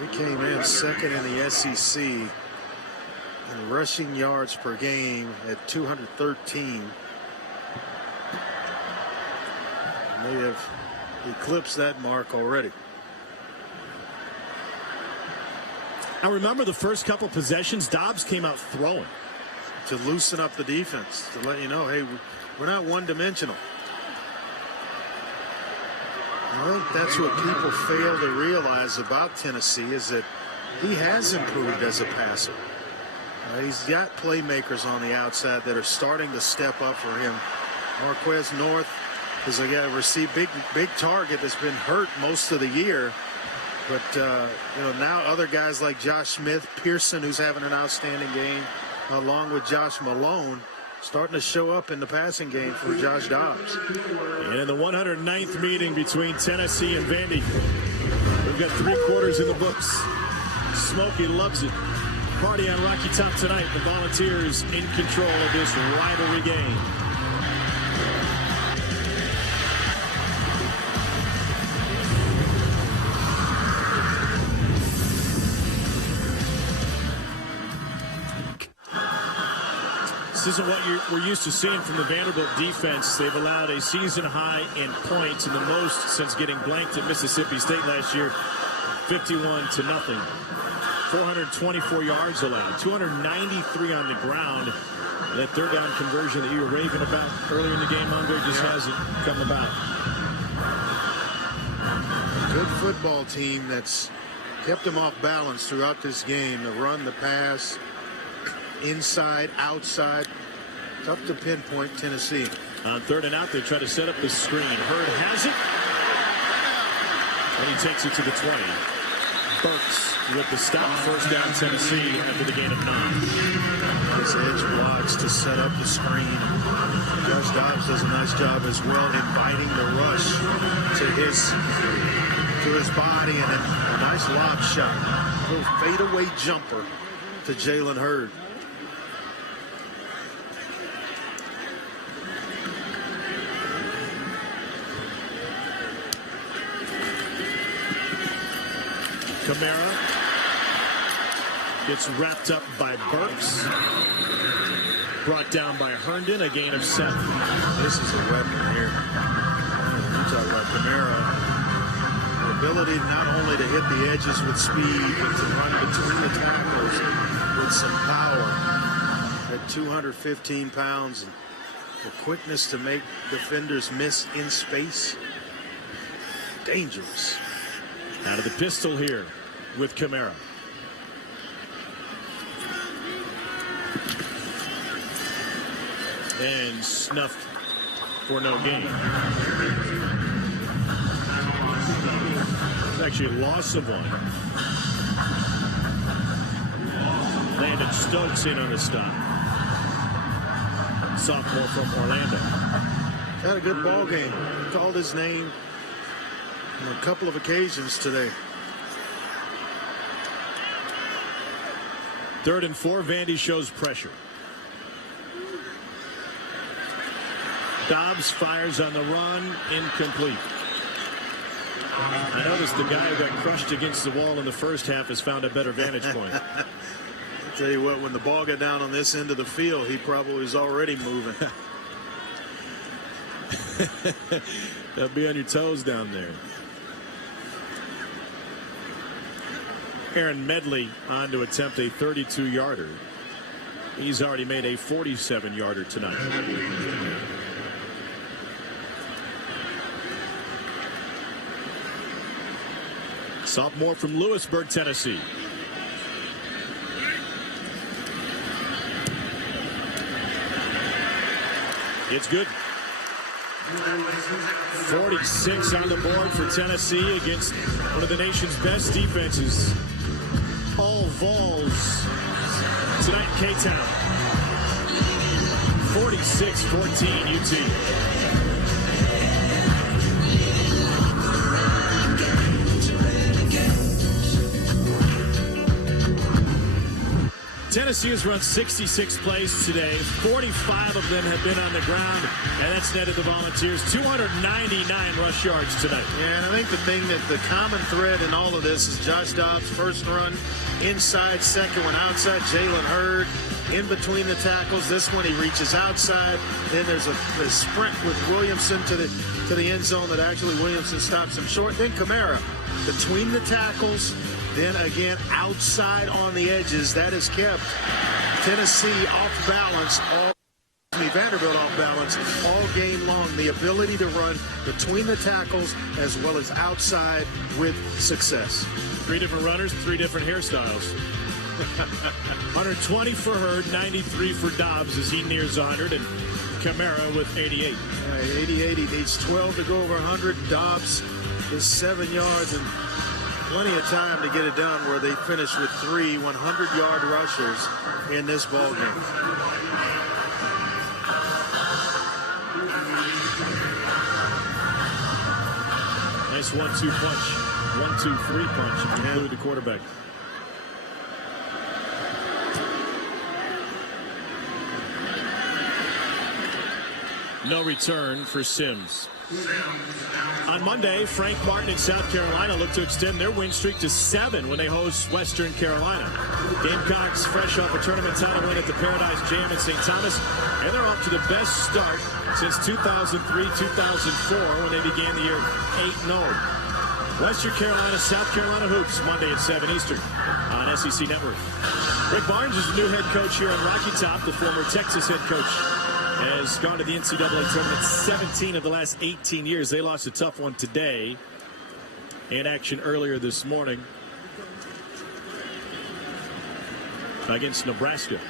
He came in second in the SEC in rushing yards per game at 213. And they have eclipsed that mark already. I remember the first couple possessions, Dobbs came out throwing. To loosen up the defense, to let you know, hey, we're not one-dimensional. I think that's what people fail to realize about Tennessee is that he has improved as a passer. He's got playmakers on the outside that are starting to step up for him. Marquez North is a guy received big target that's been hurt most of the year. But, now other guys like Josh Smith, Pearson, who's having an outstanding game, along with Josh Malone, starting to show up in the passing game for Josh Dobbs. And in the 109th meeting between Tennessee and Vandy, we've got 3 quarters in the books. Smokey loves it. Party on Rocky Top tonight. The Volunteers in control of this rivalry game. This isn't what we're used to seeing from the Vanderbilt defense. They've allowed a season high in points and the most since getting blanked at Mississippi State last year, 51-0. 424 yards allowed, 293 on the ground. That third down conversion that you were raving about earlier in the game, Andre, just hasn't come about. Good football team that's kept them off balance throughout this game. The run, the pass, inside, outside. Tough to pinpoint Tennessee. On 3rd and out, they try to set up the screen. Hurd has it. And he takes it to the 20. Burks with the stop. First down, Tennessee after the gain of 9. This edge blocks to set up the screen. Josh Dobbs does a nice job as well, inviting the rush to his body, and a nice lob shot. A little fadeaway jumper to Jalen Hurd. Kamara gets wrapped up by Burks. Brought down by Herndon, a gain of 7. This is a weapon here. You talk about Kamara. The ability not only to hit the edges with speed, but to run between the tackles with some power. At 215 pounds, and the quickness to make defenders miss in space. Dangerous. Out of the pistol here with Kamara. And snuffed for no gain. It's actually a loss of 1. Landon Stokes in on the stop. Sophomore from Orlando. Had a good ball game. Called his name on a couple of occasions today. 3rd and 4. Vandy shows pressure. Dobbs fires on the run, incomplete. I noticed the guy who got crushed against the wall in the first half has found a better vantage point. I'll tell you what, when the ball got down on this end of the field, he probably was already moving. They'll be on your toes down there. Aaron Medley on to attempt a 32-yarder. He's already made a 47-yarder tonight. Sophomore from Lewisburg, Tennessee. It's good. 46 on the board for Tennessee against one of the nation's best defenses. All Vols tonight in K-Town. 46-14 UT. Tennessee has run 66 plays today. 45 of them have been on the ground, and that's netted the Volunteers 299 rush yards tonight. Yeah, and I think the thing that the common thread in all of this is Josh Dobbs' first run inside, second one outside. Jalen Hurd in between the tackles. This one he reaches outside. Then there's a sprint with Williamson to the end zone that actually Williamson stops him short. Then Kamara between the tackles. Then again, outside on the edges. That has kept Tennessee off balance, Vanderbilt off balance all game long. The ability to run between the tackles as well as outside with success. 3 different runners, 3 different hairstyles. 120 for Hurd, 93 for Dobbs as he nears 100, and Kamara with 88. 88, he needs 12 to go over 100. Dobbs is 7 yards and plenty of time to get it done, where they finish with 3 100-yard rushers in this ball game. nice 1-2 punch. 1-2-3 punch if you include the quarterback. No return for Sims. On Monday, Frank Martin in South Carolina look to extend their win streak to 7 when they host Western Carolina. Gamecocks fresh off a tournament title win at the Paradise Jam in St. Thomas, and they're off to the best start since 2003-2004 when they began the year 8-0. Western Carolina, South Carolina Hoops, Monday at 7 Eastern on SEC Network. Rick Barnes is the new head coach here in Rocky Top. The former Texas head coach has gone to the NCAA tournament 17 of the last 18 years. They lost a tough one today in action earlier this morning against Nebraska.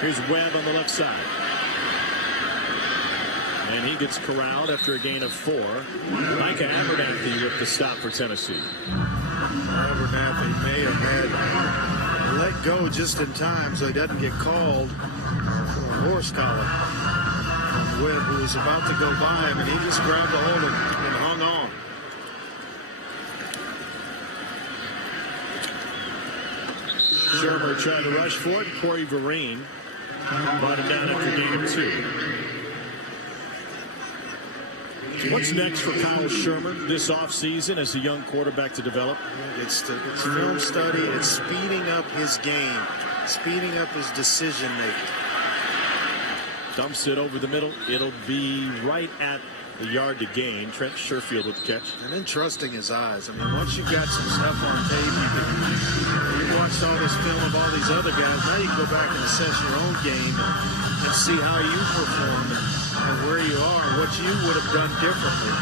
Here's Webb on the left side. And he gets corralled after a gain of 4. Micah Abernathy with the stop for Tennessee. Abernathy may have had let go just in time so he doesn't get called for a horse collar. Webb, who was about to go by him, and he just grabbed a hold and hung on. Shermer tried to rush for it. Corey Vereen brought him down after a gain of 2. What's next for Kyle Shermer this offseason as a young quarterback to develop? It's film study. It's speeding up his game, speeding up his decision making. Dumps it over the middle. It'll be right at the yard to gain. Trent Sherfield with the catch. And then trusting his eyes. I mean, once you've got some stuff on tape, you've watched all this film of all these other guys. Now you can go back and assess your own game and see how you perform and where you are, what you would have done differently.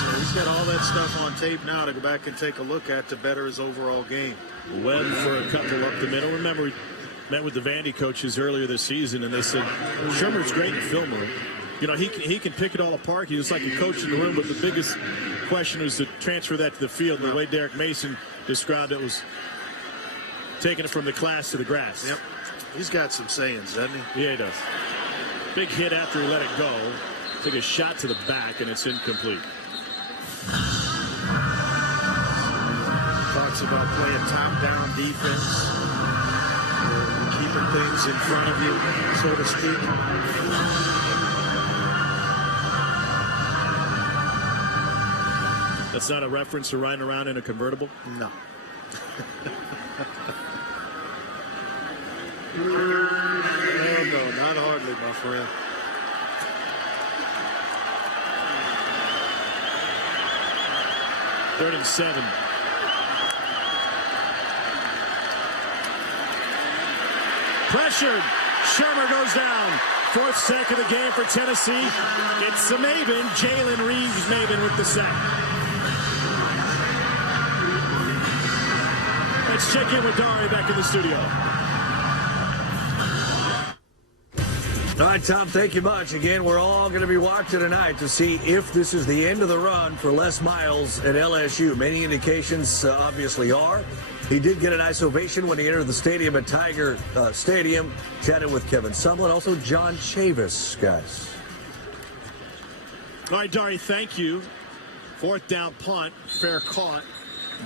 So he's got all that stuff on tape now to go back and take a look at to better his overall game. Webb for a couple up the middle. Remember, we met with the Vandy coaches earlier this season, and they said Shermer's great in film room. You know, he can pick it all apart. He was like a coach in the room, but the biggest question was to transfer that to the field. The way Derek Mason described it was taking it from the class to the grass. Yep. He's got some sayings, doesn't he? Yeah, he does. Big hit after he let it go. Take a shot to the back, and it's incomplete. Talks about playing top-down defense, keeping things in front of you, so to speak. That's not a reference to riding around in a convertible? No. No, not hardly, my friend. Third and 7. Pressured. Shermer goes down. 4th sack of the game for Tennessee. It's the Maven, Jalen Reeves-Maven with the sack. Let's check in with Dari back in the studio. All right, Tom, thank you much. Again, we're all going to be watching tonight to see if this is the end of the run for Les Miles at LSU. Many indications obviously are. He did get a nice ovation when he entered the stadium at Tiger Stadium. Chatted with Kevin Sumlin, also John Chavis, guys. All right, Dari, thank you. 4th down punt, fair caught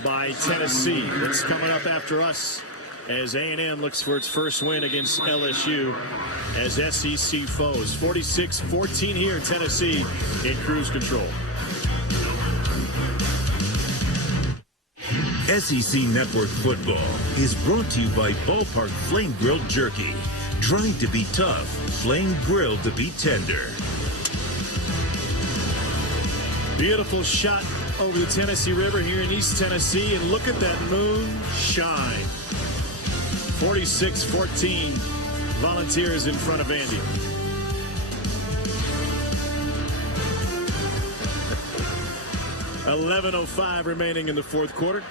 by Tennessee. It's coming up after us as A&M looks for its first win against LSU as SEC foes. 46-14 here in Tennessee in cruise control. SEC Network Football is brought to you by Ballpark Flame Grilled Jerky. Dried to be tough, flame grilled to be tender. Beautiful shot over the Tennessee River here in East Tennessee, and look at that moon shine. 46-14, Volunteers in front of Vandy. $11:05 remaining in the 4th quarter.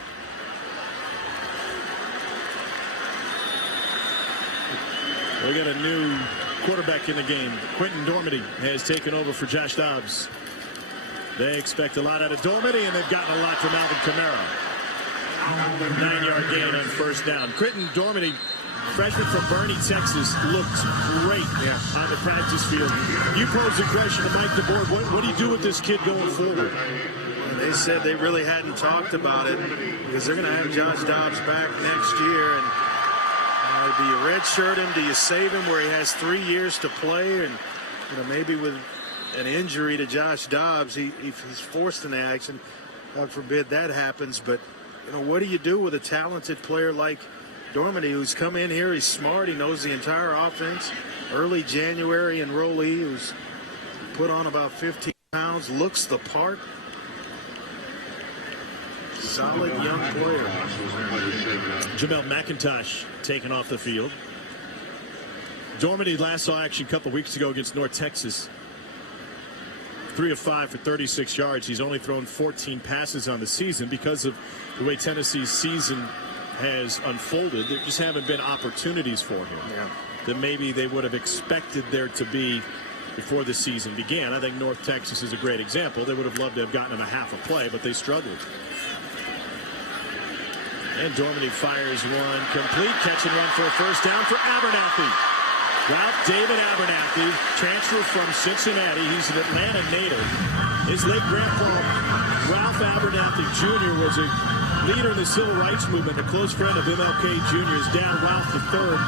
We got a new quarterback in the game. Quentin Dormady has taken over for Josh Dobbs. They expect a lot out of Dormady, and they've gotten a lot from Alvin Kamara. 9-yard gain on 1st down. Quentin Dormady freshman from Bernie, Texas, looked great on the practice field. You posed the question to Mike DeBoer, what do you do with this kid going forward? And they said they really hadn't talked about it because they're going to have Josh Dobbs back next year. And do you redshirt him? Do you save him where he has 3 years to play? And maybe with an injury to Josh Dobbs, he's forced into action. God forbid that happens. But what do you do with a talented player like Dormady, who's come in here? He's smart. He knows the entire offense. Early January enrollee who's put on about 15 pounds, looks the part. Solid young player. Jamel McIntosh taken off the field. Dormady last saw action a couple weeks ago against North Texas. 3 of 5 for 36 yards. He's only thrown 14 passes on the season because of the way Tennessee's season has unfolded. There just haven't been opportunities for him that maybe they would have expected there to be before the season began. I think North Texas is a great example. They would have loved to have gotten him a half a play, but they struggled. And Dormady fires one complete, catch and run for a first down for Abernathy. Ralph David Abernathy, transfer from Cincinnati. He's an Atlanta native. His late grandpa, Ralph Abernathy Jr., was a leader in the civil rights movement, a close friend of MLK Jr. His dad, Ralph III,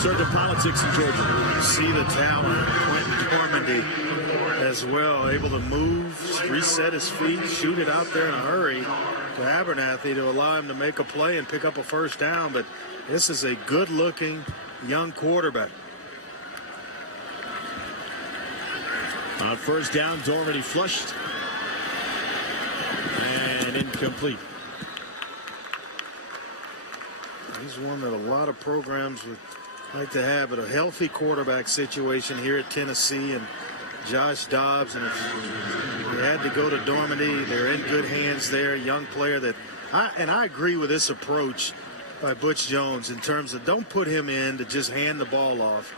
served in politics in Georgia. You see the talent, Quentin Dormady as well, able to move, reset his feet, shoot it out there in a hurry to Abernathy to allow him to make a play and pick up a first down. But this is a good-looking young quarterback. On first down, Dormady flushed and incomplete. He's one that a lot of programs would like to have, but a healthy quarterback situation here at Tennessee, and Josh Dobbs, and if you had to go to Dormady, they're in good hands there. Young player that I agree with this approach by Butch Jones in terms of don't put him in to just hand the ball off.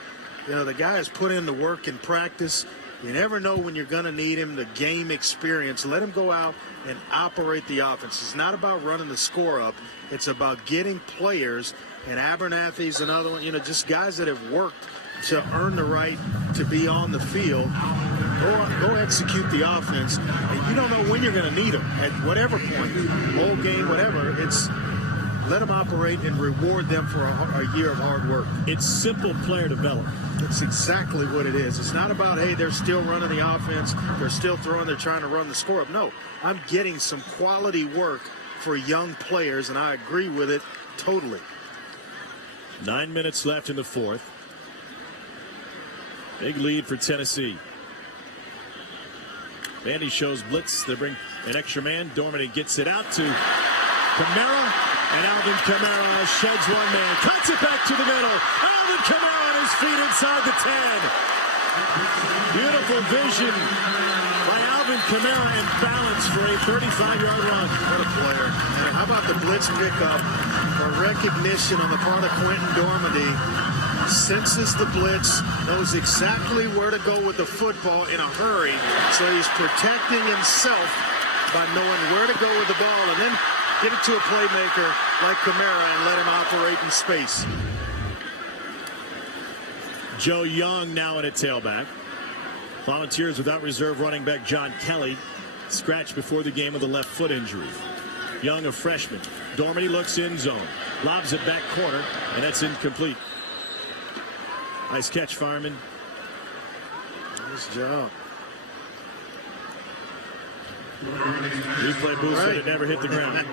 The guy has put in the work in practice. You never know when you're going to need him, the game experience. Let him go out and operate the offense. It's not about running the score up. It's about getting players, and Abernathy's another one, just guys that have worked to earn the right to be on the field. Go execute the offense, and you don't know when you're going to need them at whatever point, bowl game, whatever. It's let them operate and reward them for a year of hard work. It's simple player development. That's exactly what it is. It's not about, hey, they're still running the offense, they're still throwing, they're trying to run the score up. No, I'm getting some quality work for young players, and I agree with it totally. 9 minutes left in the fourth. Big lead for Tennessee. Vandy shows blitz. They bring an extra man. Dormady gets it out to Kamara, and Alvin Kamara sheds one man. Cuts it back to the middle. Alvin Kamara on his feet inside the 10. Beautiful vision by Alvin Kamara and balance for a 35-yard run. What a player. And how about the blitz pickup for recognition on the part of Quentin Dormady? Senses the blitz, knows exactly where to go with the football in a hurry, so he's protecting himself by knowing where to go with the ball, and then get it to a playmaker like Kamara and let him operate in space. Joe Young now in at tailback. Volunteers without reserve running back John Kelly, scratched before the game with a left foot injury. Young, a freshman. Dormady looks in zone, lobs it back corner, and that's incomplete. Nice catch, Fireman. Nice job. Replay booth said it never hit the ground.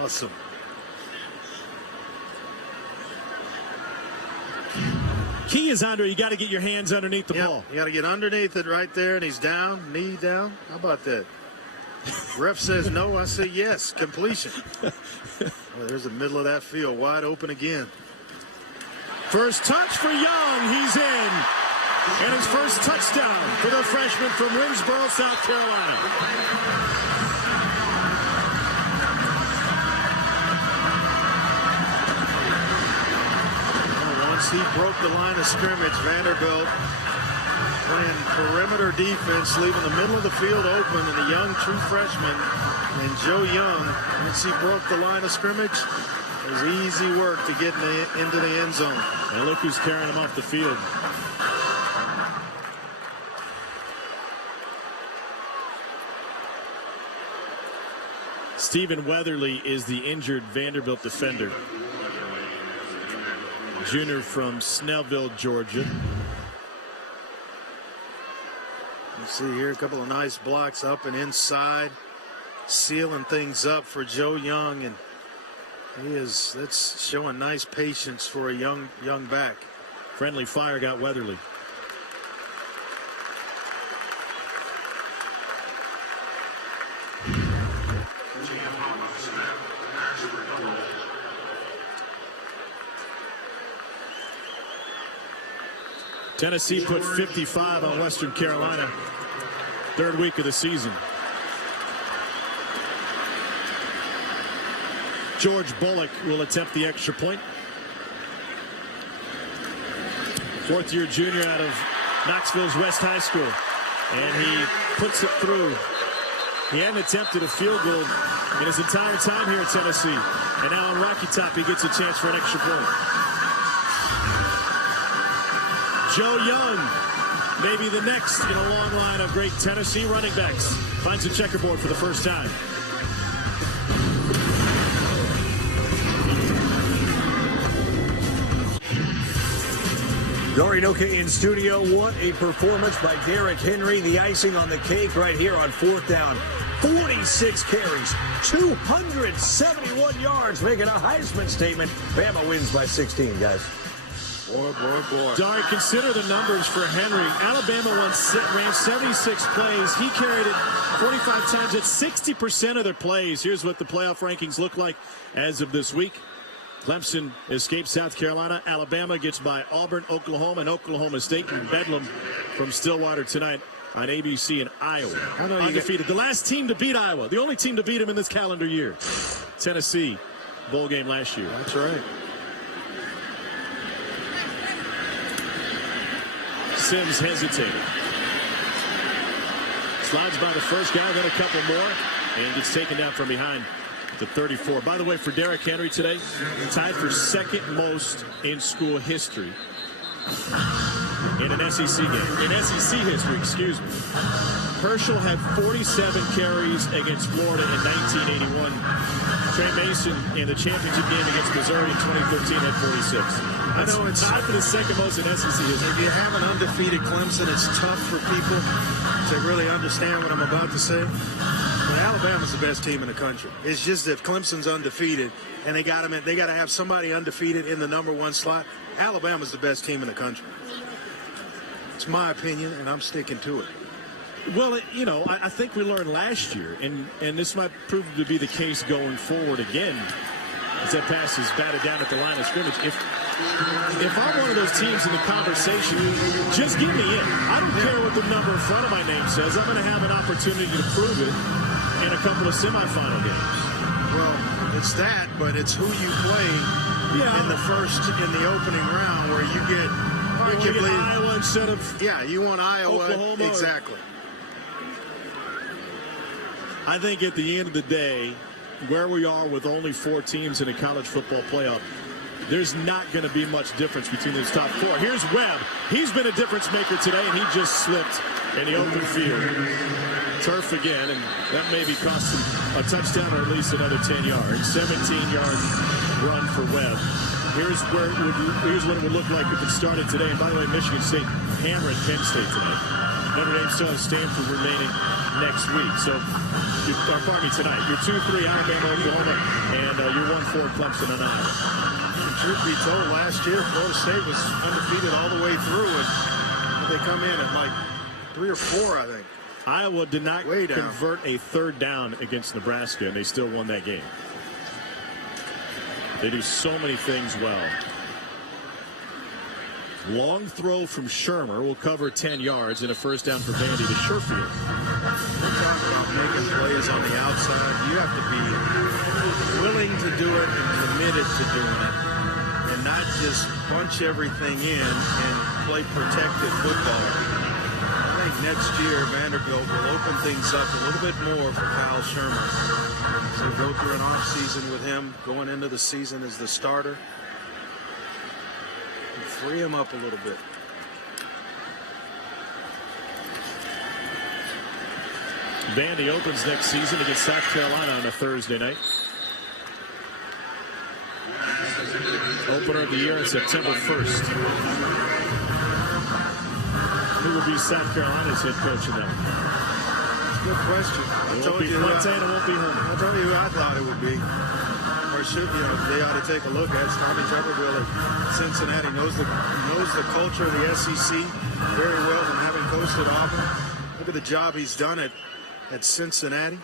Awesome. Key is under. You got to get your hands underneath the ball. You got to get underneath it right there, and he's down, knee down. How about that? Ref says no. I say yes. Completion. Well, there's the middle of that field, wide open again. First touch for Young. He's in. And his first touchdown for the freshman from Winsboro, South Carolina. Once he broke the line of scrimmage, Vanderbilt playing perimeter defense, leaving the middle of the field open, and a young true freshman and Joe Young, once he broke the line of scrimmage, It was easy work to get into the end zone. And look who's carrying him off the field. Stephen Weatherly is the injured Vanderbilt defender. Junior from Snellville, Georgia. You see here a couple of nice blocks up and inside, sealing things up for Joe Young, and that's showing nice patience for a young back. Friendly fire got Weatherly. Tennessee put 55 on Western Carolina, third week of the season. George Bullock will attempt the extra point. Fourth-year junior out of Knoxville's West High School. And he puts it through. He hadn't attempted a field goal in his entire time here at Tennessee. And now on Rocky Top, he gets a chance for an extra point. Joe Young, maybe the next in a long line of great Tennessee running backs, finds a checkerboard for the first time. Dory Noka in studio. What a performance by Derrick Henry. The icing on the cake right here on fourth down. 46 carries, 271 yards, making a Heisman statement. Bama wins by 16, guys. Boy, boy, boy. Dari, consider the numbers for Henry. Alabama ran 76 plays. He carried it 45 times at 60% of their plays. Here's what the playoff rankings look like as of this week. Clemson escapes South Carolina. Alabama gets by Auburn, Oklahoma, and Oklahoma State. And Bedlam from Stillwater tonight on ABC in Iowa. Undefeated. The last team to beat Iowa. The only team to beat them in this calendar year. Tennessee, bowl game last year. That's right. Sims hesitated. Slides by the first guy, then a couple more, and gets taken down from behind the 34. By the way, for Derrick Henry today, tied for second most in school history in an SEC game. In SEC history, excuse me. Herschel had 47 carries against Florida in 1981. Trey Mason in the championship game against Missouri in 2013 had 46. I know it's tied for the second most in SEC history. If you have an undefeated Clemson, it's tough for people to really understand what I'm about to say. But Alabama's the best team in the country. It's just that Clemson's undefeated, and they got to have somebody undefeated in the number one slot. Alabama's the best team in the country. It's my opinion, and I'm sticking to it. Well, you know, I think we learned last year, and this might prove to be the case going forward again, as that pass is batted down at the line of scrimmage. If I'm one of those teams in the conversation, just get me in. I don't care what the number in front of my name says. I'm going to have an opportunity to prove it in a couple of semifinal games. Well, it's that, but it's who you played in the opening round, where you get arguably Iowa instead of you want Iowa, Oklahoma. exactly. I think at the end of the day, where we are with only 4 teams in a college football playoff, there's not going to be much difference between those top 4. Here's Webb. He's been a difference maker today, and he just slipped in the open field. Turf again, and that maybe cost him a touchdown or at least another 10 yards. 17-yard run for Webb. Here's what it would look like if it started today. And by the way, Michigan State hammering Penn State tonight. Notre Dame still has Stanford remaining next week. So, tonight. You're 2-3 Alabama, Oklahoma, and you're 1-4 Clemson and Iowa. Truth be told, last year Florida State was undefeated all the way through, and they come in at like 3 or 4, I think. Iowa did not convert a third down against Nebraska, and they still won that game. They do so many things well. Long throw from Shermer will cover 10 yards and a first down for Vandy to Sherfield. We're talking about making plays on the outside. You have to be willing to do it and committed to doing it, and not just bunch everything in and play protected football. I think next year Vanderbilt will open things up a little bit more for Kyle Shermer. So go through an off season with him going into the season as the starter. And free him up a little bit. Vandy opens next season against South Carolina on a Thursday night. Opener of the year on September 1st. Who will be South Carolina's head coach in that one? Good question. It won't be Fuente and it won't be Herman. I'll tell you who I thought it would be. Or should, they ought to take a look at Tommy Tuberville at Cincinnati. Knows the culture of the SEC very well, and having coached at Auburn. Look at the job he's done at Cincinnati.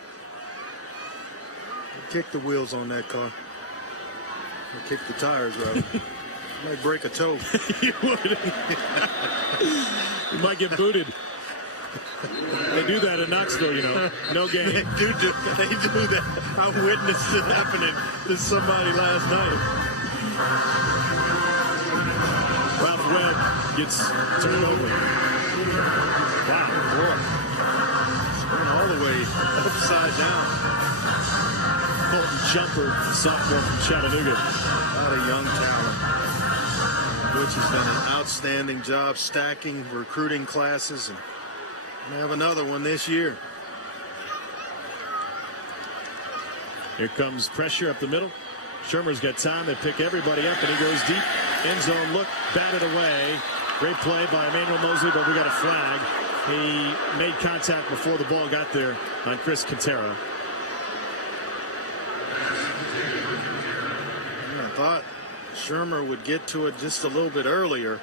Kick the wheels on that car. Kick the tires, right? Might break a toe. You would. You might get booted. They do that in Knoxville, No game. They do that. I witnessed it happening to somebody last night. Ralph Webb gets turned over. Wow, boy. Going all the way upside down. Colton Jumper, sophomore from Chattanooga. A lot of young talent. Butch has done an outstanding job stacking recruiting classes, and we have another one this year. Here comes pressure up the middle. Shermer's got time. They pick everybody up, and he goes deep. End zone look, batted away. Great play by Emmanuel Mosley, but we got a flag. He made contact before the ball got there on Chris Quintero. I thought Shermer would get to it just a little bit earlier.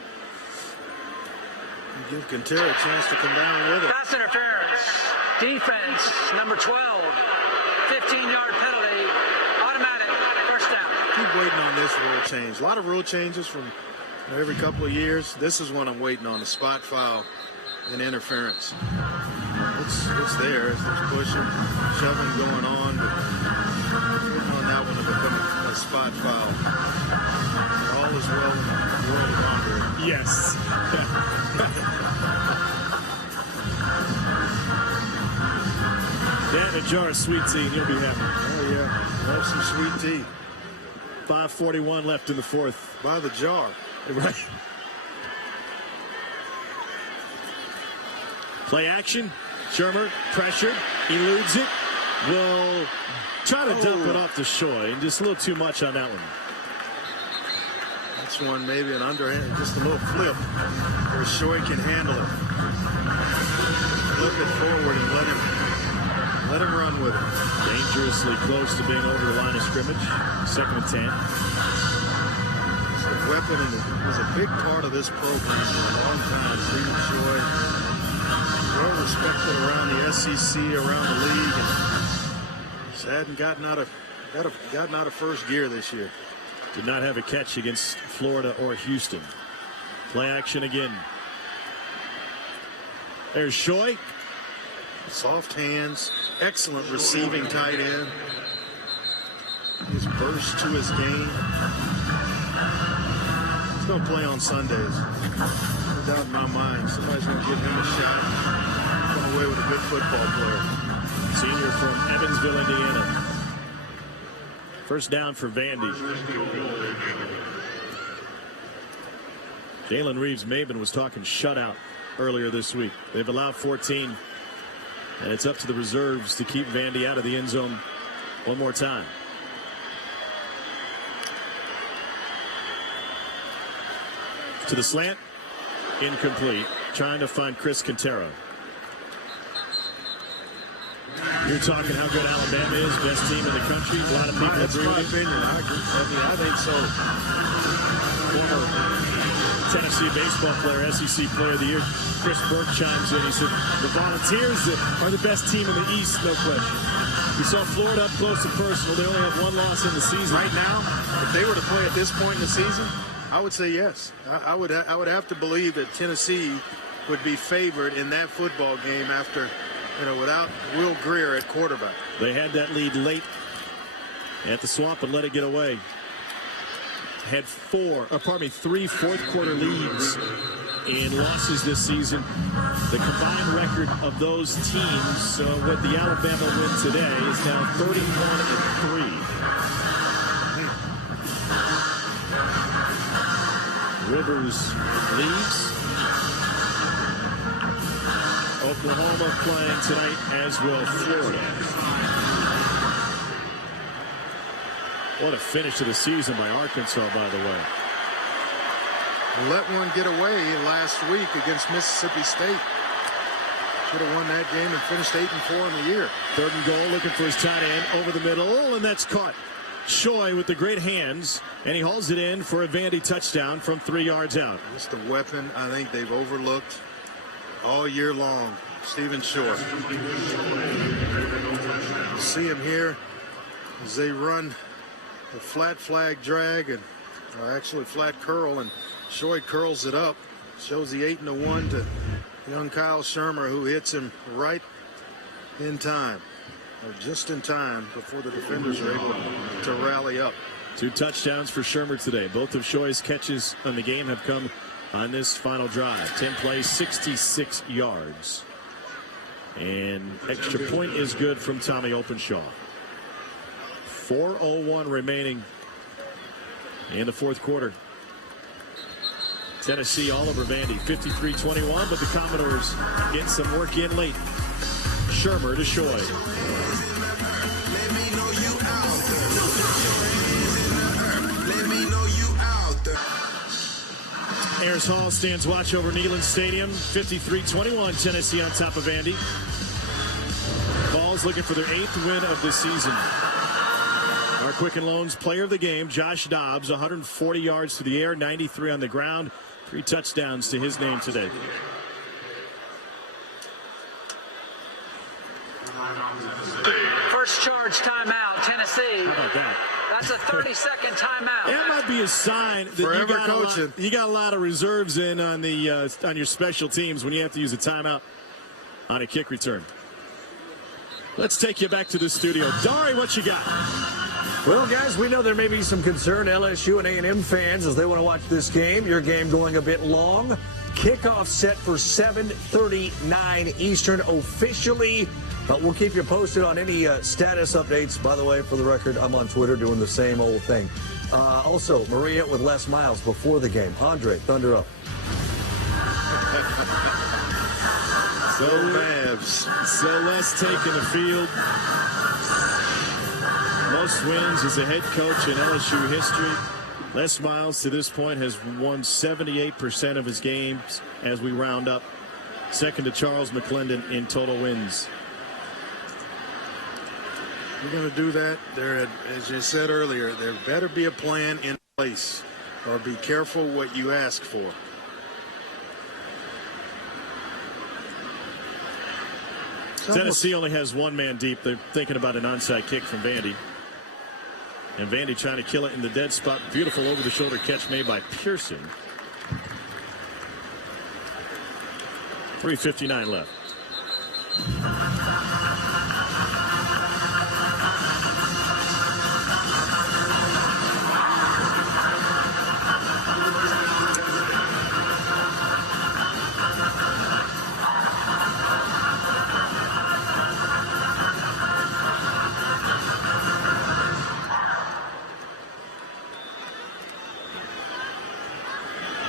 Give Quintero a chance to come down with it. Pass interference. Defense, number 12. 15-yard penalty. Automatic. First down. Keep waiting on this rule change. A lot of rule changes from every couple of years. This is one I'm waiting on, a spot foul and interference. It's there. There's pushing, shoving going on, but waiting on that one to become a spot foul. All is well in the world of Honduras. Yes. Dan, a jar of sweet tea, and you'll be happy. Oh, yeah. Love some sweet tea. 5:41 left in the fourth. By the jar. Right. Play action. Shermer pressured. Eludes it. Will try to dump it off to Shoy. And just a little too much on that one. That's one, maybe an underhand, just a little flip where Shoy can handle it. Flip it forward and let him run with it. Dangerously close to being over the line of scrimmage. 2nd and 10. It's a weapon, and it was a big part of this program for a long time. Freeman Shoy, well respected around the SEC, around the league, and just hadn't gotten out of first gear this year. Did not have a catch against Florida or Houston. Play action again. There's Shoy. Soft hands, excellent receiving tight end. His burst to his game. He's going to play on Sundays. No doubt in my mind. Somebody's going to give him a shot. Come away with a good football player. Senior from Evansville, Indiana. First down for Vandy. Jalen Reeves-Maben was talking shutout earlier this week. They've allowed 14. And it's up to the reserves to keep Vandy out of the end zone one more time. To the slant. Incomplete. Trying to find Chris Quintero. You're talking how good Alabama is, best team in the country. A lot of people agree with you. I think so. Former Tennessee baseball player, SEC Player of the Year, Chris Burke chimes in. He said, the Volunteers are the best team in the East, no question. We saw Florida up close and personal. They only have one loss in the season. Right now, if they were to play at this point in the season, I would say yes. I would have to believe that Tennessee would be favored in that football game after, without Will Greer at quarterback. They had that lead late at the Swamp and let it get away. Had three fourth-quarter leads in losses this season. The combined record of those teams with the Alabama win today is now 31-3. Rivers leaves. Oklahoma playing tonight, as will Florida. What a finish to the season by Arkansas, by the way. Let one get away last week against Mississippi State. Should have won that game and finished 8-4 in the year. 3rd and goal, looking for his tight end over the middle, and that's caught. Shoy with the great hands, and he hauls it in for a Vandy touchdown from 3 yards out. Just a weapon I think they've overlooked all year long. Stephen Shoy. You see him here as they run the flat flag drag and actually flat curl, and Shoy curls it up. Shows the 8-1 to young Kyle Shermer, who hits him right in time, or just in time before the defenders are able to rally up. 2 touchdowns for Shermer today. Both of Shoy's catches on the game have come on this final drive. 10 plays, 66 yards. And extra point is good from Tommy Openshaw. 4:01 remaining in the 4th quarter. Tennessee all over Vandy, 53-21, but the Commodores get some work in late. Shermer to Shoy. Ayers Hall stands watch over Neyland Stadium. 53-21, Tennessee on top of Vandy. Vols looking for their 8th win of the season. Our Quicken Loans player of the game, Josh Dobbs, 140 yards to the air, 93 on the ground. 3 touchdowns to his name today. First charge timeout, Tennessee. How about that? That's a 30-second timeout. That might be a sign that you got a lot of reserves in on the on your special teams when you have to use a timeout on a kick return. Let's take you back to the studio. Dari, what you got? Well, guys, we know there may be some concern, LSU and A&M fans, as they want to watch this game. Your game going a bit long. Kickoff set for 7:39 Eastern officially. But we'll keep you posted on any status updates. By the way, for the record, I'm on Twitter doing the same old thing. Also, Maria with Les Miles before the game. Andre, thunder up. So Les taking the field. Most wins as a head coach in LSU history. Les Miles to this point has won 78% of his games as we round up. Second to Charles McClendon in total wins. You're going to do that. There, as you said earlier, there better be a plan in place, or be careful what you ask for. Tennessee only has 1 man deep. They're thinking about an onside kick from Vandy. And Vandy trying to kill it in the dead spot. Beautiful over-the-shoulder catch made by Pearson. 3:59 left.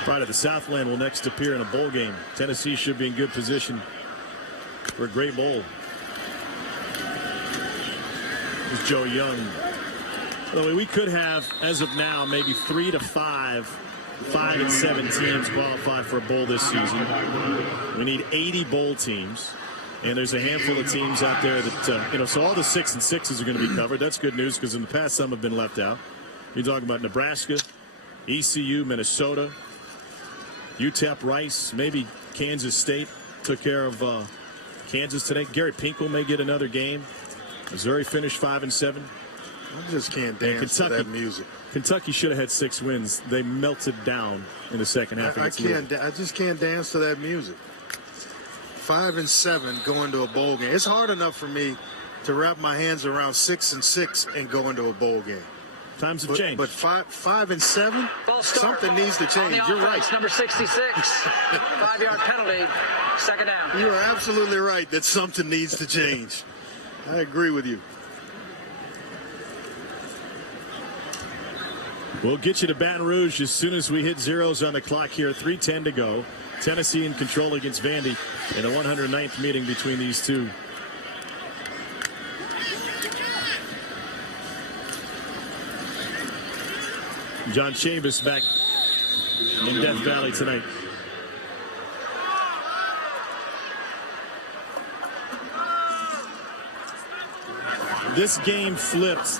Pride of the Southland will next appear in a bowl game. Tennessee should be in good position for a great bowl. It's Joe Young. Well, we could have, as of now, maybe 3 to 5, 5 and 7 teams qualify for a bowl this season. We need 80 bowl teams. And there's a handful of teams out there that, so all the 6 and 6s are going to be covered. That's good news because in the past, some have been left out. You're talking about Nebraska, ECU, Minnesota, UTEP, Rice, maybe Kansas State took care of Kansas today. Gary Pinkel may get another game. Missouri finished 5 and 7. I just can't dance to that music. Kentucky should have had 6 wins. They melted down in the second half. I just can't dance to that music. 5 and 7 going to a bowl game. It's hard enough for me to wrap my hands around 6 and 6 and go into a bowl game. Times have changed. But 5 and 7, something needs to change. On the You're right. offense, number 66. 5-yard penalty. Second down. You are absolutely right that something needs to change. I agree with you. We'll get you to Baton Rouge as soon as we hit zeros on the clock here. 3:10 to go. Tennessee in control against Vandy in the 109th meeting between these two. John Chavis back in Death Valley tonight. This game flipped,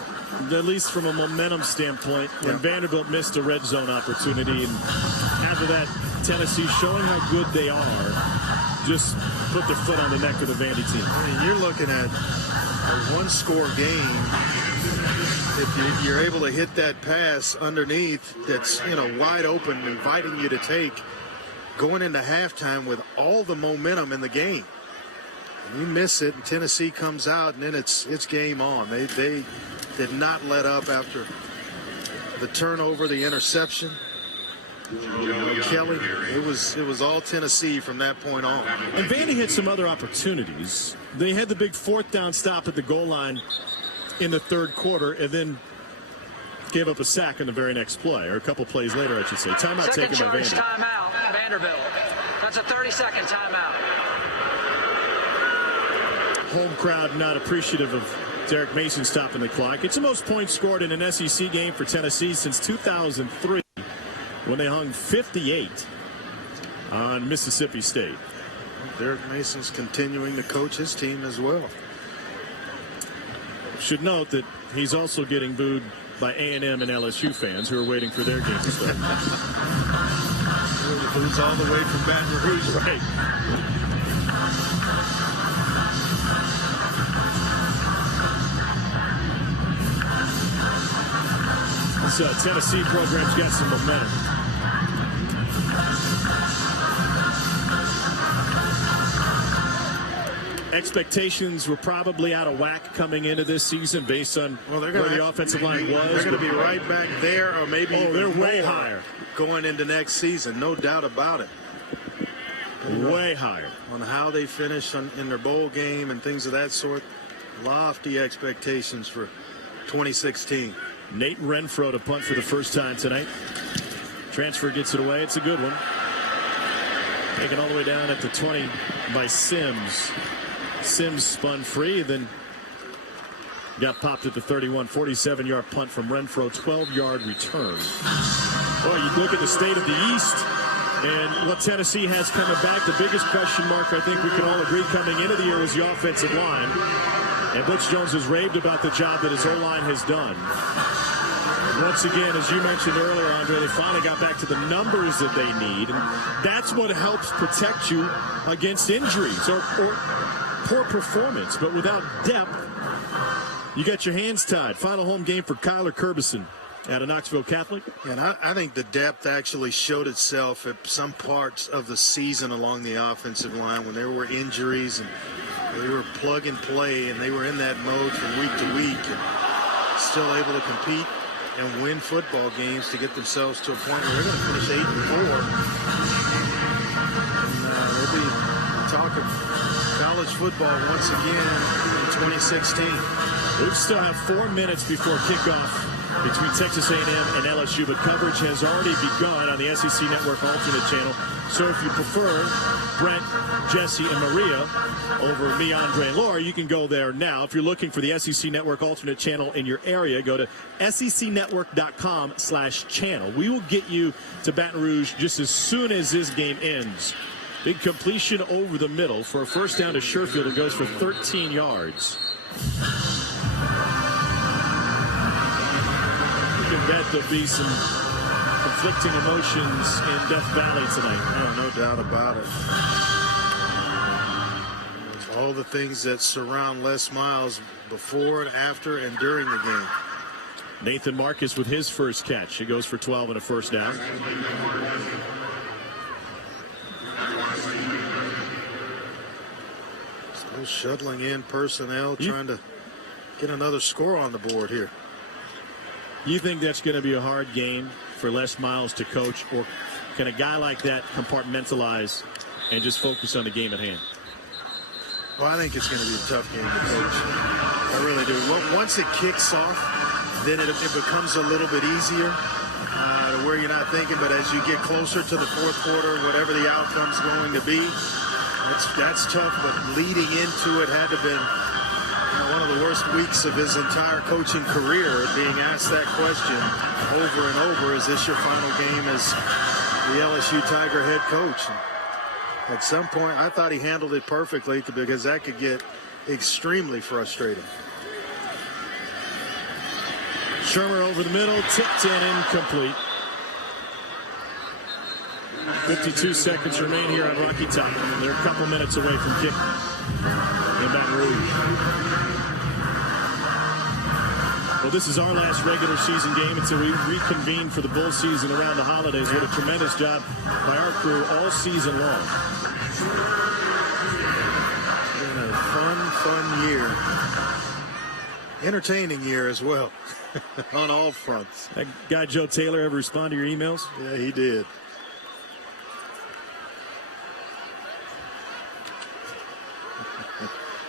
at least from a momentum standpoint, when Vanderbilt missed a red zone opportunity. And after that, Tennessee showing how good they are, just put their foot on the neck of the Vandy team. I mean, you're looking at a one-score game. If you're able to hit that pass underneath that's, wide open, inviting you to take, going into halftime with all the momentum in the game. You miss it, and Tennessee comes out, and then it's game on. They did not let up after the turnover, the interception. Kelly, it was all Tennessee from that point on. And Vandy had some other opportunities. They had the big 4th down stop at the goal line in the third quarter, and then gave up a sack in the very next play, or a couple plays later, I should say. Timeout taken by Vandy. Timeout, Vanderbilt. That's a 30-second timeout. Home crowd not appreciative of Derek Mason stopping the clock. It's the most points scored in an SEC game for Tennessee since 2003, when they hung 58 on Mississippi State. Derek Mason's continuing to coach his team as well. Should note that he's also getting booed by A&M and LSU fans who are waiting for their game to start. Boots all the way from Baton Rouge. Right. This Tennessee program's got some momentum. Expectations were probably out of whack coming into this season based on where the offensive line was. They're going to be right back there, or maybe they're way higher going into next season. No doubt about it. Way higher. On how they finish in their bowl game and things of that sort. Lofty expectations for 2016. Nate Renfro to punt for the first time tonight. Transfer gets it away. It's a good one. Taken all the way down at the 20 by Sims. Sims spun free, then got popped at the 31. 47-yard punt from Renfro, 12-yard return. Boy, you look at the state of the East and what Tennessee has coming back. The biggest question mark, I think we can all agree, coming into the year was the offensive line. And Butch Jones has raved about the job that his O-line has done. Once again, as you mentioned earlier, Andre, they finally got back to the numbers that they need. And that's what helps protect you against injuries or poor performance. But without depth, you got your hands tied. Final home game for Kyler Kurbison out of Knoxville Catholic. And I think the depth actually showed itself at some parts of the season along the offensive line when there were injuries and they were plug and play, and they were in that mode from week to week and still able to compete and win football games to get themselves to a point where they're going to finish 8-4. And they'll be talking college football once again in 2016. We still have 4 minutes before kickoff between Texas A&M and LSU, but coverage has already begun on the SEC Network alternate channel. So if you prefer Brent, Jesse, and Maria over me, Andre, and Laura, you can go there now. If you're looking for the SEC Network alternate channel in your area, go to secnetwork.com/channel. We will get you to Baton Rouge just as soon as this game ends. Big completion over the middle for a first down to Sherfield. It goes for 13 yards. Bet there'll be some conflicting emotions in Death Valley tonight. Oh, no doubt about it. All the things that surround Les Miles before and after and during the game. Nathan Marcus with his first catch. He goes for 12 and a first down. Still shuttling in personnel, trying to get another score on the board here. You think that's going to be a hard game for Les Miles to coach, or can a guy like that compartmentalize and just focus on the game at hand? Well, I think it's going to be a tough game to coach. I really do. Once it kicks off, then it becomes a little bit easier to where you're not thinking. But as you get closer to the fourth quarter, whatever the outcome's going to be, that's tough. But leading into it had to have been one of the worst weeks of his entire coaching career, being asked that question over and over. Is this your final game as the LSU Tiger head coach? At some point, I thought he handled it perfectly, because that could get extremely frustrating. Shermer over the middle, tipped in, incomplete. 52 seconds remain here on Rocky Top. They're a couple minutes away from kick in Baton Rouge. Well, this is our last regular season game until we reconvene for the bowl season around the holidays. What a tremendous job by our crew all season long. Been a fun year. Entertaining year as well on all fronts. That guy Joe Taylor ever respond to your emails? Yeah, he did.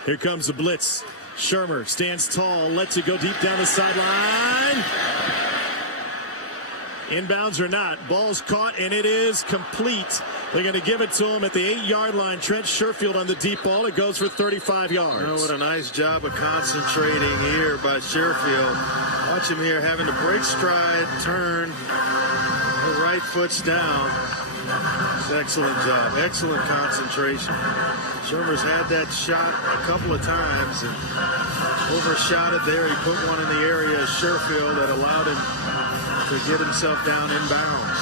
Here comes the blitz. Shermer stands tall, lets it go deep down the sideline. Inbounds or not, ball's caught, and it is complete. They're going to give it to him at the 8-yard line. Trent Sherfield on the deep ball. It goes for 35 yards. Oh, what a nice job of concentrating here by Sherfield. Watch him here having to break stride, turn. The right foot's down. It's an excellent job. Excellent concentration. Shermer's had that shot a couple of times and overshot it there. He put one in the area of Sherfield that allowed him to get himself down in bounds.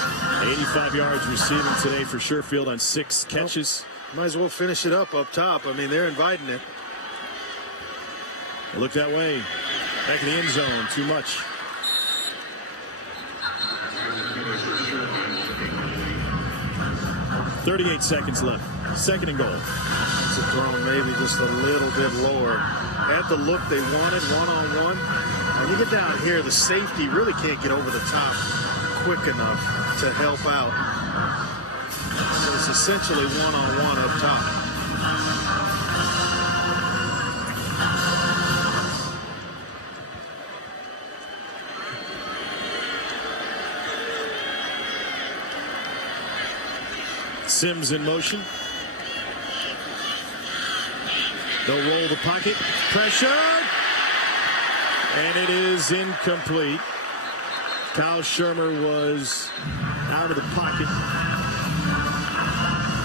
85 yards receiving today for Sherfield on 6 catches. Might as well finish it up top. I mean, they're inviting it. Look that way. Back in the end zone. Too much. .38 seconds left. Second and goal. It's a throw maybe just a little bit lower. Had the look they wanted, one-on-one. When you get down here, the safety really can't get over the top quick enough to help out. So it's essentially one-on-one up top. Sims in motion. They'll roll the pocket. Pressure. And it is incomplete. Kyle Shermer was out of the pocket.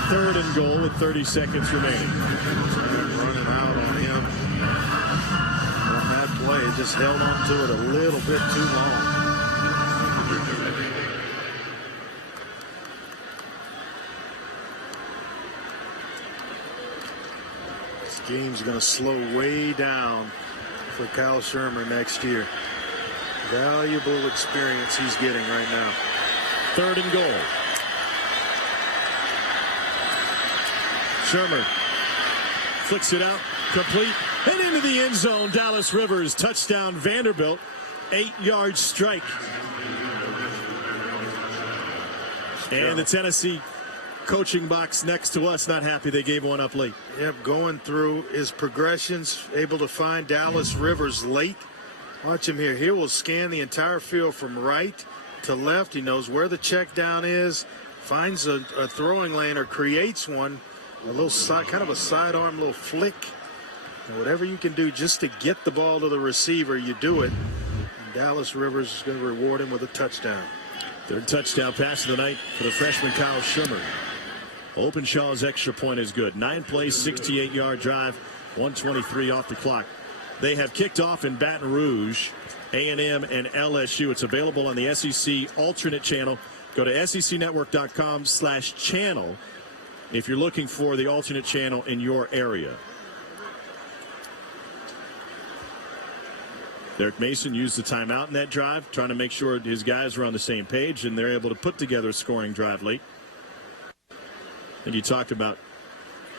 Third and goal with 30 seconds remaining. Running out on him on that play. Just held on to it a little bit too long. Game's going to slow way down for Kyle Shermer next year. Valuable experience he's getting right now. Third and goal. Shermer flicks it out, complete, and into the end zone. Dallas Rivers, touchdown Vanderbilt, 8-yard strike. And the Tennessee coaching box next to us not happy they gave one up late. Yep, going through his progressions, able to find Dallas Rivers late. Watch him here. He will scan the entire field from right to left. He knows where the check down is, finds a throwing lane or creates one, a little side, kind of a sidearm, little flick. And whatever you can do just to get the ball to the receiver, you do it. And Dallas Rivers is going to reward him with a touchdown. Third touchdown pass of the night for the freshman Kyle Shermer. Openshaw's extra point is good. 9 plays, 68-yard drive, 1:23 off the clock. They have kicked off in Baton Rouge, A&M and LSU. It's available on the SEC alternate channel. Go to secnetwork.com/channel if you're looking for the alternate channel in your area. Derek Mason used the timeout in that drive, trying to make sure his guys were on the same page, and they're able to put together a scoring drive late. And you talked about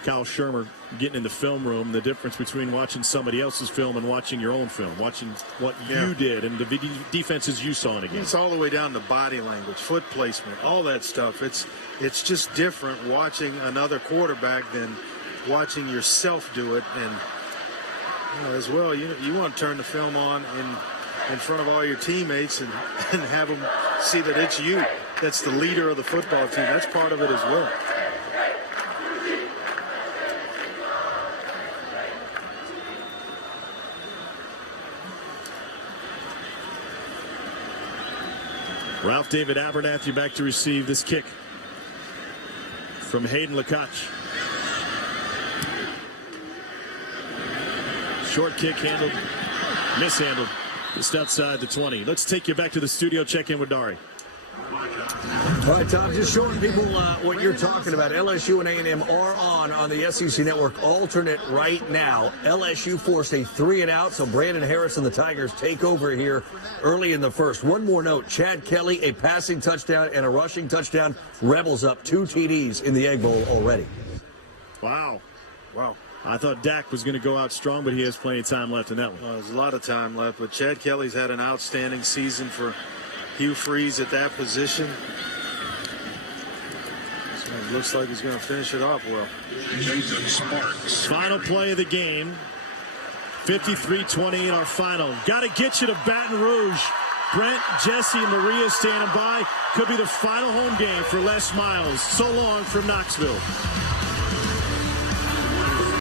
Kyle Shermer getting in the film room, the difference between watching somebody else's film and watching your own film, watching what you did and the defenses you saw in a game. It's all the way down to body language, foot placement, all that stuff. It's just different watching another quarterback than watching yourself do it. And as well, you want to turn the film on in front of all your teammates and have them see that it's you that's the leader of the football team. That's part of it as well. Ralph David Abernathy back to receive this kick from Hayden Lakach. Short kick handled, mishandled, just outside the 20. Let's take you back to the studio, check in with Dari. All right, Tom, just showing people what you're talking about. LSU and A&M are on the SEC Network alternate right now. LSU forced a 3-and-out, so Brandon Harris and the Tigers take over here early in the first. One more note, Chad Kelly, a passing touchdown and a rushing touchdown. Rebels up 2 TDs in the Egg Bowl already. Wow. Wow. I thought Dak was going to go out strong, but he has plenty of time left in that one. Well, there's a lot of time left, but Chad Kelly's had an outstanding season for Hugh Freeze at that position. So it looks like he's going to finish it off well. Final play of the game. 53-20 in our final. Got to get you to Baton Rouge. Brent, Jesse, and Maria standing by. Could be the final home game for Les Miles. So long from Knoxville.